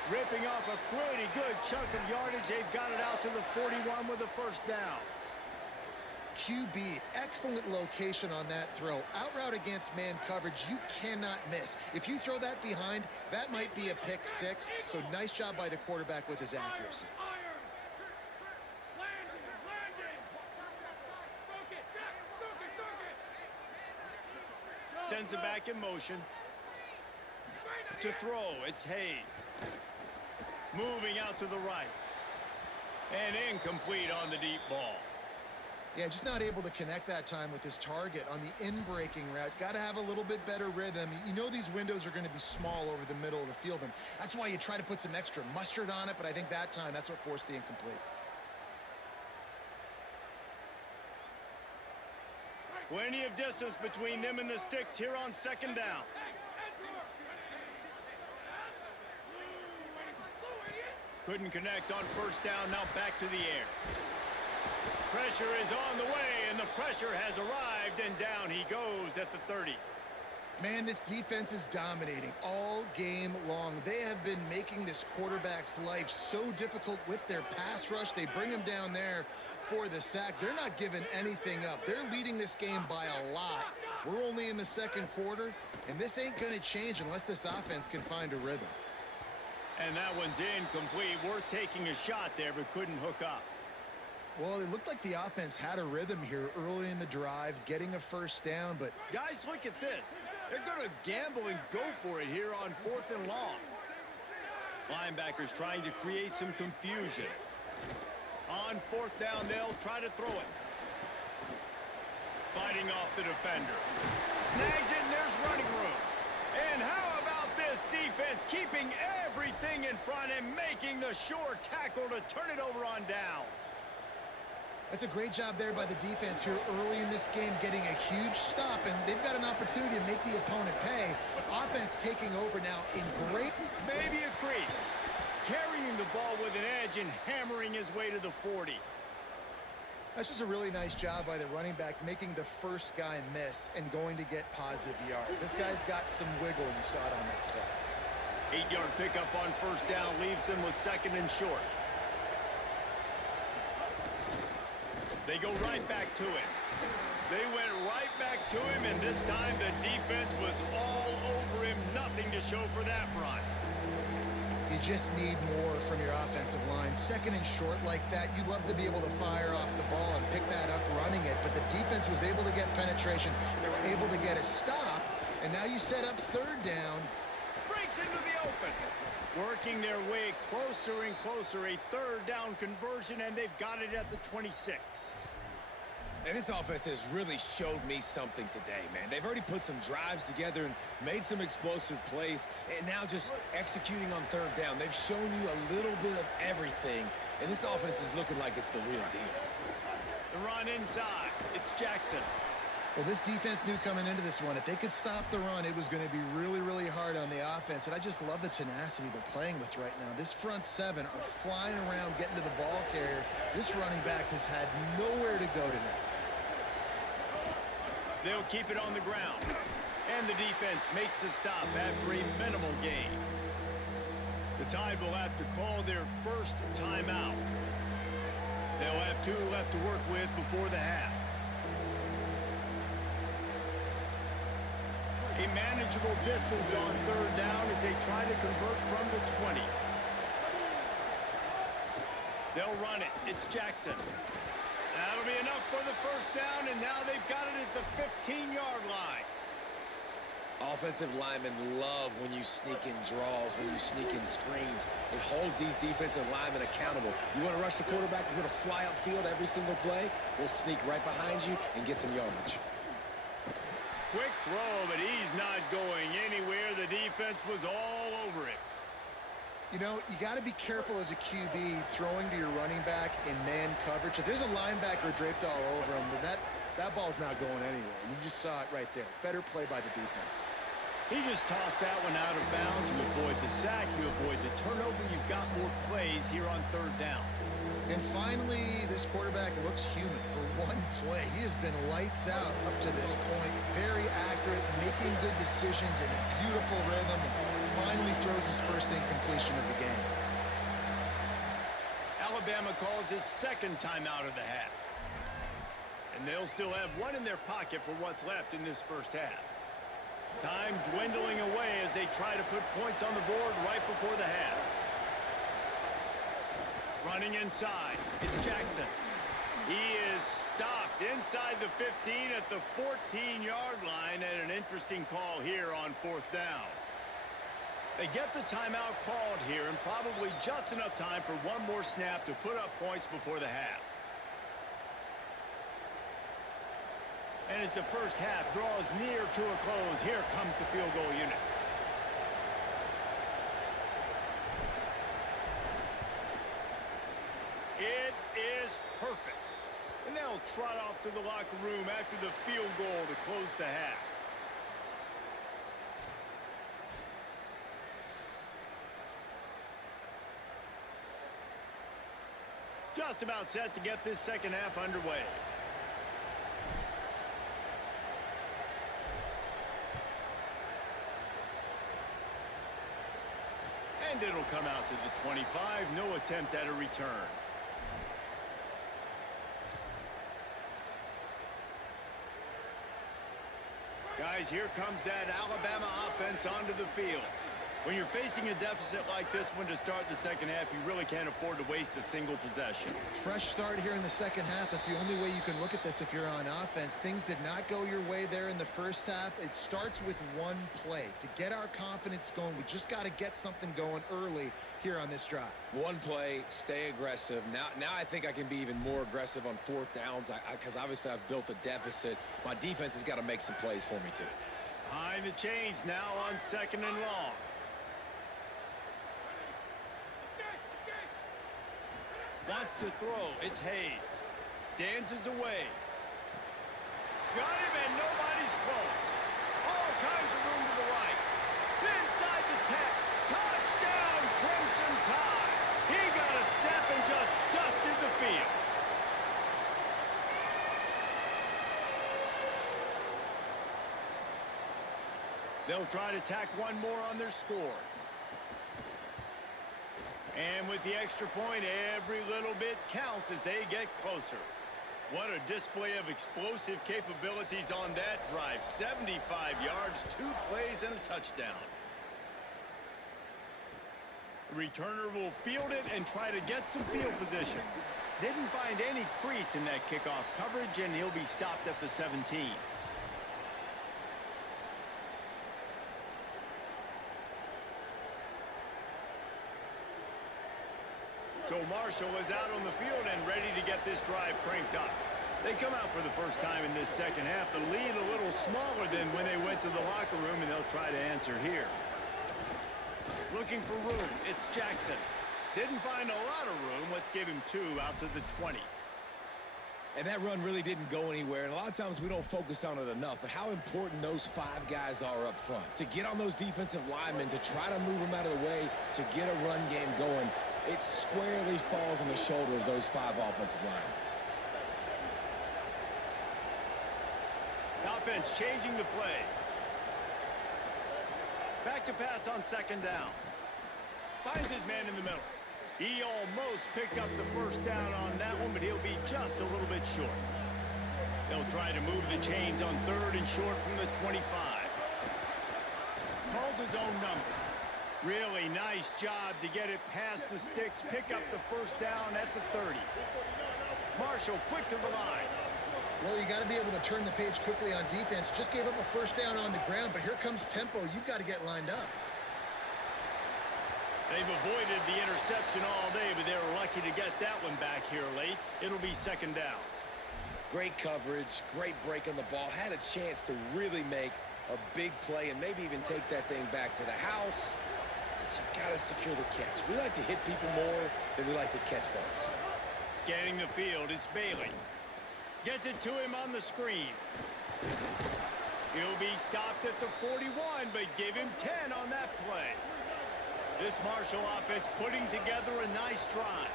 Ripping off a pretty good chunk of yardage. They've got it out to the 41 with a 1st down. QB, excellent location on that throw. Out route against man coverage, you cannot miss. If you throw that behind, that might be a pick 6. So nice job by the quarterback with his accuracy. Sends it back in motion. To throw, it's Hayes. Moving out to the right. And incomplete on the deep ball. Yeah, just not able to connect that time with his target on the in-breaking route. Got to have a little bit better rhythm. You know these windows are going to be small over the middle of the field, and that's why you try to put some extra mustard on it, but I think that time, that's what forced the incomplete. Plenty of distance between them and the sticks here on 2nd down. Couldn't connect on 1st down, now back to the air. Pressure is on the way, and the pressure has arrived, and down he goes at the 30. Man, this defense is dominating all game long. They have been making this quarterback's life so difficult with their pass rush. They bring him down there for the sack. They're not giving anything up. They're leading this game by a lot. We're only in the second quarter, and this ain't going to change unless this offense can find a rhythm. And that one's incomplete. Worth taking a shot there, but couldn't hook up. Well, it looked like the offense had a rhythm here early in the drive, getting a first down, but... Guys, look at this. They're going to gamble and go for it here on 4th and long. Linebackers trying to create some confusion. On 4th down, they'll try to throw it. Fighting off the defender. Snags it, and there's running room. And how about this defense keeping everything in front and making the sure tackle to turn it over on downs? That's a great job there by the defense here early in this game, getting a huge stop, and they've got an opportunity to make the opponent pay. Offense taking over now in great... Maybe a crease. Carrying the ball with an edge and hammering his way to the 40. That's just a really nice job by the running back, making the first guy miss and going to get positive yards. This guy's got some wiggle, and you saw it on that play. 8-yard pickup on 1st down leaves them with 2nd and short. They go right back to him. They went right back to him, and this time the defense was all over him. Nothing to show for that run. You just need more from your offensive line. 2nd and short like that, you'd love to be able to fire off the ball and pick that up running it, but the defense was able to get penetration. They were able to get a stop, and now you set up 3rd down. Breaks into the open. Working their way closer and closer. A 3rd down conversion, and they've got it at the 26. And this offense has really showed me something today, man. They've already put some drives together and made some explosive plays, and now just executing on 3rd down. They've shown you a little bit of everything, and this offense is looking like it's the real deal. The run inside. It's Jackson. Well, this defense knew coming into this one, if they could stop the run, it was going to be really, really hard on the offense. And I just love the tenacity they're playing with right now. This front 7 are flying around, getting to the ball carrier. This running back has had nowhere to go tonight. They'll keep it on the ground. And the defense makes the stop after a minimal gain. The Tide will have to call their first timeout. They'll have 2 left to work with before the half. A manageable distance on 3rd down as they try to convert from the 20. They'll run it. It's Jackson. That'll be enough for the first down, and now they've got it at the 15-yard line. Offensive linemen love when you sneak in draws, when you sneak in screens. It holds these defensive linemen accountable. You want to rush the quarterback, you want to fly upfield every single play, we'll sneak right behind you and get some yardage. Quick throw, but he's not going anywhere. The defense was all over it. You know, you got to be careful as a QB throwing to your running back in man coverage. If there's a linebacker draped all over him, then that ball's not going anywhere. And you just saw it right there. Better play by the defense. He just tossed that one out of bounds. You avoid the sack. You avoid the turnover. You've got more plays here on 3rd down. And finally, this quarterback looks human for one play. He has been lights out up to this point. Very accurate, making good decisions in a beautiful rhythm, and finally throws his first incompletion of the game. Alabama calls its 2nd timeout of the half. And they'll still have 1 in their pocket for what's left in this first half. Time dwindling away as they try to put points on the board right before the half. Running inside, it's Jackson. He is stopped inside the 15 at the 14-yard line, and an interesting call here on 4th down. They get the timeout called here, and probably just enough time for 1 more snap to put up points before the half. And as the first half draws near to a close, here comes the field goal unit. It is perfect. And they'll trot off to the locker room after the field goal to close the half. Just about set to get this second half And it'll come out to the 25. No attempt at a return. Guys, here comes that Alabama offense onto the field. When you're facing a deficit like this one to start the second half, you really can't afford to waste a single possession. Fresh start here in the second half. That's the only way you can look at this if you're on offense. Things did not go your way there in the first half. It starts with one play. To get our confidence going, we just got to get something going early here on this drive. One play, stay aggressive. Now I think I can be even more aggressive on fourth downs because obviously I've built a deficit. My defense has got to make some plays for me too. Behind the chains now on second and long. Wants to throw. It's Hayes. Dances away. Got him, and nobody's close. All kinds of room to the right. Inside the 10. Touchdown, Crimson Tide. He got a step and just dusted the field. They'll try to tack one more on their score. And with the extra point, every little bit counts as they get closer. What a display of explosive capabilities on that drive. 75 yards, 2 plays, and a touchdown. The returner will field it and try to get some field position. Didn't find any crease in that kickoff coverage, and he'll be stopped at the 17. So Marshall is out on the field and ready to get this drive cranked up. They come out for the first time in this second half. The lead a little smaller than when they went to the locker room, and they'll try to answer here. Looking for room. It's Jackson. Didn't find a lot of room. Let's give him 2 out to the 20. And that run really didn't go anywhere, and a lot of times we don't focus on it enough, but how important those 5 guys are up front. To get on those defensive linemen, to try to move them out of the way, to get a run game going, it squarely falls on the shoulder of those 5 offensive linemen. Offense changing the play. Back to pass on second down. Finds his man in the middle. He almost picked up the first down on that one, but he'll be just a little bit short. They'll try to move the chains on third and short from the 25. Calls his own number. Really nice job to get it past the sticks, pick up the first down at the 30. Marshall quick to the line. Well, you got to be able to turn the page quickly on defense. Just gave up a first down on the ground, but here comes tempo. You've got to get lined up. They've avoided the interception all day, but they were lucky to get that one back here late. It'll be second down. Great coverage, great break on the ball. Had a chance to really make a big play and maybe even take that thing back to the house. But you got to secure the catch. We like to hit people more than we like to catch balls. Scanning the field, it's Bailey. Gets it to him on the screen. He'll be stopped at the 41, but give him 10 on that play. This Marshall offense putting together a nice drive.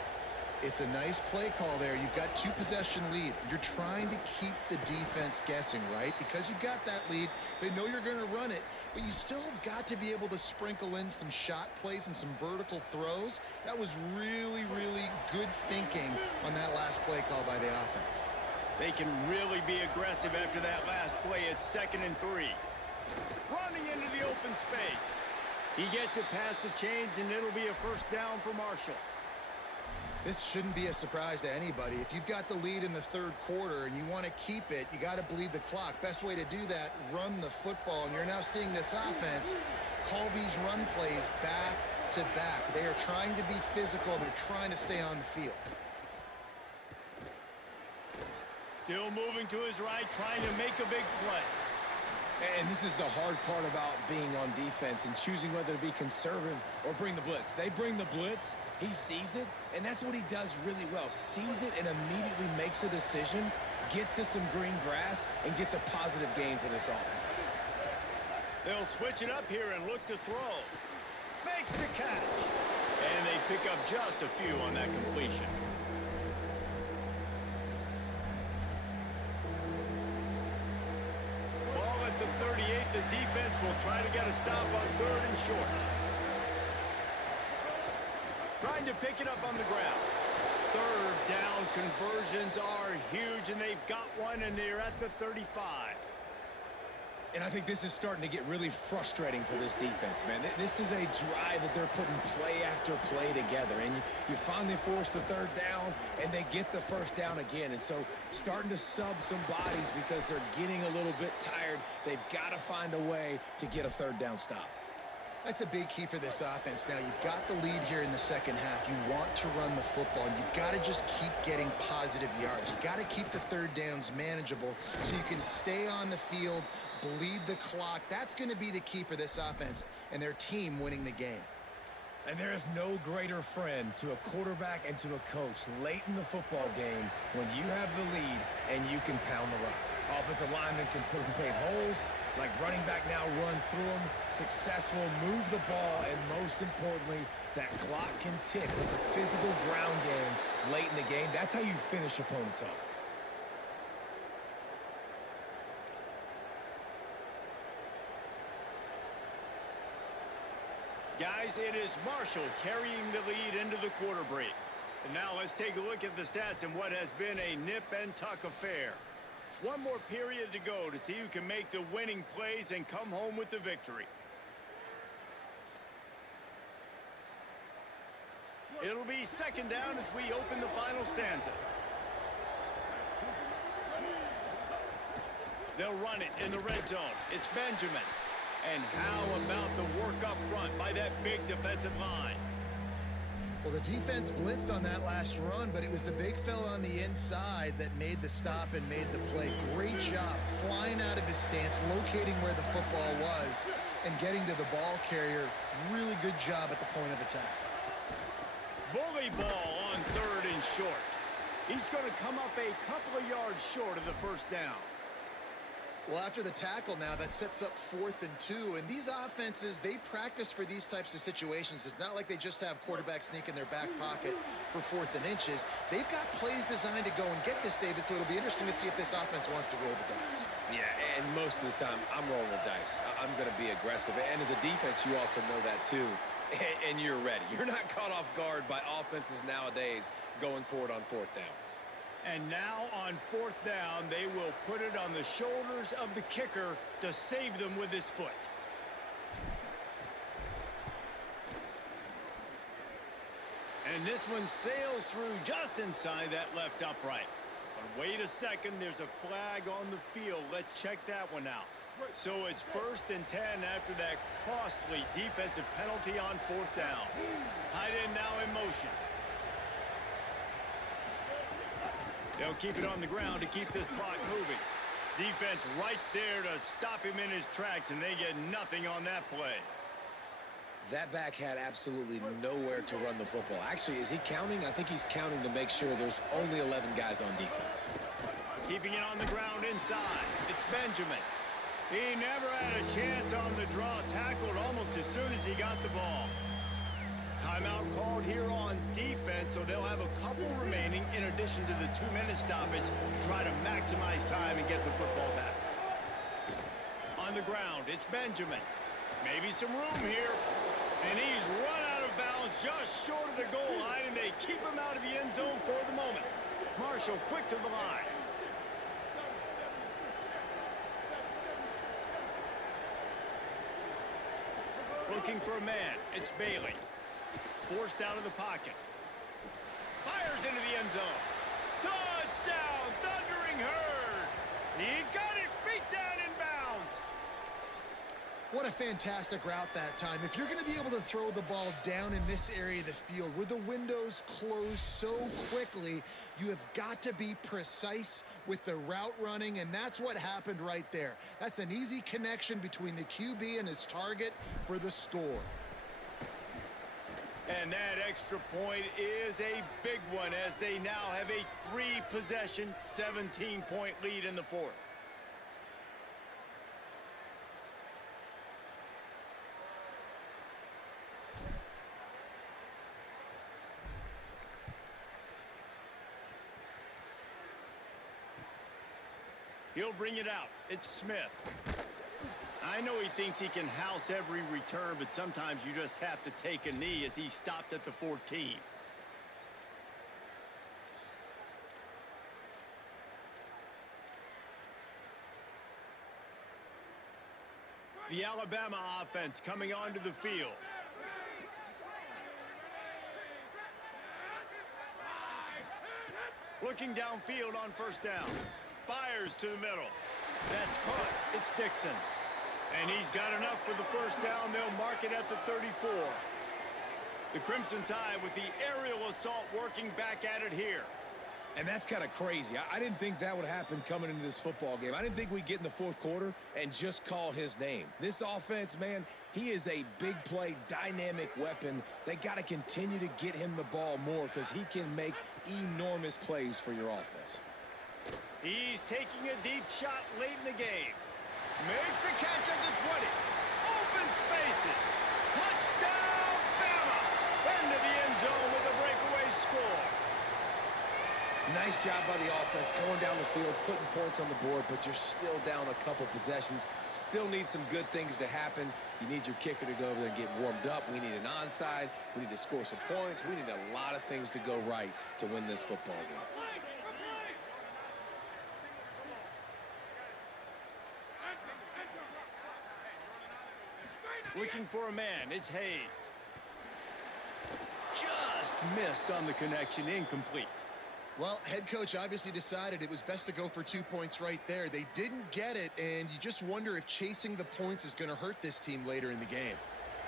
It's a nice play call there. You've got 2-possession lead. You're trying to keep the defense guessing, right? Because you've got that lead, they know you're going to run it, but you still have got to be able to sprinkle in some shot plays and some vertical throws. That was really, really good thinking on that last play call by the offense. They can really be aggressive after that last play. It's 2nd and 3. Running into the open space. He gets it past the chains, and it'll be a first down for Marshall. This shouldn't be a surprise to anybody. If you've got the lead in the third quarter and you want to keep it, you got to bleed the clock. Best way to do that, run the football. And you're now seeing this offense call these run plays back to back. They are trying to be physical. They're trying to stay on the field. Still moving to his right, trying to make a big play. And this is the hard part about being on defense and choosing whether to be conservative or bring the blitz. They bring the blitz, he sees it, and that's what he does really well. Sees it and immediately makes a decision, gets to some green grass, and gets a positive gain for this offense. They'll switch it up here and look to throw. Makes the catch. And they pick up just a few on that completion. At the 38, the defense will try to get a stop on third and short. to pick it up on the ground. Third down conversions are huge, and they've got one, and they're at the 35. And I think this is starting to get really frustrating for this defense, man. This is a drive that they're putting play after play together. And you finally force the third down, and they get the first down again. And so starting to sub some bodies because they're getting a little bit tired. They've got to find a way to get a third down stop. That's a big key for this offense. Now, you've got the lead here in the second half. You want to run the football, and you've got to just keep getting positive yards. You've got to keep the third downs manageable so you can stay on the field, bleed the clock. That's going to be the key for this offense and their team winning the game. And there is no greater friend to a quarterback and to a coach late in the football game when you have the lead and you can pound the rock. Offensive linemen can pave holes, like running back now runs through them, successful, move the ball, and most importantly, that clock can tick with the physical ground game late in the game. That's how you finish opponents off. Guys, it is Marshall carrying the lead into the quarter break. And now let's take a look at the stats in what has been a nip-and-tuck affair. One more period to go to see who can make the winning plays and come home with the victory. It'll be second down as we open the final stanza. They'll run it in the red zone. It's Benjamin. And how about the work up front by that big defensive line? Well, the defense blitzed on that last run, but it was the big fella on the inside that made the stop and made the play. Great job flying out of his stance, locating where the football was, and getting to the ball carrier. Really good job at the point of attack. Bully ball on third and short. He's going to come up a couple of yards short of the first down. Well, after the tackle now, that sets up 4th and 2. And these offenses, they practice for these types of situations. It's not like they just have quarterback sneak in their back pocket for 4th and inches. They've got plays designed to go and get this, David, so it'll be interesting to see if this offense wants to roll the dice. Yeah, and most of the time, I'm rolling the dice. I'm going to be aggressive. And as a defense, you also know that too. And you're ready. You're not caught off guard by offenses nowadays going forward on 4th down. And now on 4th down, they will put it on the shoulders of the kicker to save them with his foot. And this one sails through just inside that left upright. But wait a second, there's a flag on the field. Let's check that one out. So it's 1st and 10 after that costly defensive penalty on 4th down. Tight end now in motion. They'll keep it on the ground to keep this clock moving. Defense right there to stop him in his tracks, and they get nothing on that play. That back had absolutely nowhere to run the football. Actually, is he counting? I think he's counting to make sure there's only 11 guys on defense. Keeping it on the ground inside. It's Benjamin. He never had a chance on the draw. Tackled almost as soon as he got the ball. Timeout called here on defense, so they'll have a couple remaining in addition to the 2-minute stoppage to try to maximize time and get the football back. On the ground, it's Benjamin. Maybe some room here. And he's run out of bounds just short of the goal line, and they keep him out of the end zone for the moment. Marshall quick to the line. Looking for a man. It's Bailey. Forced out of the pocket. Fires into the end zone. Touchdown, Thundering Herd. He got it, feet down in bounds. What a fantastic route that time. If you're going to be able to throw the ball down in this area of the field where the windows close so quickly, you have got to be precise with the route running, and that's what happened right there. That's an easy connection between the QB and his target for the score. And that extra point is a big one as they now have a 3-possession, 17-point lead in the 4th. He'll bring it out. It's Smith. I know he thinks he can house every return, but sometimes you just have to take a knee as he stopped at the 14. The Alabama offense coming onto the field. Looking downfield on first down. Fires to the middle. That's caught. It's Dixon. And he's got enough for the first down. They'll mark it at the 34. The Crimson Tide with the aerial assault working back at it here. And that's kind of crazy. I didn't think that would happen coming into this football game. I didn't think we'd get in the fourth quarter and just call his name. This offense, man, he is a big play, dynamic weapon. They got to continue to get him the ball more because he can make enormous plays for your offense. He's taking a deep shot late in the game. Makes a catch at the 20. Open spaces. Touchdown, Bama. Into the end zone with a breakaway score. Nice job by the offense going down the field, putting points on the board, but you're still down a couple possessions. Still need some good things to happen. You need your kicker to go over there and get warmed up. We need an onside. We need to score some points. We need a lot of things to go right to win this football game. Looking for a man. It's Hayes. Just missed on the connection. Incomplete. Well, head coach obviously decided it was best to go for 2 points right there. They didn't get it, and you just wonder if chasing the points is going to hurt this team later in the game.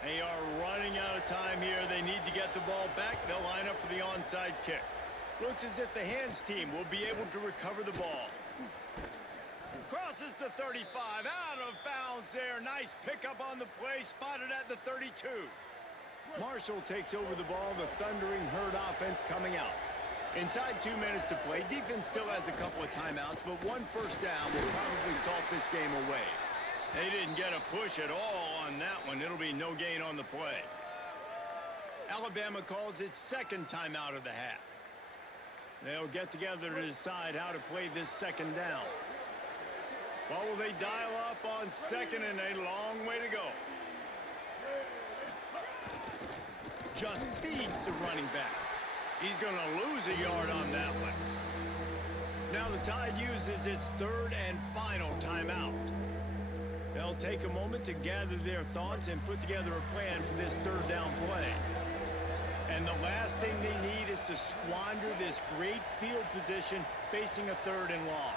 They are running out of time here. They need to get the ball back. They'll line up for the onside kick. Looks as if the hands team will be able to recover the ball. Crosses the 35, out of bounds there. Nice pickup on the play, spotted at the 32. Marshall takes over the ball, the Thundering Herd offense coming out. Inside 2 minutes to play, defense still has a couple of timeouts, but one first down will probably salt this game away. They didn't get a push at all on that one. It'll be no gain on the play. Alabama calls its second timeout of the half. They'll get together to decide how to play this second down. Well, will they dial up on second and a long way to go? Just feeds the running back. He's going to lose a yard on that one. Now the Tide uses its third and final timeout. They'll take a moment to gather their thoughts and put together a plan for this third down play. And the last thing they need is to squander this great field position facing a third and long.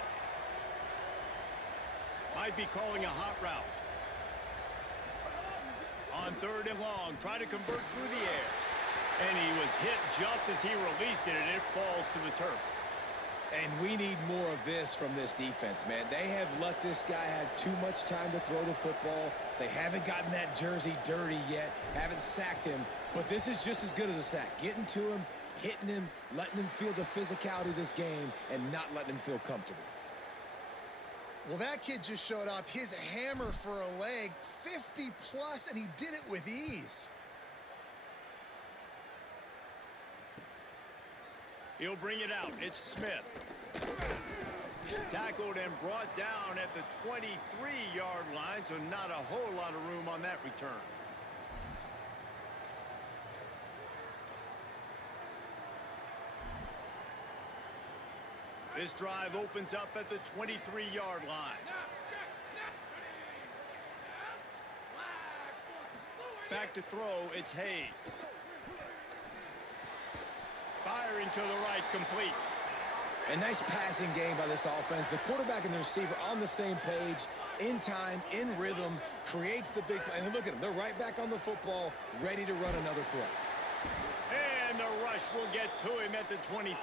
Might be calling a hot route. On third and long, try to convert through the air. And he was hit just as he released it, and it falls to the turf. And we need more of this from this defense, man. They have let this guy have too much time to throw the football. They haven't gotten that jersey dirty yet, haven't sacked him. But this is just as good as a sack. Getting to him, hitting him, letting him feel the physicality of this game, and not letting him feel comfortable. Well, that kid just showed off his hammer for a leg, 50-plus, and he did it with ease. He'll bring it out. It's Smith. Tackled and brought down at the 23-yard line, so not a whole lot of room on that return. This drive opens up at the 23-yard line. Back to throw, it's Hayes. Firing to the right, complete. A nice passing game by this offense. The quarterback and the receiver on the same page, in time, in rhythm, creates the big play. And look at them. They're right back on the football, ready to run another play. And the rush will get to him at the 25.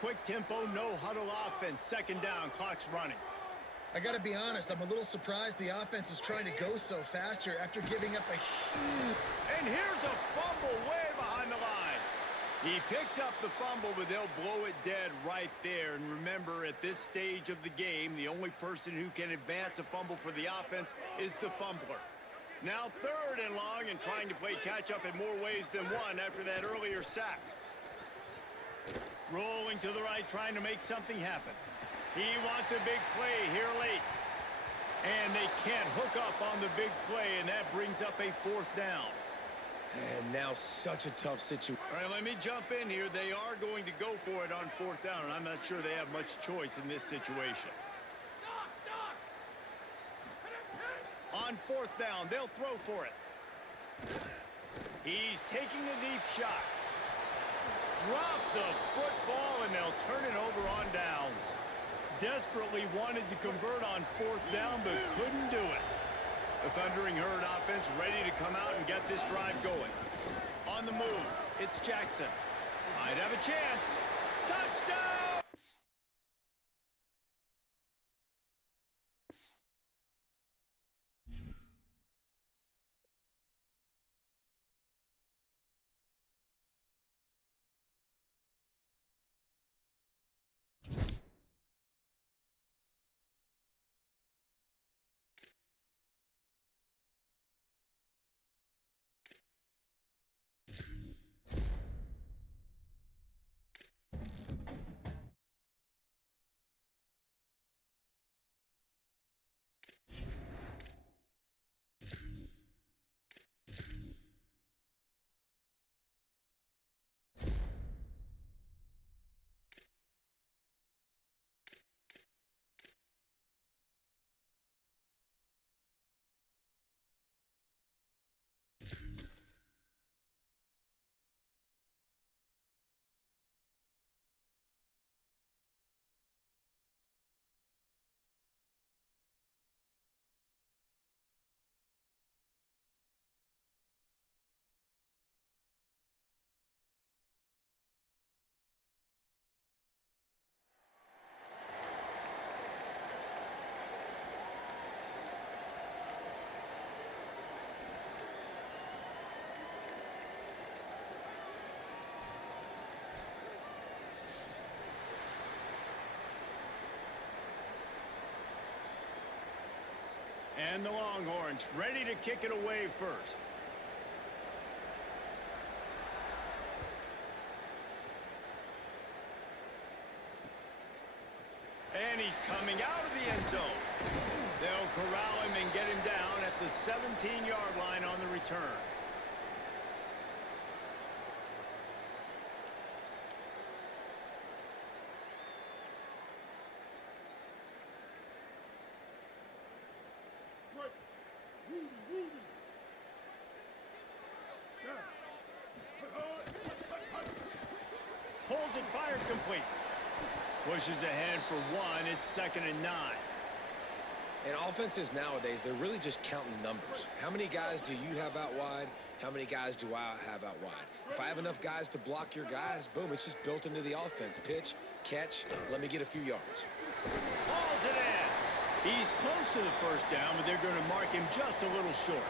Quick tempo, no huddle offense. Second down, clock's running. I got to be honest, I'm a little surprised the offense is trying to go so fast here after giving up a huge... And here's a fumble way behind the line. He picks up the fumble, but they'll blow it dead right there. And remember, at this stage of the game, the only person who can advance a fumble for the offense is the fumbler. Now third and long, and trying to play catch-up in more ways than one after that earlier sack. Rolling to the right, trying to make something happen. He wants a big play here late. And they can't hook up on the big play, and that brings up a fourth down. And now such a tough situation. All right, let me jump in here. They are going to go for it on fourth down, and I'm not sure they have much choice in this situation. On fourth down, they'll throw for it. He's taking a deep shot. Drop the football, and they'll turn it over on downs. Desperately wanted to convert on fourth down, but couldn't do it. The Thundering Herd offense ready to come out and get this drive going. On the move, it's Jackson. Might have a chance. Touchdown! And the Longhorns ready to kick it away first. And he's coming out of the end zone. They'll corral him and get him down at the 17-yard line on the return. Pulls it, fired complete. Pushes ahead for one. It's 2nd and 9. And offenses nowadays, they're really just counting numbers. How many guys do you have out wide? How many guys do I have out wide? If I have enough guys to block your guys, boom, it's just built into the offense. Pitch, catch, let me get a few yards. Hauls it in. He's close to the first down, but they're going to mark him just a little short.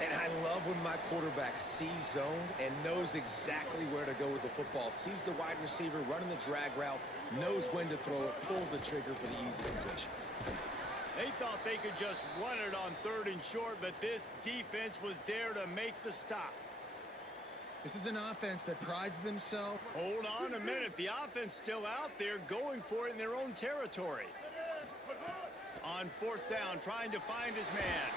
And I love when my quarterback sees zoned and knows exactly where to go with the football. Sees the wide receiver running the drag route, knows when to throw it, pulls the trigger for the easy completion. They thought they could just run it on 3rd and short, but this defense was there to make the stop. This is an offense that prides themselves. Hold on a minute. The offense still out there going for it in their own territory. On 4th down, trying to find his man.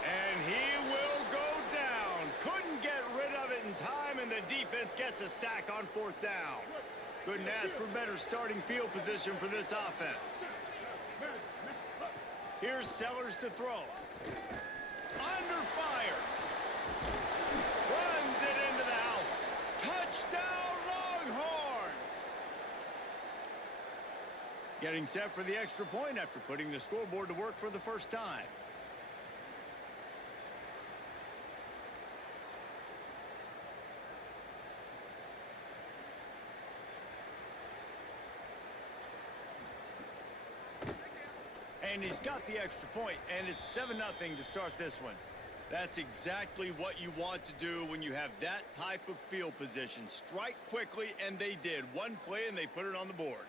And he will go down. Couldn't get rid of it in time, and the defense gets a sack on 4th down. Couldn't ask for better starting field position for this offense. Here's Sellers to throw. Under fire. Runs it into the house. Touchdown, Longhorns! Getting set for the extra point after putting the scoreboard to work for the first time. And he's got the extra point, and it's 7-0 to start this one. That's exactly what you want to do when you have that type of field position. Strike quickly, and they did. One play, and they put it on the board.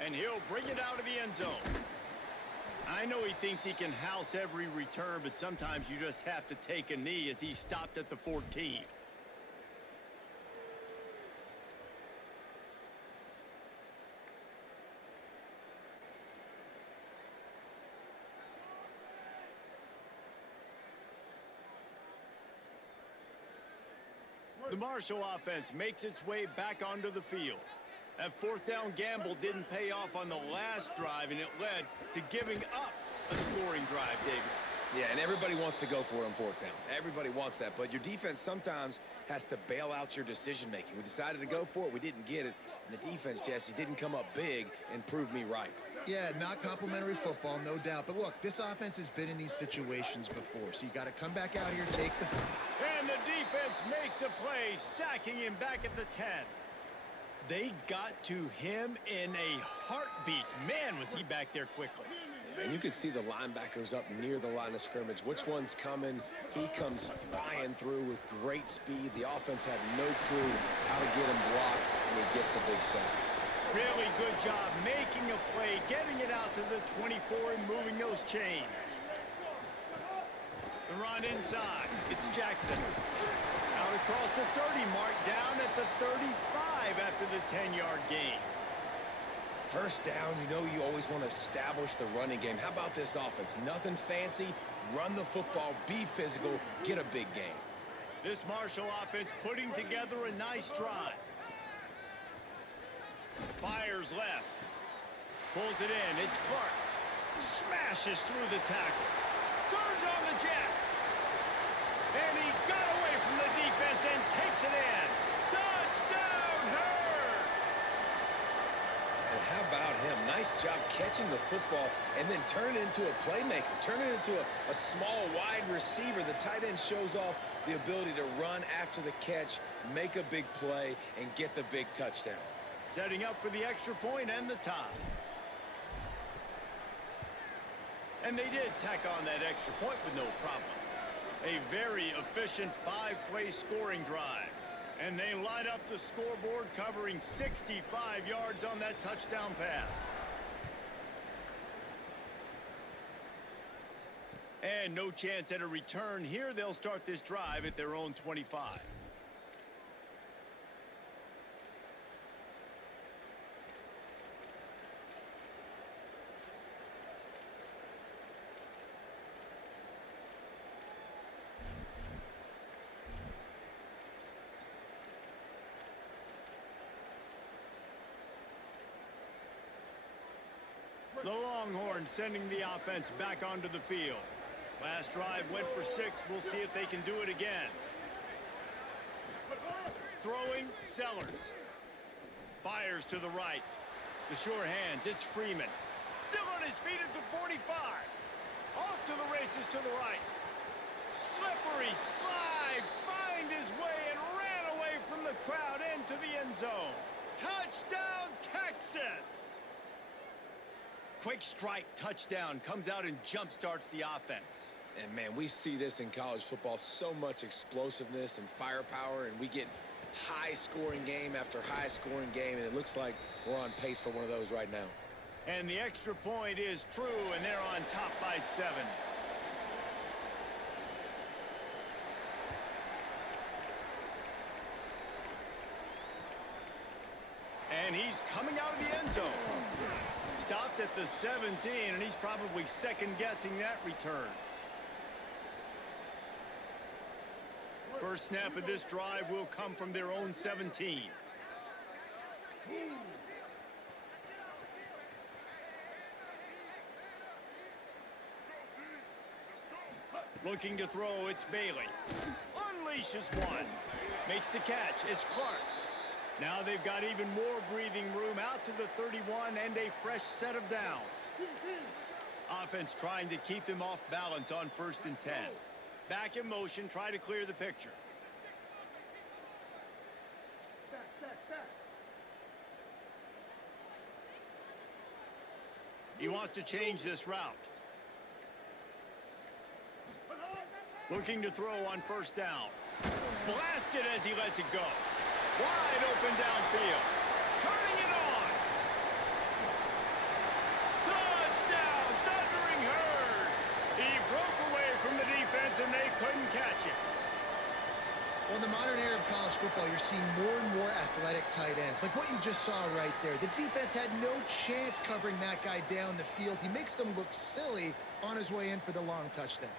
And he'll bring it out of the end zone. I know he thinks he can house every return, but sometimes you just have to take a knee as he stopped at the 14. The Marshall offense makes its way back onto the field. That fourth down gamble didn't pay off on the last drive, and it led to giving up a scoring drive, David. Yeah, and everybody wants to go for it on fourth down. Everybody wants that, but your defense sometimes has to bail out your decision-making. We decided to go for it. We didn't get it. And the defense, Jesse, didn't come up big and prove me right. Yeah, not complimentary football, no doubt. But look, this offense has been in these situations before, so you got to come back out here, take the... And the defense makes a play, sacking him back at the 10. They got to him in a heartbeat. Man, was he back there quickly. And you can see the linebackers up near the line of scrimmage. Which one's coming? He comes flying through with great speed. The offense had no clue how to get him blocked, and he gets the big sack. Really good job making a play, getting it out to the 24 and moving those chains. The run inside. It's Jackson. Out across the 30 mark, down at the 35 after the 10-yard gain. First down, you know you always want to establish the running game. How about this offense? Nothing fancy. Run the football, be physical, get a big gain. This Marshall offense putting together a nice drive. Fires left. Pulls it in. It's Clark. Smashes through the tackle. Turns on the Jets. And he got away from the defense and takes it in. Touchdown, Hurd! And how about him? Nice job catching the football and then turn it into a playmaker. Turn it into a small, wide receiver. The tight end shows off the ability to run after the catch, make a big play, and get the big touchdown. Setting up for the extra point and the tie. And they did tack on that extra point with no problem. A very efficient 5-play scoring drive. And they line up the scoreboard covering 65 yards on that touchdown pass. And no chance at a return here. They'll start this drive at their own 25. The Longhorns sending the offense back onto the field. Last drive went for 6. We'll see if they can do it again. Throwing, Sellers. Fires to the right. The sure hands, it's Freeman. Still on his feet at the 45. Off to the races to the right. Slippery slide, find his way and ran away from the crowd into the end zone. Touchdown, Texas! Quick strike touchdown comes out and jump starts the offense. And man, we see this in college football, so much explosiveness and firepower, and we get high scoring game after high scoring game, and it looks like we're on pace for one of those right now. And the extra point is true, and they're on top by 7. And he's coming out of the end zone. Stopped at the 17, and he's probably second-guessing that return. First snap of this drive will come from their own 17. Looking to throw, it's Bailey. Unleashes one. Makes the catch, it's Clark. Now they've got even more breathing room out to the 31 and a fresh set of downs. Offense trying to keep them off balance on 1st and 10. Back in motion, try to clear the picture. He wants to change this route. Looking to throw on 1st down. Blasted as he lets it go. Wide open downfield. Turning it on. Touchdown, thundering Hurd. He broke away from the defense and they couldn't catch it. Well, in the modern era of college football, you're seeing more and more athletic tight ends. Like what you just saw right there. The defense had no chance covering that guy down the field. He makes them look silly on his way in for the long touchdown.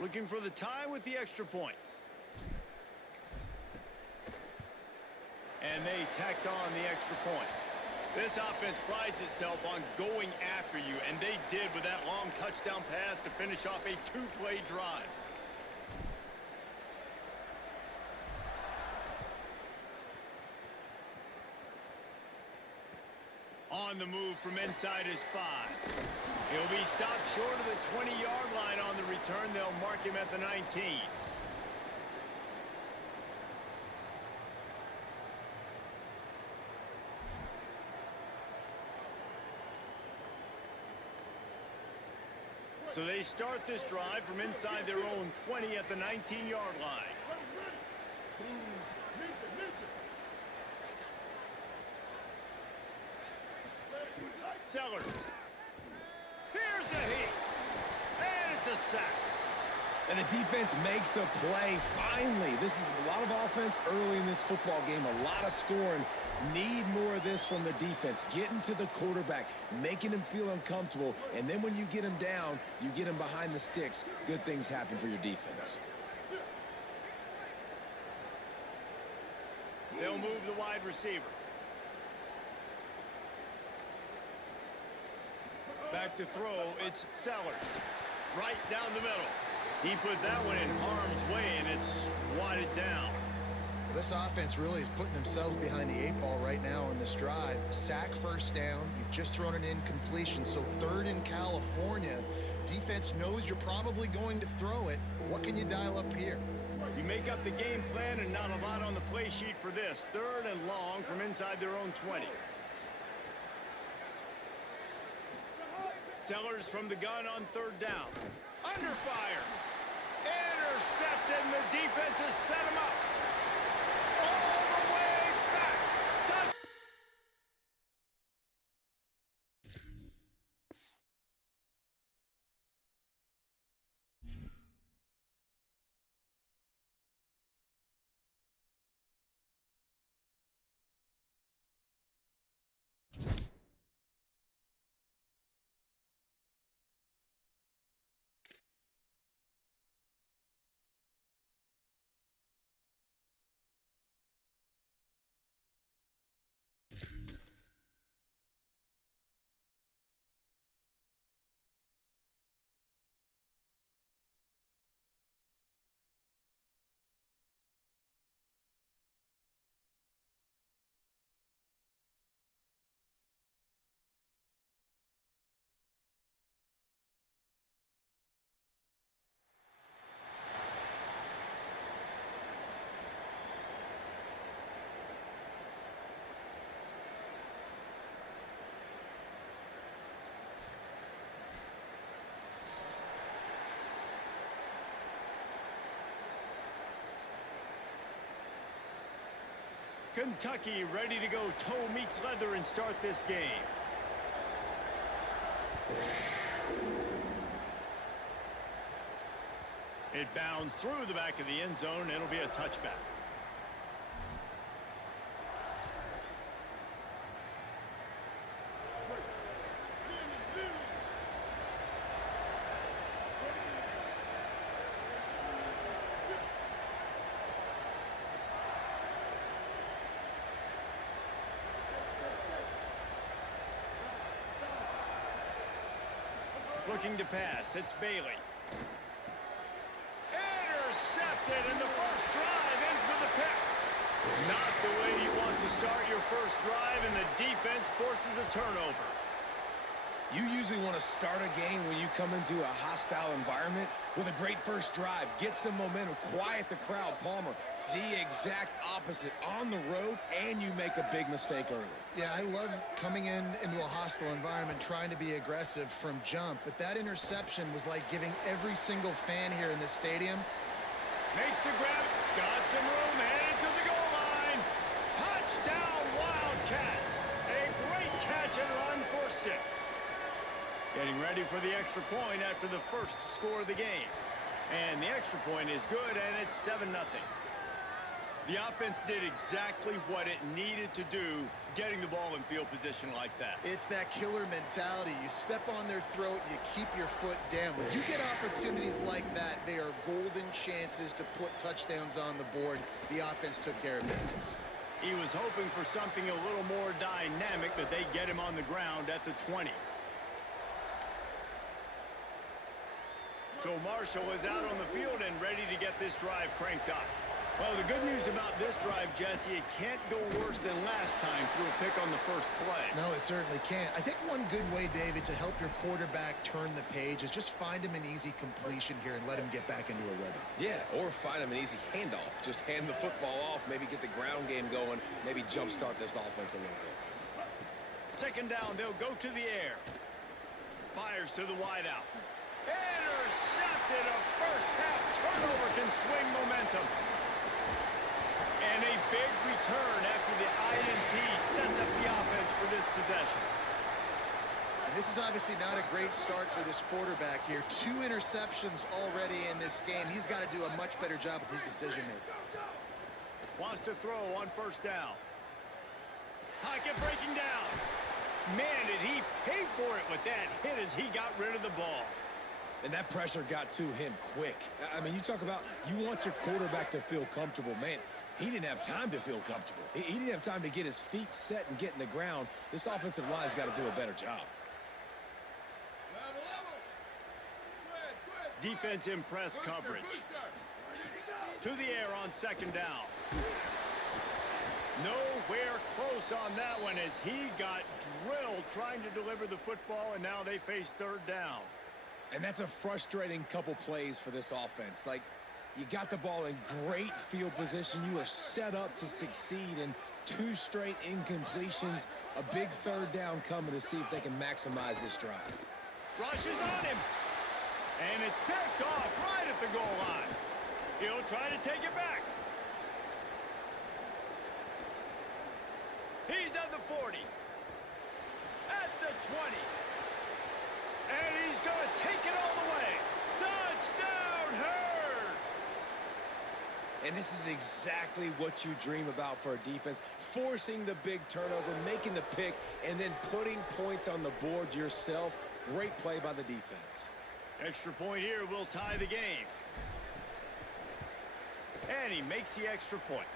Looking for the tie with the extra point. And they tacked on the extra point. This offense prides itself on going after you, and they did with that long touchdown pass to finish off a two-play drive. On the move from inside his 5. He'll be stopped short of the 20-yard line on the return. They'll mark him at the 19. So they start this drive from inside their own 20 at the 19-yard line. Sellers. Here's a hit. And it's a sack. And the defense makes a play. Finally, this is a lot of offense early in this football game, a lot of scoring. Need more of this from the defense. Getting to the quarterback, making him feel uncomfortable, and then when you get him down, you get him behind the sticks. Good things happen for your defense. They'll move the wide receiver. Back to throw, it's Sellers. Right down the middle. He put that one in harm's way, and it's swatted down. This offense really is putting themselves behind the 8 ball right now on this drive. Sack, first down. You've just thrown an incompletion, so 3rd in California. Defense knows you're probably going to throw it. What can you dial up here? You make up the game plan and not a lot on the play sheet for this. 3rd and long from inside their own 20. Sellers from the gun on 3rd down. Under fire. Intercepted, and the defense has set him up. All the way back. Kentucky ready to go toe meets leather and start this game. It bounds through the back of the end zone. It'll be a touchback. Looking to pass, it's Bailey. Intercepted, and the first drive ends with a pick. Not the way you want to start your first drive, and the defense forces a turnover. You usually want to start a game when you come into a hostile environment with a great first drive. Get some momentum, quiet the crowd. Palmer, the exact opposite. On the road, and you make a big mistake early. Yeah, I love coming into a hostile environment, trying to be aggressive from jump, but that interception was like giving every single fan here in this stadium. Makes the grab, got some room, headed to the goal line. Touchdown, Wildcats. A great catch and run for 6. Getting ready for the extra point after the first score of the game. And the extra point is good, and it's 7-0. The offense did exactly what it needed to do, getting the ball in field position like that. It's that killer mentality. You step on their throat, you keep your foot down. When you get opportunities like that, they are golden chances to put touchdowns on the board. The offense took care of business. He was hoping for something a little more dynamic, but they get him on the ground at the 20. So Marshall is out on the field and ready to get this drive cranked up. Well, the good news about this drive, Jesse, it can't go worse than last time through a pick on the first play. No, it certainly can't. I think one good way, David, to help your quarterback turn the page is just find him an easy completion here and let him get back into a rhythm. Yeah, or find him an easy handoff. Just hand the football off, maybe get the ground game going, maybe jumpstart this offense a little bit. Second down, they'll go to the air. Fires to the wideout. Intercepted. A first half turnover can swing momentum. And a big return after the INT sets up the offense for this possession. And this is obviously not a great start for this quarterback here. 2 interceptions already in this game. He's got to do a much better job with his decision-making. Wants to throw on first down. Pocket breaking down. Man, did he pay for it with that hit as he got rid of the ball. And that pressure got to him quick. I mean, you talk about you want your quarterback to feel comfortable. Man, he didn't have time to feel comfortable. He didn't have time to get his feet set and get in the ground. This offensive line's got to do a better job. Defense in press coverage. To the air on second down. Nowhere close on that one as he got drilled trying to deliver the football, and now they face third down. And that's a frustrating couple plays for this offense. Like, you got the ball in great field position. You are set up to succeed, and 2 straight incompletions. A big third down coming to see if they can maximize this drive. Rushes on him. And it's picked off right at the goal line. He'll try to take it back. He's at the 40. At the 20. And he's going to take it all the way. Touchdown, Hurd! And this is exactly what you dream about for a defense. Forcing the big turnover, making the pick, and then putting points on the board yourself. Great play by the defense. Extra point here will tie the game. And he makes the extra point.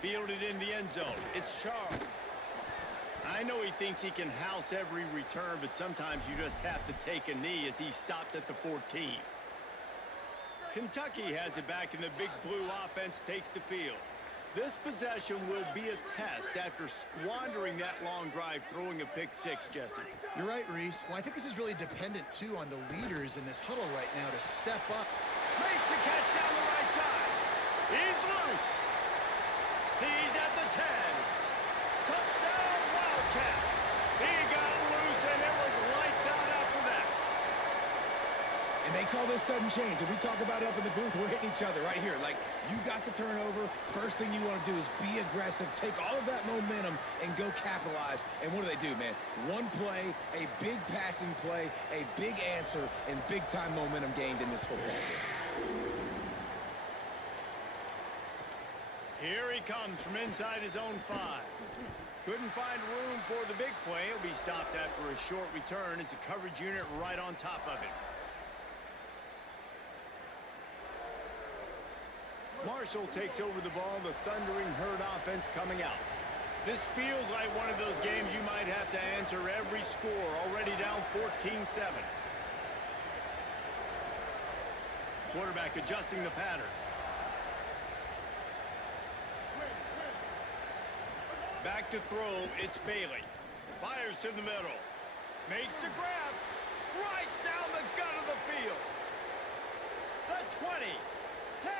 Fielded in the end zone. It's Charles. I know he thinks he can house every return, but sometimes you just have to take a knee as he stopped at the 14. Kentucky has it back, and the big blue offense takes the field. This possession will be a test after squandering that long drive, throwing a pick-6, Jesse. You're right, Reese. Well, I think this is really dependent, too, on the leaders in this huddle right now to step up. Makes the catch down the right side. He's loose. He's at the 10. Touchdown, Wildcats. He got loose, and it was lights out after that. And they call this sudden change. And we talk about it up in the booth. We're hitting each other right here. Like, you got the turnover. First thing you want to do is be aggressive, take all of that momentum, and go capitalize. And what do, man? One play, a big passing play, a big answer, and big-time momentum gained in this football game. Here he comes from inside his own 5. Couldn't find room for the big play. He'll be stopped after a short return. It's a coverage unit right on top of it. Marshall takes over the ball. The thundering Herd offense coming out. This feels like one of those games you might have to answer every score. Already down 14-7. Quarterback adjusting the pattern. Back to throw, it's Bailey. Fires to the middle. Makes the grab. Right down the gut of the field. The 20. 10.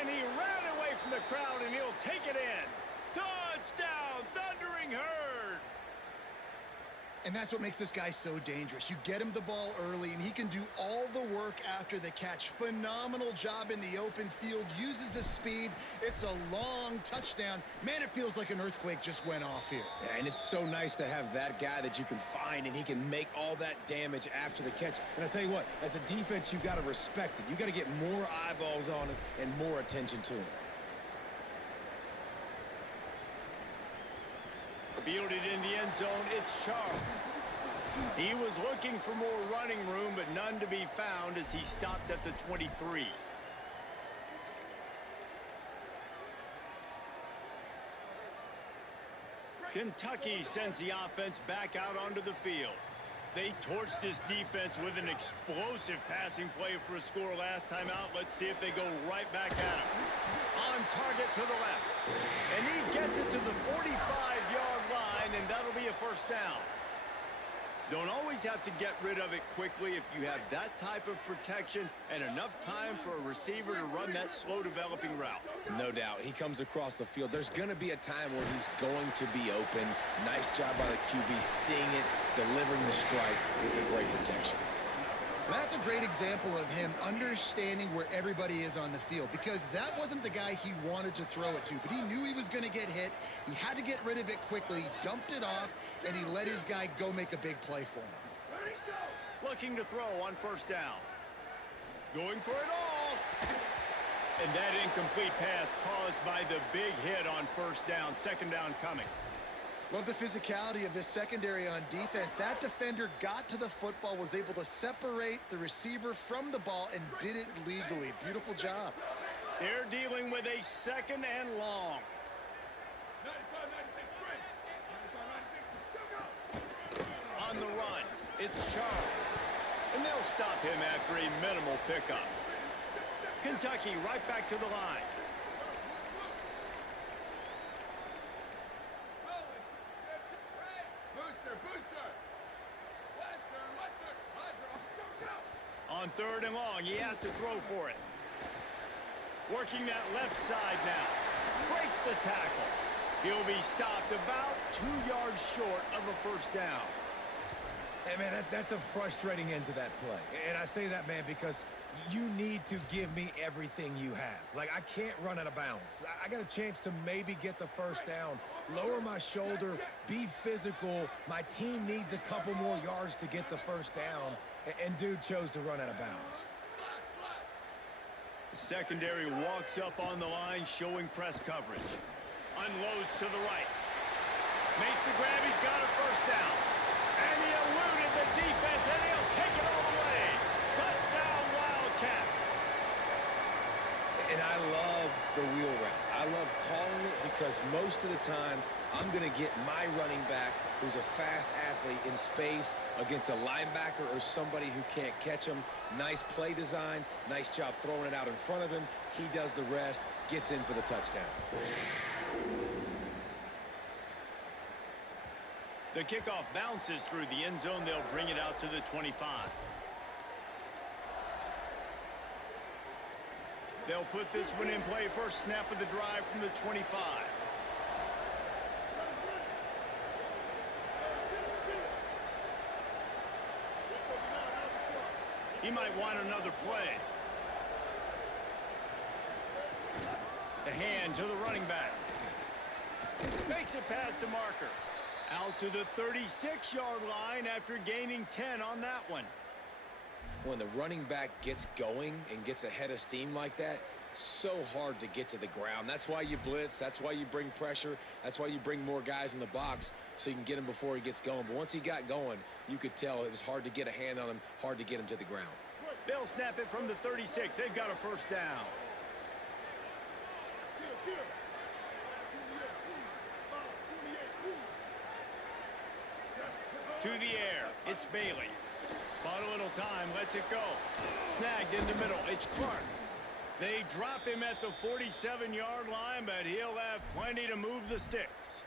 And he ran away from the crowd, and he'll take it in. Touchdown, Thundering Herd. And that's what makes this guy so dangerous. You get him the ball early, and he can do all the work after the catch. Phenomenal job in the open field, uses the speed. It's a long touchdown. Man, it feels like an earthquake just went off here. Yeah, and it's so nice to have that guy that you can find, and he can make all that damage after the catch. And I tell you what, as a defense, you got to respect it. You got to get more eyeballs on him and more attention to him. Fielded in the end zone, it's Charles. He was looking for more running room, but none to be found as he stopped at the 23. Kentucky sends the offense back out onto the field. They torched this defense with an explosive passing play for a score last time out. Let's see if they go right back at him. On target to the left. And he gets it to the 45-yard line, and that'll be a first down. Don't always have to get rid of it quickly if you have that type of protection and enough time for a receiver to run that slow-developing route. No doubt. He comes across the field. There's going to be a time where he's going to be open. Nice job by the QB seeing it, delivering the strike with the great protection. That's a great example of him understanding where everybody is on the field, because that wasn't the guy he wanted to throw it to, but he knew he was going to get hit. He had to get rid of it quickly, dumped it off, and he let his guy go make a big play for him. Looking to throw on first down. Going for it all. And that incomplete pass caused by the big hit on first down. Second down coming. Love the physicality of this secondary on defense. That defender got to the football, was able to separate the receiver from the ball, and did it legally. Beautiful job. They're dealing with a second and long. 95-96, on the run, it's Charles. And they'll stop him after a minimal pickup. Kentucky right back to the line. On third and long, he has to throw for it. Working that left side now. Breaks the tackle. He'll be stopped about 2 yards short of a first down. Hey, man, that's a frustrating end to that play. And I say that, man, because you need to give me everything you have. Like, I can't run out of bounds. I got a chance to maybe get the first down, lower my shoulder, be physical. My team needs a couple more yards to get the first down, and dude chose to run out of bounds. The secondary walks up on the line, showing press coverage. Unloads to the right. Makes the grab, he's got a first down. And he eluded the defense, and he'll take it all the way. Touchdown, Wildcats. And I love the wheel route. I love calling it because most of the time, I'm going to get my running back, who's a fast athlete, in space against a linebacker or somebody who can't catch him. Nice play design, nice job throwing it out in front of him. He does the rest, gets in for the touchdown. The kickoff bounces through the end zone. They'll bring it out to the 25. They'll put this one in play. First snap of the drive from the 25. He might want another play. The hand to the running back. Makes it past the marker. Out to the 36-yard line after gaining 10 on that one. When the running back gets going and gets ahead of steam like that, so hard to get to the ground. That's why you blitz. That's why you bring pressure. That's why you bring more guys in the box so you can get him before he gets going. But once he got going, you could tell it was hard to get a hand on him, hard to get him to the ground. They'll snap it from the 36. They've got a first down. To the air, it's Bailey. Bought a little time, lets it go. Snagged in the middle, it's Clark. They drop him at the 47-yard line, but he'll have plenty to move the sticks.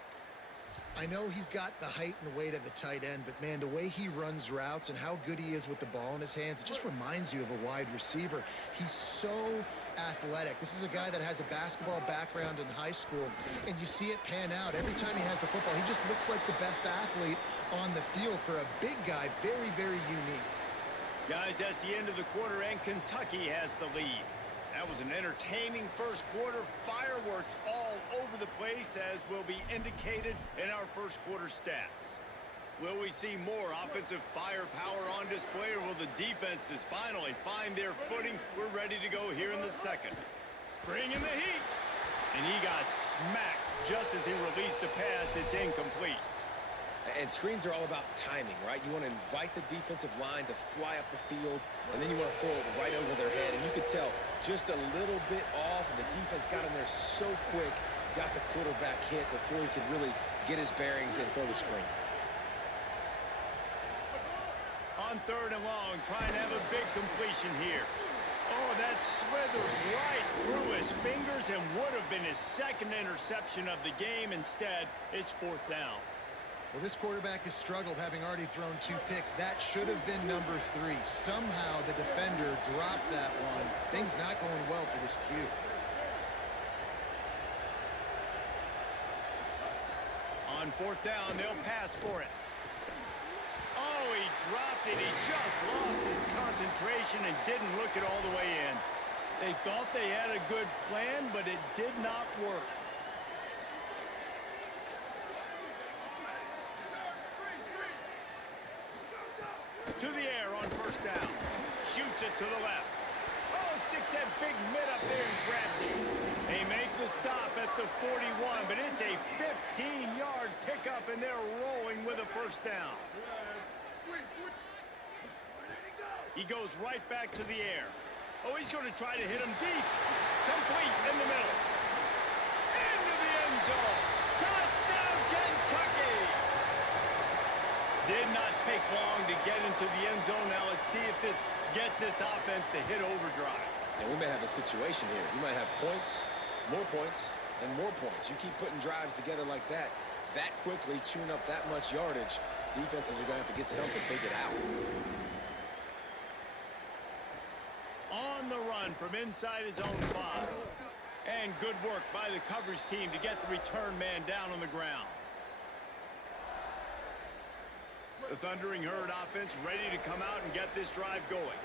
I know he's got the height and weight of a tight end, but man, the way he runs routes and how good he is with the ball in his hands, it just reminds you of a wide receiver. He's so athletic. This is a guy that has a basketball background in high school, and you see it pan out. Every time he has the football, he just looks like the best athlete on the field. For a big guy, very, very unique. Guys, that's the end of the quarter, and Kentucky has the lead. That was an entertaining first quarter. Fireworks all over the place, as will be indicated in our first quarter stats. Will we see more offensive firepower on display, or will the defenses finally find their footing? We're ready to go here in the second. Bring in the heat. And he got smacked just as he released the pass. It's incomplete. And screens are all about timing, right? You want to invite the defensive line to fly up the field, and then you want to throw it right over their head. And you could tell just a little bit off, and the defense got in there so quick, got the quarterback hit before he could really get his bearings and throw the screen. On third and long, trying to have a big completion here. Oh, that slithered right through his fingers and would have been his second interception of the game. Instead, it's fourth down. Well, this quarterback has struggled, having already thrown 2 picks. That should have been number 3. Somehow the defender dropped that one. Things not going well for this Q. On fourth down, they'll pass for it. Oh, he dropped it. He just lost his concentration and didn't look it all the way in. They thought they had a good plan, but it did not work. To the air on first down. Shoots it to the left. Oh, sticks that big mitt up there and grabs it. They make the stop at the 41, but it's a 15-yard pickup, and they're rolling with a first down. He goes right back to the air. Oh, he's going to try to hit him deep. Complete in the middle. Into the end zone. Touchdown, Kentucky! Did not take long to get into the end zone. Now let's see if this gets this offense to hit overdrive. And we may have a situation here. You might have points, and more points. You keep putting drives together like that quickly, chewing up that much yardage, defenses are going to have to get something figured out. On the run from inside his own 5. And good work by the coverage team to get the return man down on the ground. The Thundering Herd offense ready to come out and get this drive going.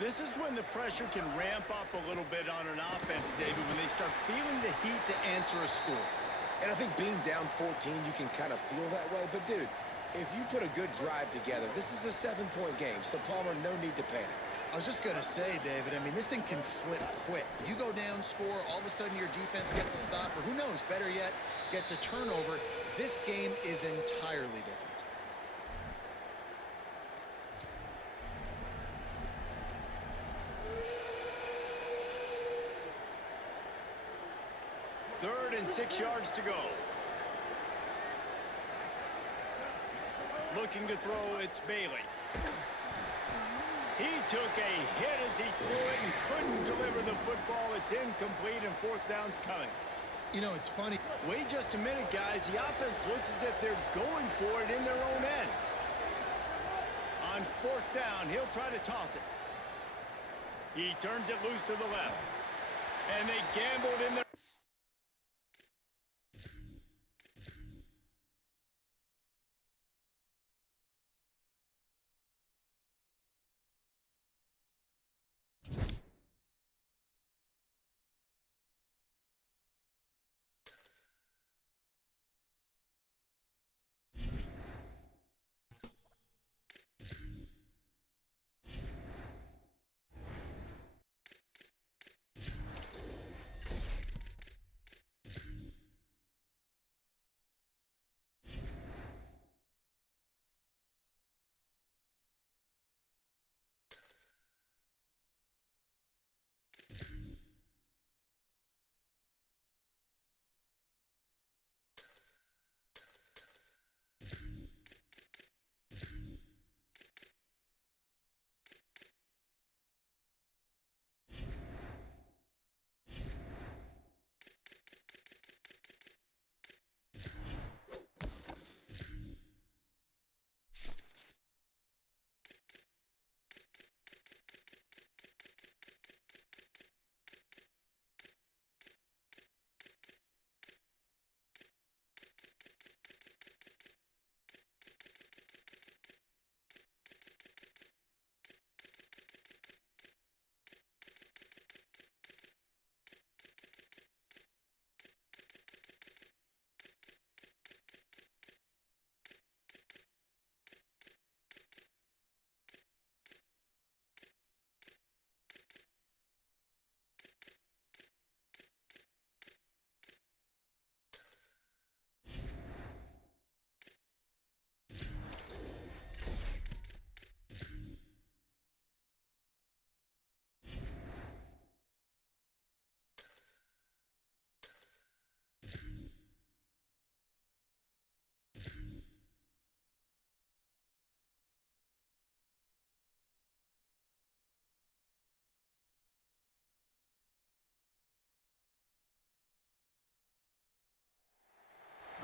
This is when the pressure can ramp up a little bit on an offense, David, when they start feeling the heat to answer a score. And I think being down 14, you can kind of feel that way. But, dude, if you put a good drive together, this is a 7-point game. So, Palmer, no need to panic. I was just going to say, David, I mean, this thing can flip quick. You go down, score, all of a sudden your defense gets a stop, or who knows, better yet, gets a turnover. This game is entirely different. Third and 6 yards to go. Looking to throw, it's Bailey. He took a hit as he threw it and couldn't deliver the football. It's incomplete, and fourth down's coming. You know, it's funny. Wait just a minute, guys. The offense looks as if they're going for it in their own end. On fourth down, he'll try to toss it. He turns it loose to the left. And they gambled in their...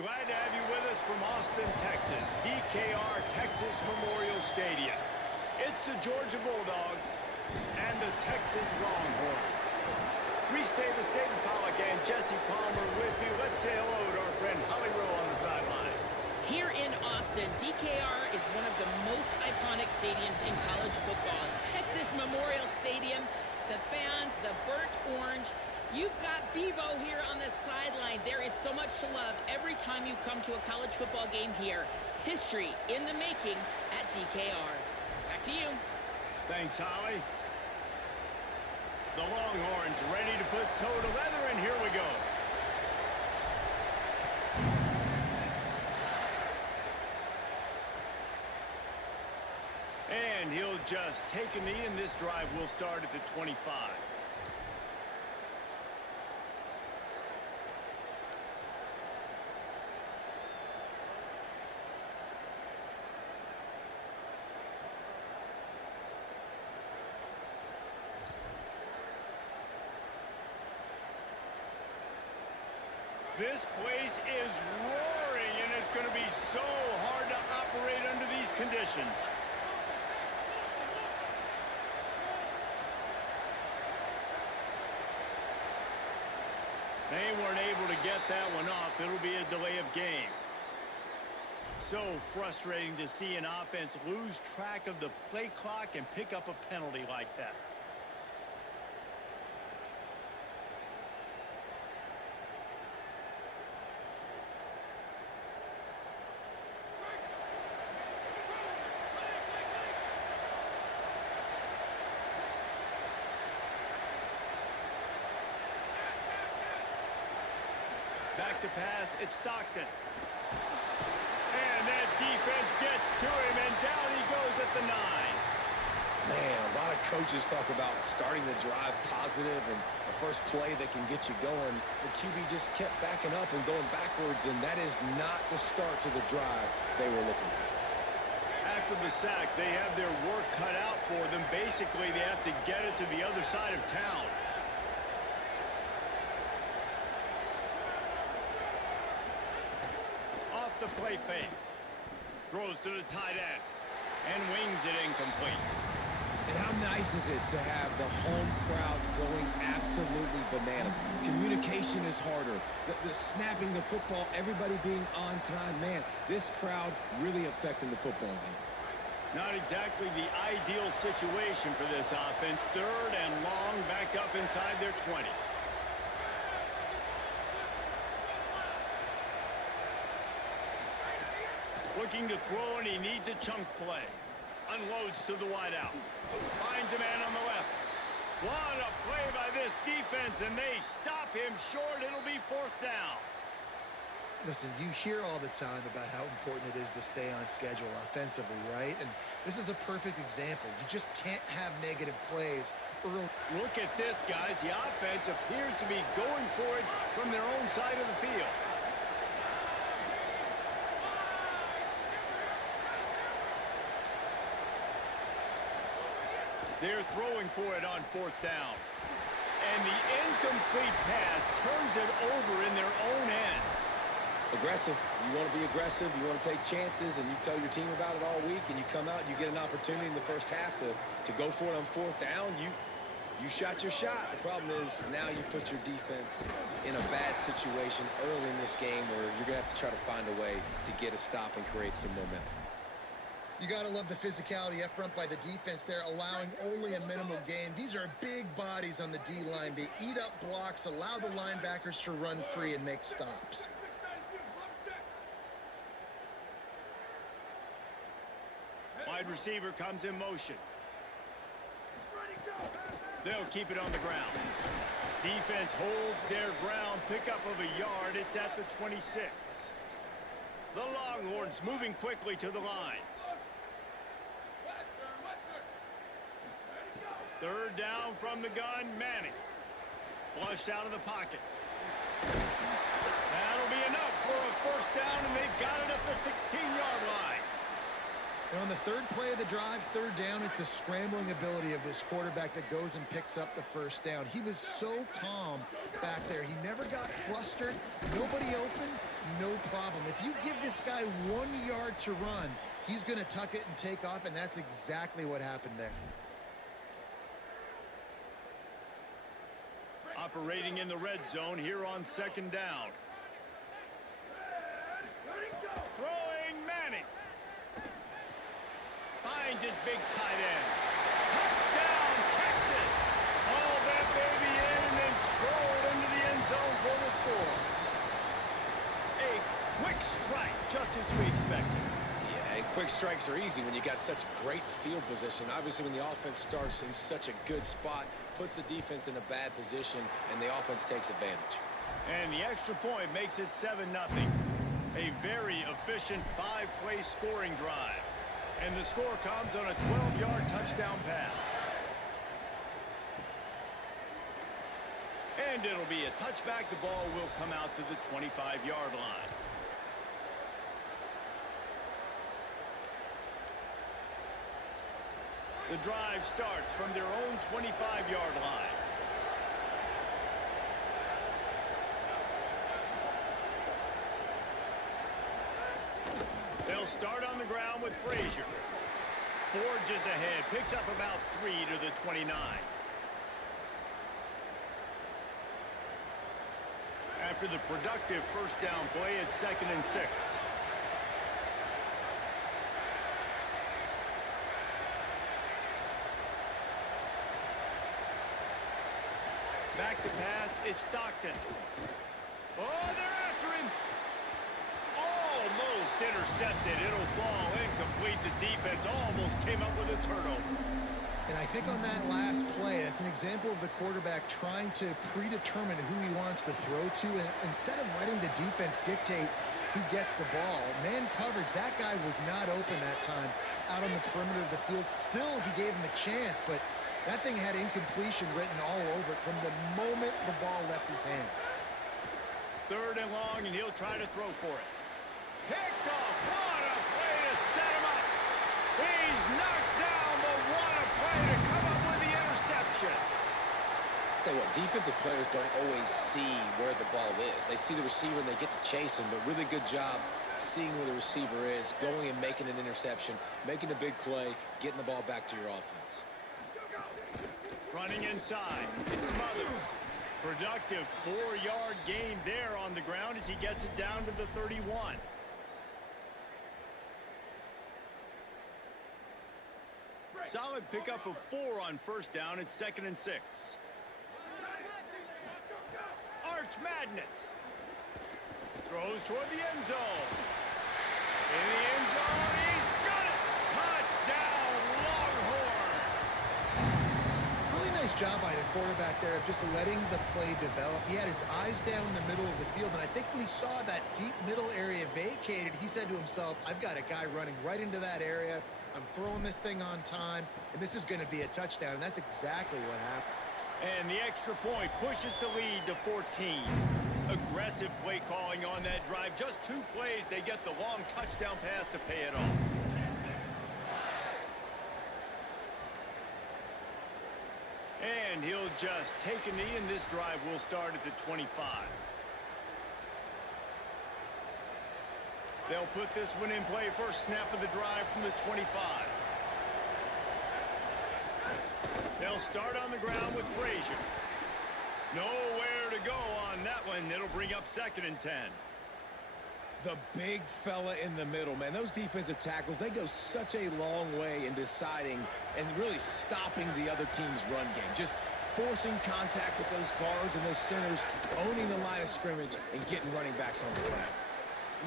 Glad to have you with us from Austin, Texas, DKR Texas Memorial Stadium. It's the Georgia Bulldogs and the Texas Longhorns. Reese Davis, David Pollack, and Jesse Palmer with you. Let's say hello to our friend Holly Rowe on the sideline. Here in Austin, DKR is one of the most iconic stadiums in college football. Texas Memorial Stadium, the fans, the burnt orange. You've got Bevo here on the sideline. There is so much to love every time you come to a college football game here. History in the making at DKR. Back to you. Thanks, Holly. The Longhorns ready to put toe to leather, and here we go. And he'll just take a knee, and this drive will start at the 25. This place is roaring, and it's going to be so hard to operate under these conditions. They weren't able to get that one off. It'll be a delay of game. So frustrating to see an offense lose track of the play clock and pick up a penalty like that. Back to pass, it's Stockton. And that defense gets to him, and down he goes at the 9. Man, a lot of coaches talk about starting the drive positive and the first play that can get you going. The QB just kept backing up and going backwards, and that is not the start to the drive they were looking for. After the sack, they have their work cut out for them. Basically, they have to get it to the other side of town. Off the play fake. Throws to the tight end. And wings it incomplete. And how nice is it to have the home crowd going absolutely bananas? Communication is harder. The snapping the football, everybody being on time. Man, this crowd really affecting the football game. Not exactly the ideal situation for this offense. Third and long, back up inside their 20. Looking to throw, and he needs a chunk play. Unloads to the wideout. Finds a man on the left. What a play by this defense, and they stop him short. It'll be 4th down. Listen, you hear all the time about how important it is to stay on schedule offensively, right? And this is a perfect example. You just can't have negative plays early. Look at this, guys. The offense appears to be going for it from their own side of the field. They're throwing for it on 4th down. And the incomplete pass turns it over in their own end. Aggressive. You want to be aggressive. You want to take chances, and you tell your team about it all week, and you come out and you get an opportunity in the first half to go for it on 4th down. You shot your shot. The problem is now you put your defense in a bad situation early in this game where you're going to have to try to find a way to get a stop and create some momentum. You got to love the physicality up front by the defense there, allowing only a minimal gain. These are big bodies on the D-line. They eat up blocks, allow the linebackers to run free and make stops. Wide receiver comes in motion. They'll keep it on the ground. Defense holds their ground. Pickup of a yard. It's at the 26. The Longhorns moving quickly to the line. 3rd down from the gun, Manning. Flushed out of the pocket. That'll be enough for a 1st down, and they've got it at the 16-yard line. And on the third play of the drive, third down, it's the scrambling ability of this quarterback that goes and picks up the first down. He was so calm back there. He never got flustered. Nobody open, no problem. If you give this guy 1 yard to run, he's going to tuck it and take off, and that's exactly what happened there. Operating in the red zone here on second down. Throwing Manning. Finds his big tight end. Touchdown, Texas! Hauled that baby in and then strolled into the end zone for the score. A quick strike, just as we expected. Yeah, and quick strikes are easy when you got such great field position. Obviously, when the offense starts in such a good spot, puts the defense in a bad position, and the offense takes advantage. And the extra point makes it 7-0. A very efficient 5-play scoring drive. And the score comes on a 12-yard touchdown pass. And it'll be a touchback. The ball will come out to the 25-yard line. The drive starts from their own 25-yard line. They'll start on the ground with Frazier. Forges ahead, picks up about 3 to the 29. After the productive first down play, it's 2nd and 6. Back to pass, it's Stockton. Oh, they're after him. Almost intercepted. It'll fall incomplete. The defense almost came up with a turnover. And I think on that last play, that's an example of the quarterback trying to predetermine who he wants to throw to. And instead of letting the defense dictate who gets the ball, man coverage, that guy was not open that time out on the perimeter of the field. Still, he gave him a chance, but that thing had incompletion written all over it from the moment the ball left his hand. 3rd and long, and he'll try to throw for it. Picked off. What a play to set him up. He's knocked down, but what a play to come up with the interception. Tell you what, defensive players don't always see where the ball is. They see the receiver and they get to chase him, but really good job seeing where the receiver is, going and making an interception, making a big play, getting the ball back to your offense. Running inside, it's Smothers. Productive 4-yard gain there on the ground as he gets it down to the 31. Solid pickup of 4 on first down. It's 2nd and 6. Arch Madness. Throws toward the end zone. In the end zone, he's got it. Touchdown, Longhorn. Really nice job by the quarterback there of just letting the play develop. He had his eyes down in the middle of the field, and I think when he saw that deep middle area vacated, he said to himself, I've got a guy running right into that area. I'm throwing this thing on time, and this is going to be a touchdown, and that's exactly what happened. And the extra point pushes the lead to 14. Aggressive play calling on that drive. Just 2 plays, they get the long touchdown pass to pay it off. And he'll just take a knee, and this drive will start at the 25. They'll put this one in play. First snap of the drive from the 25. They'll start on the ground with Frazier. Nowhere to go on that one. It'll bring up 2nd and 10. The big fella in the middle, man. Those defensive tackles, they go such a long way in deciding and really stopping the other team's run game. Just forcing contact with those guards and those centers, owning the line of scrimmage, and getting running backs on the ground.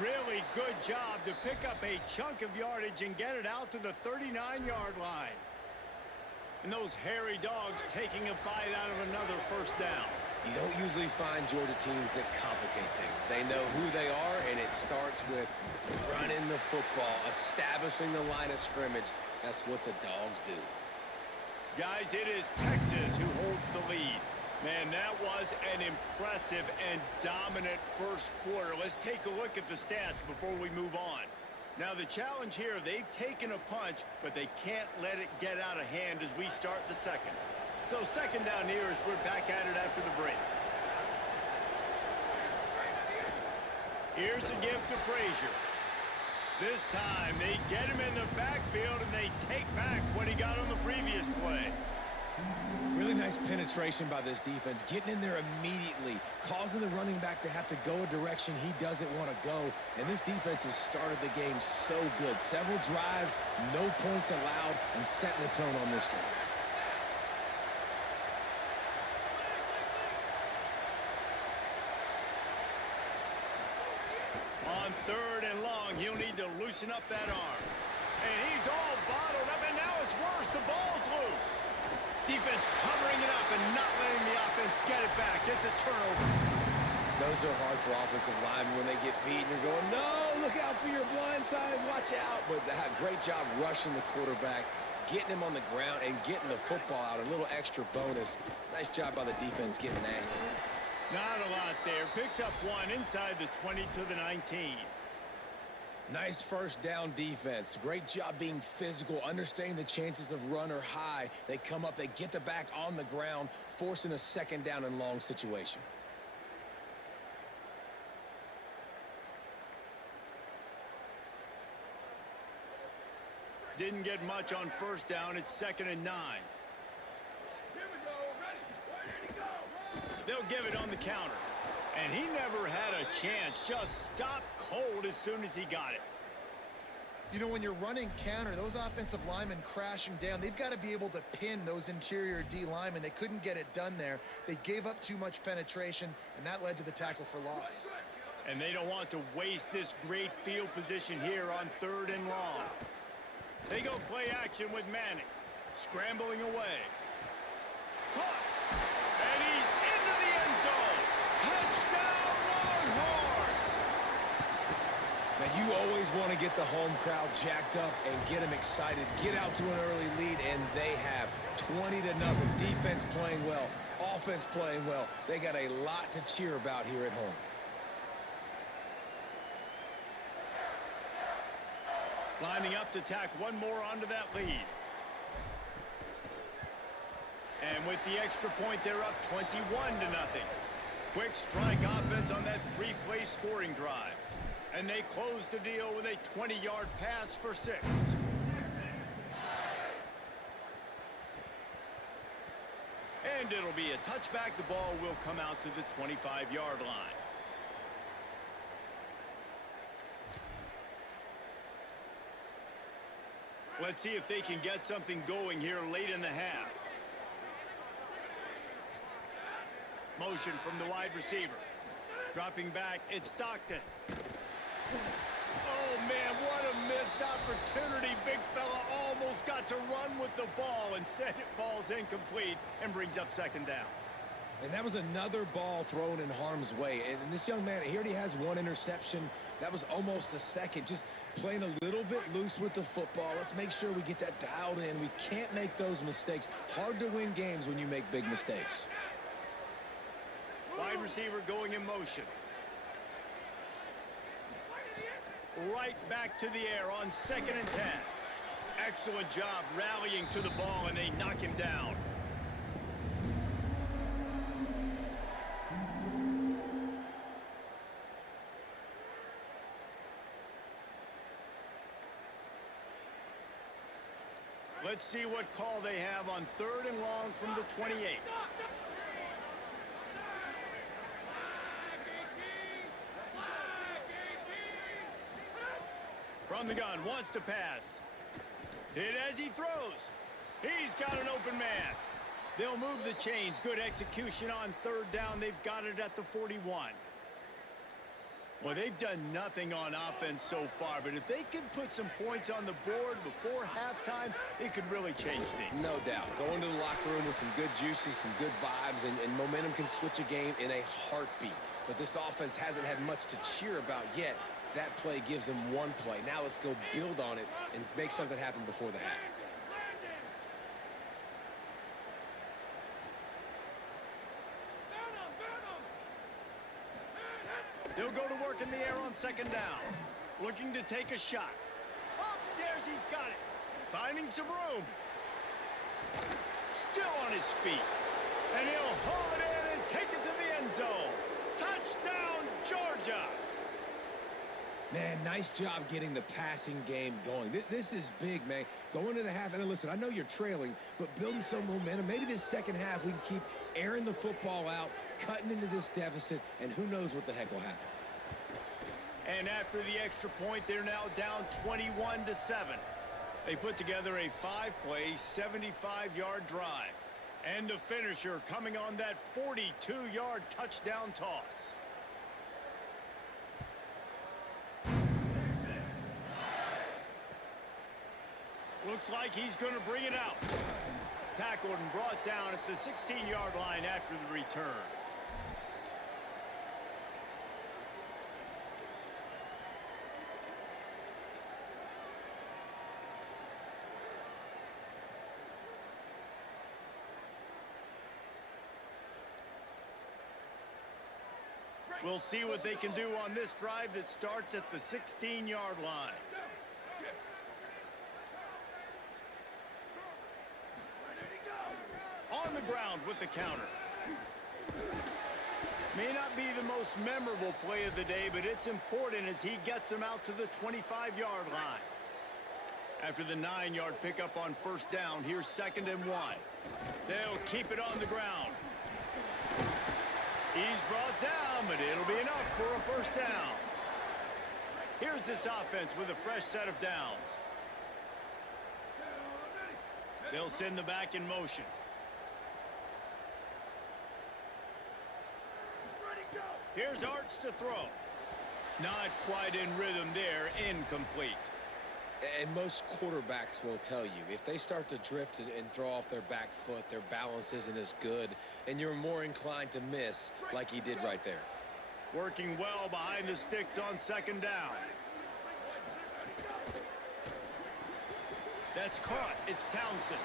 Really good job to pick up a chunk of yardage and get it out to the 39-yard line. And those hairy dogs taking a bite out of another first down. You don't usually find Georgia teams that complicate things. They know who they are, and it starts with running the football, establishing the line of scrimmage. That's what the dogs do. Guys, it is Texas who holds the lead. Man, that was an impressive and dominant first quarter. Let's take a look at the stats before we move on. Now the challenge here, they've taken a punch, but they can't let it get out of hand as we start the second. So second down here as we're back at it after the break. Here's a give to Frazier. This time they get him in the backfield and they take back what he got on the previous play. Really nice penetration by this defense, getting in there immediately, causing the running back to have to go a direction he doesn't want to go. And this defense has started the game so good. Several drives, no points allowed, and setting the tone on this drive. On third and long, he'll need to loosen up that arm. And he's all bottled up, and now it's worse. The ball's loose. Defense covering it up and not letting the offense get it back. It's a turnover. Those are hard for offensive linemen when they get beat and you're going, no, look out for your blind side, watch out. But great job rushing the quarterback, getting him on the ground and getting the football out. A little extra bonus. Nice job by the defense getting nasty. Not a lot there. Picks up one inside the 20 to the 19. Nice first down defense. Great job being physical, understanding the chances of run are high. They come up, they get the back on the ground, forcing a second down and long situation. Didn't get much on first down. It's 2nd and 9. Here we go. Ready to go. They'll give it on the counter. And he never had a chance. Just stopped cold as soon as he got it. You know, when you're running counter, those offensive linemen crashing down, they've got to be able to pin those interior D linemen. They couldn't get it done there. They gave up too much penetration, and that led to the tackle for loss. And they don't want to waste this great field position here on third and long. They go play action with Manning. Scrambling away. Caught. And he's into the end zone. Touchdown, Longhorns! Now, you always want to get the home crowd jacked up and get them excited. Get out to an early lead, and they have 20-0. Defense playing well. Offense playing well. They got a lot to cheer about here at home. Lining up to tack one more onto that lead. And with the extra point, they're up 21-0. Quick strike offense on that three-play scoring drive. And they close the deal with a 20-yard pass for 6. And it'll be a touchback. The ball will come out to the 25-yard line. Let's see if they can get something going here late in the half. Motion from the wide receiver. Dropping back, it's Stockton. Oh, man, what a missed opportunity. Big fella almost got to run with the ball. Instead, it falls incomplete and brings up 2nd down. And that was another ball thrown in harm's way. And this young man, he already has one interception. That was almost a second. Just playing a little bit loose with the football. Let's make sure we get that dialed in. We can't make those mistakes. Hard to win games when you make big mistakes. Wide receiver going in motion. Right back to the air on 2nd and 10. Excellent job rallying to the ball, and they knock him down. Let's see what call they have on 3rd and long from the 28. From the gun, wants to pass. Hit as he throws. He's got an open man. They'll move the chains. Good execution on 3rd down. They've got it at the 41. Well, they've done nothing on offense so far, but if they could put some points on the board before halftime, it could really change things. No doubt. Going to the locker room with some good juices, some good vibes, and momentum can switch a game in a heartbeat. But this offense hasn't had much to cheer about yet. That play gives them one play. Now let's go build on it and make something happen before the half. They'll go to work in the air on 2nd down. Looking to take a shot. upstairs, he's got it. Finding some room. Still on his feet. And he'll haul it in and take it to the end zone. Touchdown, Georgia! Man, nice job getting the passing game going. This is big, man. Going to the half, and listen, I know you're trailing, but building some momentum. Maybe this second half we can keep airing the football out, cutting into this deficit, and who knows what the heck will happen. And after the extra point, they're now down 21-7. They put together a 5-play, 75-yard drive. And the finisher coming on that 42-yard touchdown toss. Looks like he's going to bring it out. Tackled and brought down at the 16-yard line after the return. We'll see what they can do on this drive that starts at the 16-yard line. On the ground with the counter. May not be the most memorable play of the day, but it's important as he gets them out to the 25-yard line. After the 9-yard pickup on first down, here's 2nd and 1. They'll keep it on the ground. He's brought down, but it'll be enough for a first down. Here's this offense with a fresh set of downs. They'll send the back in motion. Here's Arch to throw. Not quite in rhythm there, incomplete. And most quarterbacks will tell you, if they start to drift and throw off their back foot, their balance isn't as good, and you're more inclined to miss like he did right there. Working well behind the sticks on 2nd down. That's caught. It's Townsend.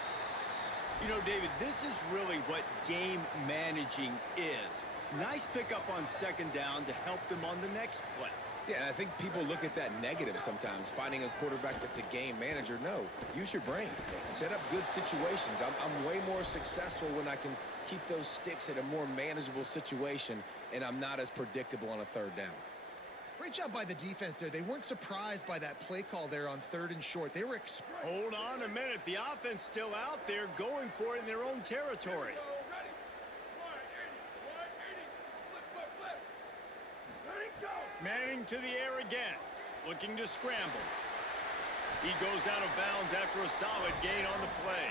You know, David, this is really what game managing is. Nice pickup on 2nd down to help them on the next play. Yeah, I think people look at that negative sometimes, finding a quarterback that's a game manager. No, use your brain. Set up good situations. I'm way more successful when I can keep those sticks at a more manageable situation, and I'm not as predictable on a 3rd down. Great job by the defense there. They weren't surprised by that play call there on 3rd and short. They were... Hold on a minute. The offense still out there going for it in their own territory. Manning to the air again, looking to scramble. He goes out of bounds after a solid gain on the play.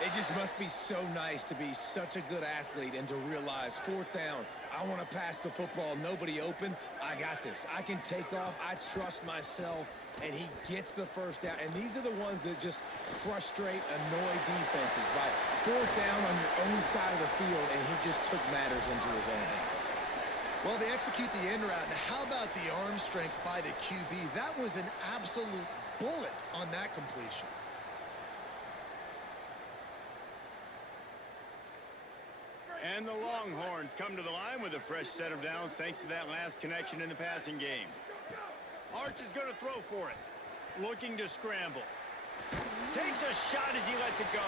It just must be so nice to be such a good athlete and to realize 4th down, I want to pass the football, nobody open, I got this. I can take off, I trust myself, and he gets the first down. And these are the ones that just frustrate, annoy defenses by 4th down on your own side of the field, and he just took matters into his own hands. Well, they execute the end route. And how about the arm strength by the QB? That was an absolute bullet on that completion. And the Longhorns come to the line with a fresh set of downs thanks to that last connection in the passing game. Arch is going to throw for it. Looking to scramble. Takes a shot as he lets it go.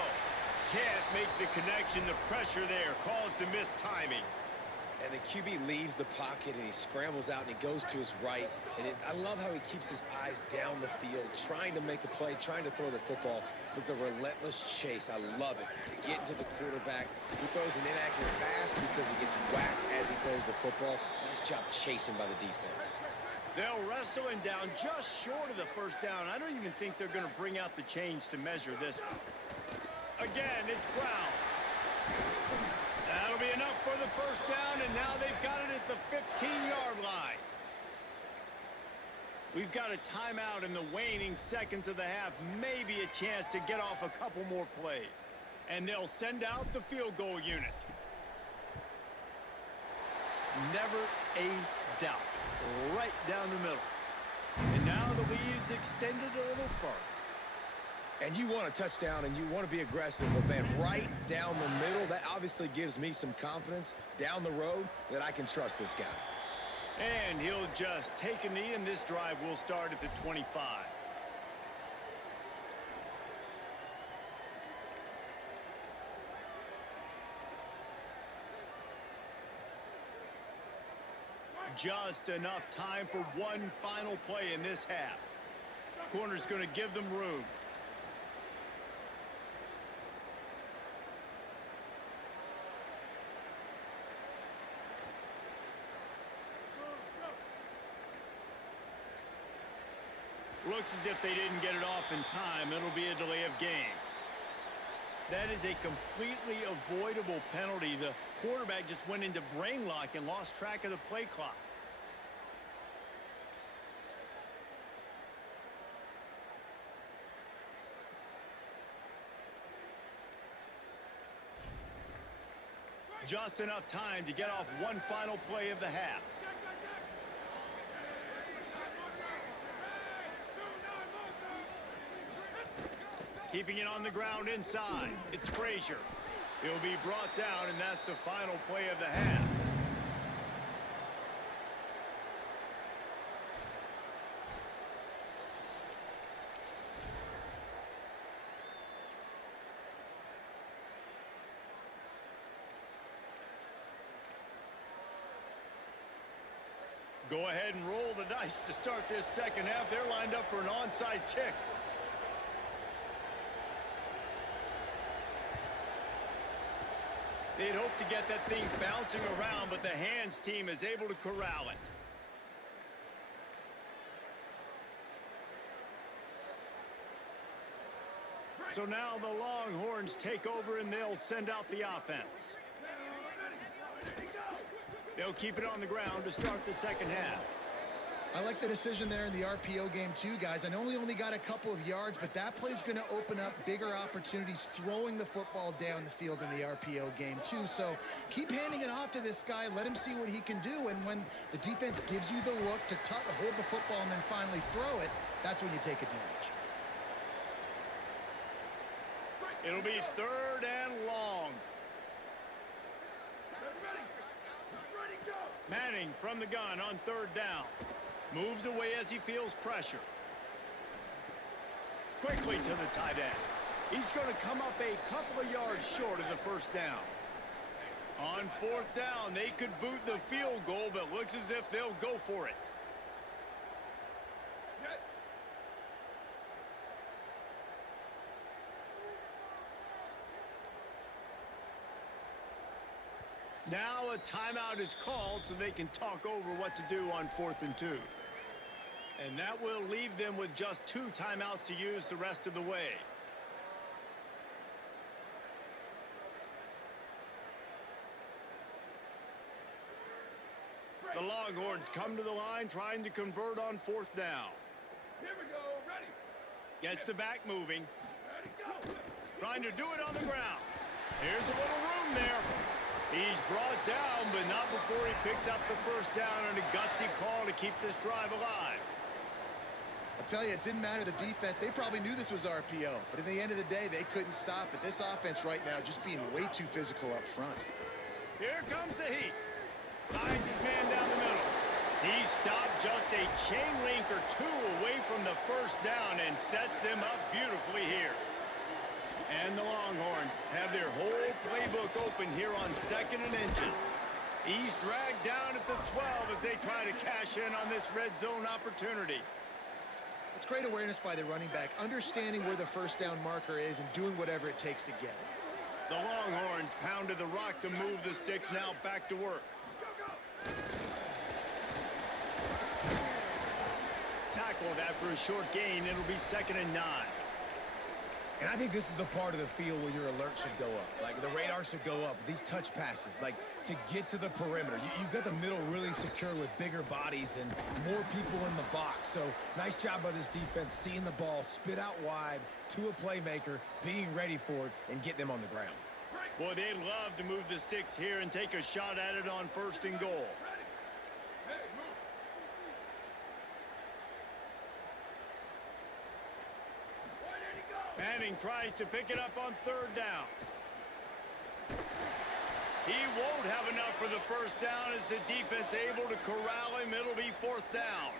Can't make the connection. The pressure there caused the missed timing. And the QB leaves the pocket, and he scrambles out, and he goes to his right. And I love how he keeps his eyes down the field, trying to make a play, trying to throw the football, but the relentless chase, I love it. Getting to the quarterback. He throws an inaccurate pass because he gets whacked as he throws the football. Nice job chasing by the defense. They'll wrestle him down just short of the first down. I don't even think they're going to bring out the chains to measure this one. Again, it's Brown. That'll be enough for the first down, and now they've got it at the 15-yard line. We've got a timeout in the waning seconds of the half, maybe a chance to get off a couple more plays. And they'll send out the field goal unit. Never a doubt. Right down the middle. And now the lead is extended a little further. And you want a touchdown, and you want to be aggressive, but, man, right down the middle, that obviously gives me some confidence down the road that I can trust this guy. And he'll just take a knee, and this drive will start at the 25. just enough time for one final play in this half. Corner's going to give them room. Looks as if they didn't get it off in time. It'll be a delay of game. That is a completely avoidable penalty. The quarterback just went into brain lock and lost track of the play clock. Just enough time to get off one final play of the half. Keeping it on the ground inside. It's Frazier. He'll be brought down, and that's the final play of the half. Go ahead and roll the dice to start this second half. They're lined up for an onside kick. They'd hope to get that thing bouncing around, but the hands team is able to corral it. So now the Longhorns take over and they'll send out the offense. They'll keep it on the ground to start the second half. I like the decision there in the RPO game too, guys. I know he only got a couple of yards, but that play's going to open up bigger opportunities throwing the football down the field in the RPO game too. So keep handing it off to this guy. Let him see what he can do. And when the defense gives you the look to hold the football and then finally throw it, that's when you take advantage. It'll be third and long. Manning from the gun on third down. Moves away as he feels pressure. Quickly to the tight end. He's going to come up a couple of yards short of the first down. On fourth down, they could boot the field goal, but looks as if they'll go for it. Now a timeout is called so they can talk over what to do on 4th and 2. And that will leave them with just 2 timeouts to use the rest of the way. The Longhorns come to the line trying to convert on 4th down. Here we go, ready. Gets the back moving. Ready, go. Trying to do it on the ground. Here's a little room there. He's brought down, but not before he picks up the first down on a gutsy call to keep this drive alive. I'll tell you, it didn't matter the defense. They probably knew this was RPO, but at the end of the day, they couldn't stop it. This offense right now just being way too physical up front. Here comes the heat. Finds his man down the middle. He stopped just a chain link or 2 away from the first down and sets them up beautifully here. And the Longhorns have their whole playbook open here on 2nd and inches. He's dragged down at the 12 as they try to cash in on this red zone opportunity. It's great awareness by the running back, understanding where the first down marker is and doing whatever it takes to get it. The Longhorns pounded the rock to move the sticks, now back to work. Tackled after a short gain, it'll be 2nd and 9. And I think this is the part of the field where your alert should go up. Like, the radar should go up. These touch passes, like, to get to the perimeter. You've got the middle really secure with bigger bodies and more people in the box. So, nice job by this defense, seeing the ball spit out wide to a playmaker, being ready for it, and getting them on the ground. Boy, they'd love to move the sticks here and take a shot at it on 1st and goal. Manning tries to pick it up on 3rd down. He won't have enough for the first down as the defense able to corral him. It'll be 4th down.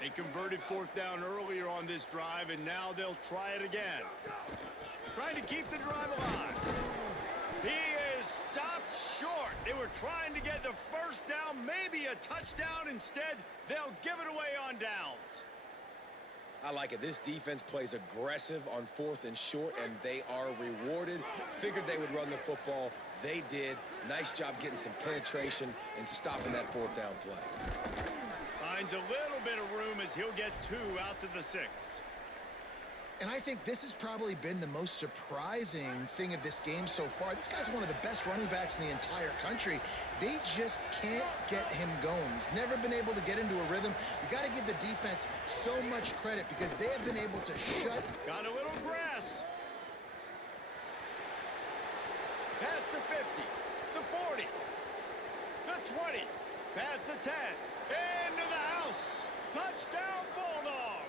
They converted 4th down earlier on this drive, and now they'll try it again. Trying to keep the drive alive. He is stopped short. They were trying to get the first down, maybe a touchdown. Instead, they'll give it away on downs. I like it. This defense plays aggressive on 4th and short, and they are rewarded. Figured they would run the football. They did. Nice job getting some penetration and stopping that 4th down play. Finds a little bit of room as he'll get 2 out to the 6. And I think this has probably been the most surprising thing of this game so far. This guy's one of the best running backs in the entire country. They just can't get him going. He's never been able to get into a rhythm. You got to give the defense so much credit because they have been able to shut. Got a little grass. Past the 50, the 40, the 20, past the 10, into the house. Touchdown, Bulldogs.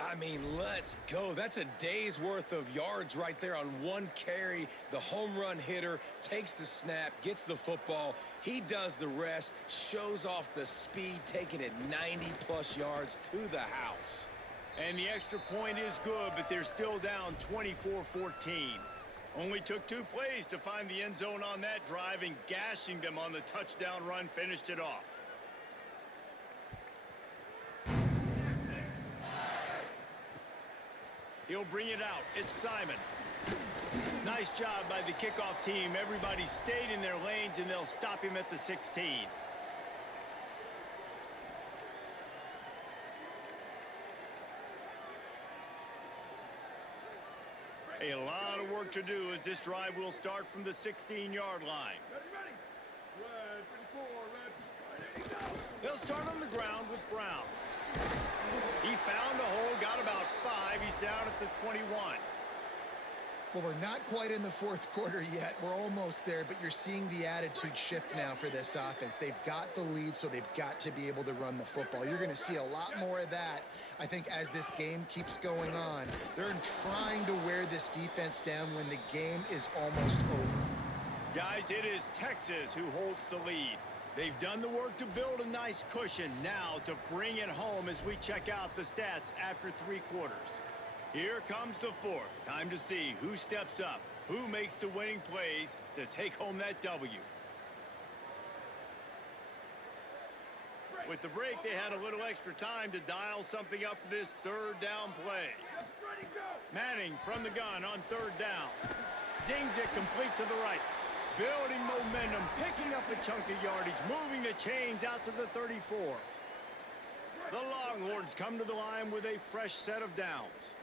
I mean, let's go. That's a day's worth of yards right there on one carry. The home run hitter takes the snap, gets the football. He does the rest, shows off the speed, taking it 90-plus yards to the house. And the extra point is good, but they're still down 24-14. Only took 2 plays to find the end zone on that drive, and gashing them on the touchdown run finished it off. He'll bring it out. It's Simon. Nice job by the kickoff team. Everybody stayed in their lanes, and they'll stop him at the 16. A lot of work to do as this drive will start from the 16-yard line. Ready. Red 54, red. Ready, go. They'll start on the ground with Brown. He found a hole, got about 5. He's down at the 21. Well, we're not quite in the 4th quarter yet. We're almost there, but you're seeing the attitude shift now for this offense. They've got the lead, so they've got to be able to run the football. You're going to see a lot more of that, I think, as this game keeps going on. They're trying to wear this defense down when the game is almost over. Guys, it is Texas who holds the lead. They've done the work to build a nice cushion. Now to bring it home as we check out the stats after 3 quarters. Here comes the 4th. Time to see who steps up, who makes the winning plays to take home that W. With the break, they had a little extra time to dial something up for this 3rd down play. Ready, go. Manning from the gun on 3rd down. Zings it complete to the right. Building momentum, picking up a chunk of yardage, moving the chains out to the 34. The Longhorns come to the line with a fresh set of downs.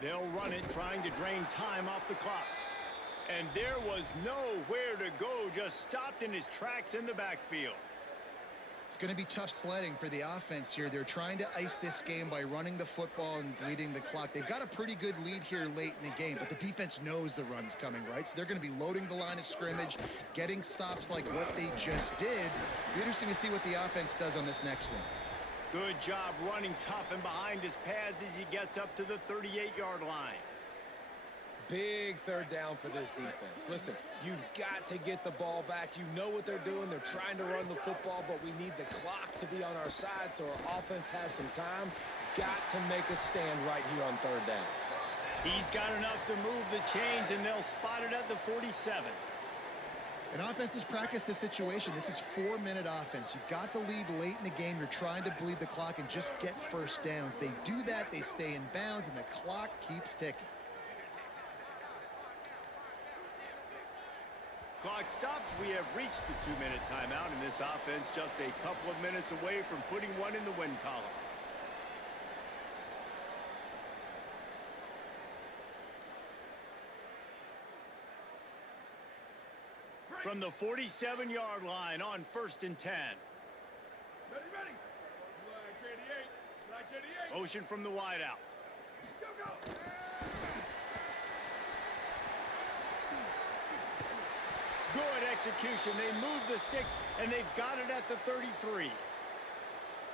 They'll run it, trying to drain time off the clock. And there was nowhere to go, just stopped in his tracks in the backfield. It's going to be tough sledding for the offense here. They're trying to ice this game by running the football and bleeding the clock. They've got a pretty good lead here late in the game, but the defense knows the run's coming, right? So they're going to be loading the line of scrimmage, getting stops like what they just did. Be interesting to see what the offense does on this next one. Good job running tough and behind his pads as he gets up to the 38-yard line. Big 3rd down for this defense. Listen, you've got to get the ball back. You know what they're doing. They're trying to run the football, but we need the clock to be on our side so our offense has some time. Got to make a stand right here on 3rd down. He's got enough to move the chains, and they'll spot it at the 47. And offenses practice the situation. This is 4-minute offense. You've got the lead late in the game. You're trying to bleed the clock and just get first downs. They do that, they stay in bounds, and the clock keeps ticking. Clock stops. We have reached the 2-minute timeout, and this offense just a couple of minutes away from putting one in the win column. From the 47-yard line on 1st and 10. Ready. Black 88. Motion from the wideout. Go. Good execution. They move the sticks, and they've got it at the 33.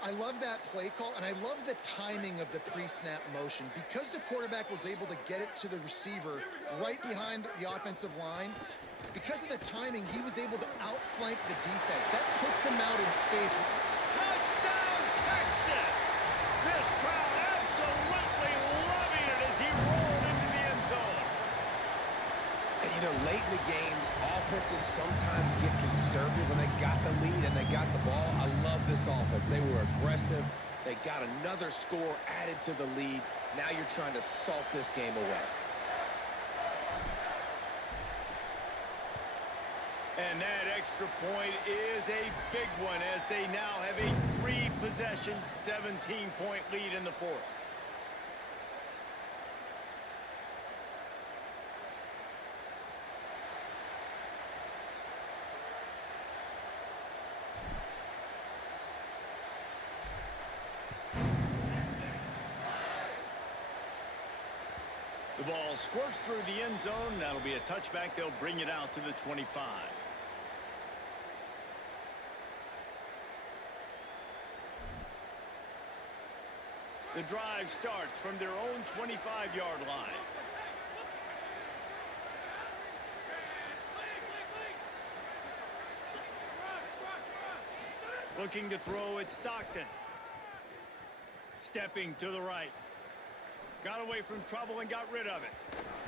I love that play call, and I love the timing of the pre-snap motion. Because the quarterback was able to get it to the receiver right behind the offensive line, because of the timing, he was able to outflank the defense. That puts him out in space. Touchdown, Texas! This crowd absolutely loving it as he rolls You know, late in the games, offenses sometimes get conservative when they got the lead and they got the ball. I love this offense. They were aggressive. They got another score added to the lead. Now you're trying to salt this game away. And that extra point is a big one as they now have a 3-possession, 17-point lead in the fourth. The ball squirts through the end zone. That'll be a touchback. They'll bring it out to the 25. The drive starts from their own 25-yard line. Looking to throw it, Stockton. Stepping to the right. Got away from trouble and got rid of it.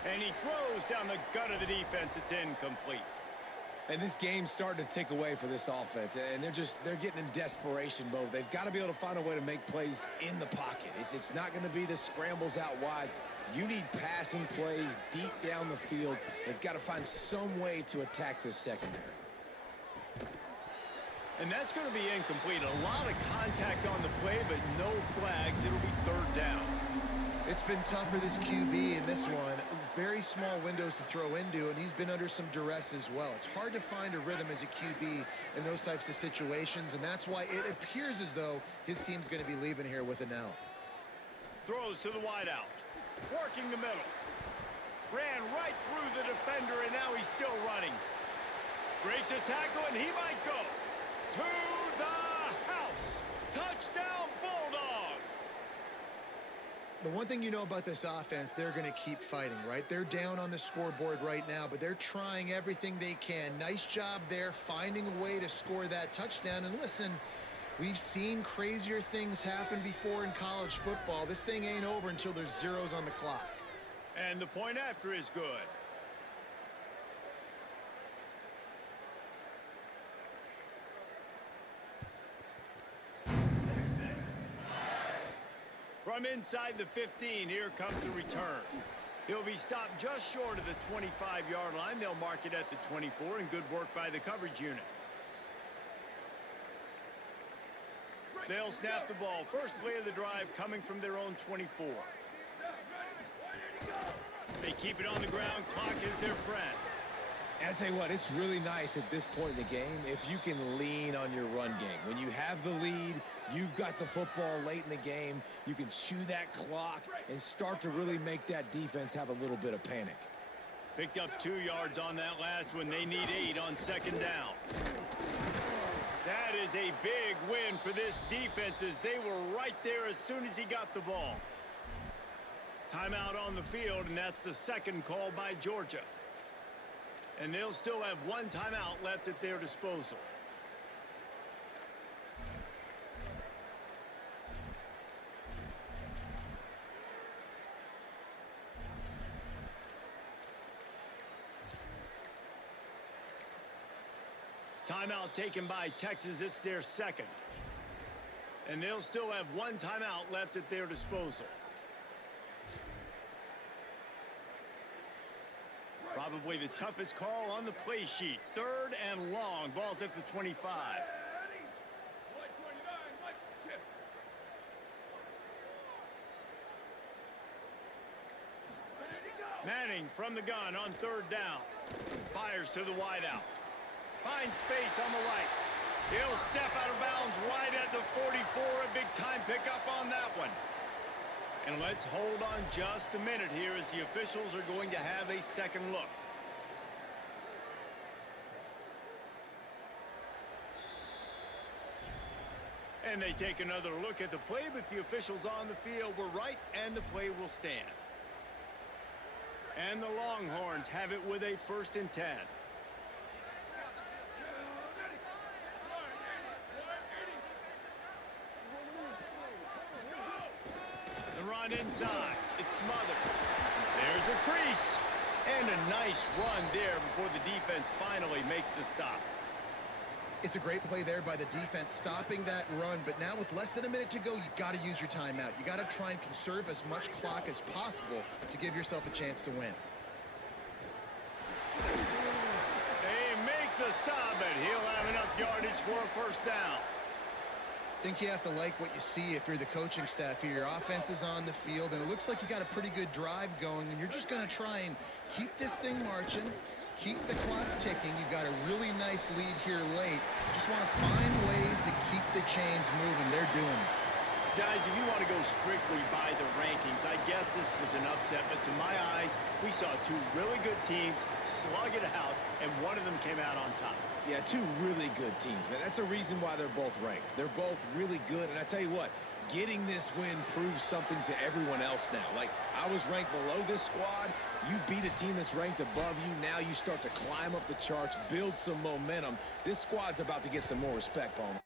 And he throws down the gut of the defense. It's incomplete. And this game's starting to tick away for this offense, and they're getting in desperation mode. They've got to be able to find a way to make plays in the pocket. It's not going to be the scrambles out wide. You need passing plays deep down the field. They've got to find some way to attack this secondary. And that's going to be incomplete. A lot of contact on the play, but no flags. It'll be third down. It's been tough for this QB in this one. Very small windows to throw into, and he's been under some duress as well. It's hard to find a rhythm as a QB in those types of situations, and that's why it appears as though his team's going to be leaving here with an L. Throws to the wideout. Working the middle. Ran right through the defender, and now he's still running. Breaks a tackle, and he might go. To the house. Touchdown, Bulldogs. The one thing you know about this offense, they're going to keep fighting, right? They're down on the scoreboard right now, but they're trying everything they can. Nice job there, finding a way to score that touchdown. And listen, we've seen crazier things happen before in college football. This thing ain't over until there's zeros on the clock. And the point after is good. From inside the 15, here comes the return. He'll be stopped just short of the 25-yard line. They'll mark it at the 24, and good work by the coverage unit. They'll snap the ball. First play of the drive coming from their own 24. They keep it on the ground. Clock is their friend. And I tell you what, it's really nice at this point in the game if you can lean on your run game. When you have the lead, you've got the football late in the game, you can chew that clock and start to really make that defense have a little bit of panic. Picked up 2 yards on that last one. They need 8 on second down. That is a big win for this defense as they were right there as soon as he got the ball. Timeout on the field, and that's the second call by Georgia. And they'll still have 1 timeout left at their disposal. Timeout taken by Texas. It's their second. And they'll still have 1 timeout left at their disposal. Probably the toughest call on the play sheet. Third and long. Ball's at the 25. Manning from the gun on third down. Fires to the wideout. Finds space on the right. He'll step out of bounds right at the 44. A big time pickup on that one. And let's hold on just a minute here as the officials are going to have a second look. And they take another look at the play, but the officials on the field were right, and the play will stand. And the Longhorns have it with a 1st and 10. The run inside. It smothers. There's a crease. And a nice run there before the defense finally makes the stop. It's a great play there by the defense, stopping that run. But now with less than a minute to go, you got to use your timeout. You got to try and conserve as much clock as possible to give yourself a chance to win. They make the stop, and he'll have enough yardage for a first down. I think you have to like what you see if you're the coaching staff here. Your offense is on the field, and it looks like you got a pretty good drive going, and you're just going to try and keep this thing marching, keep the clock ticking. You've got a really nice lead here late. Just want to find ways to keep the chains moving. They're doing it. Guys, if you want to go strictly by the rankings, I guess this was an upset, but to my eyes, we saw two really good teams slug it out, and one of them came out on top. Yeah, two really good teams, man. That's a reason why they're both ranked. They're both really good, and I tell you what, getting this win proves something to everyone else now. Like, I was ranked below this squad. You beat a team that's ranked above you. Now you start to climb up the charts, build some momentum. This squad's about to get some more respect, Palmer.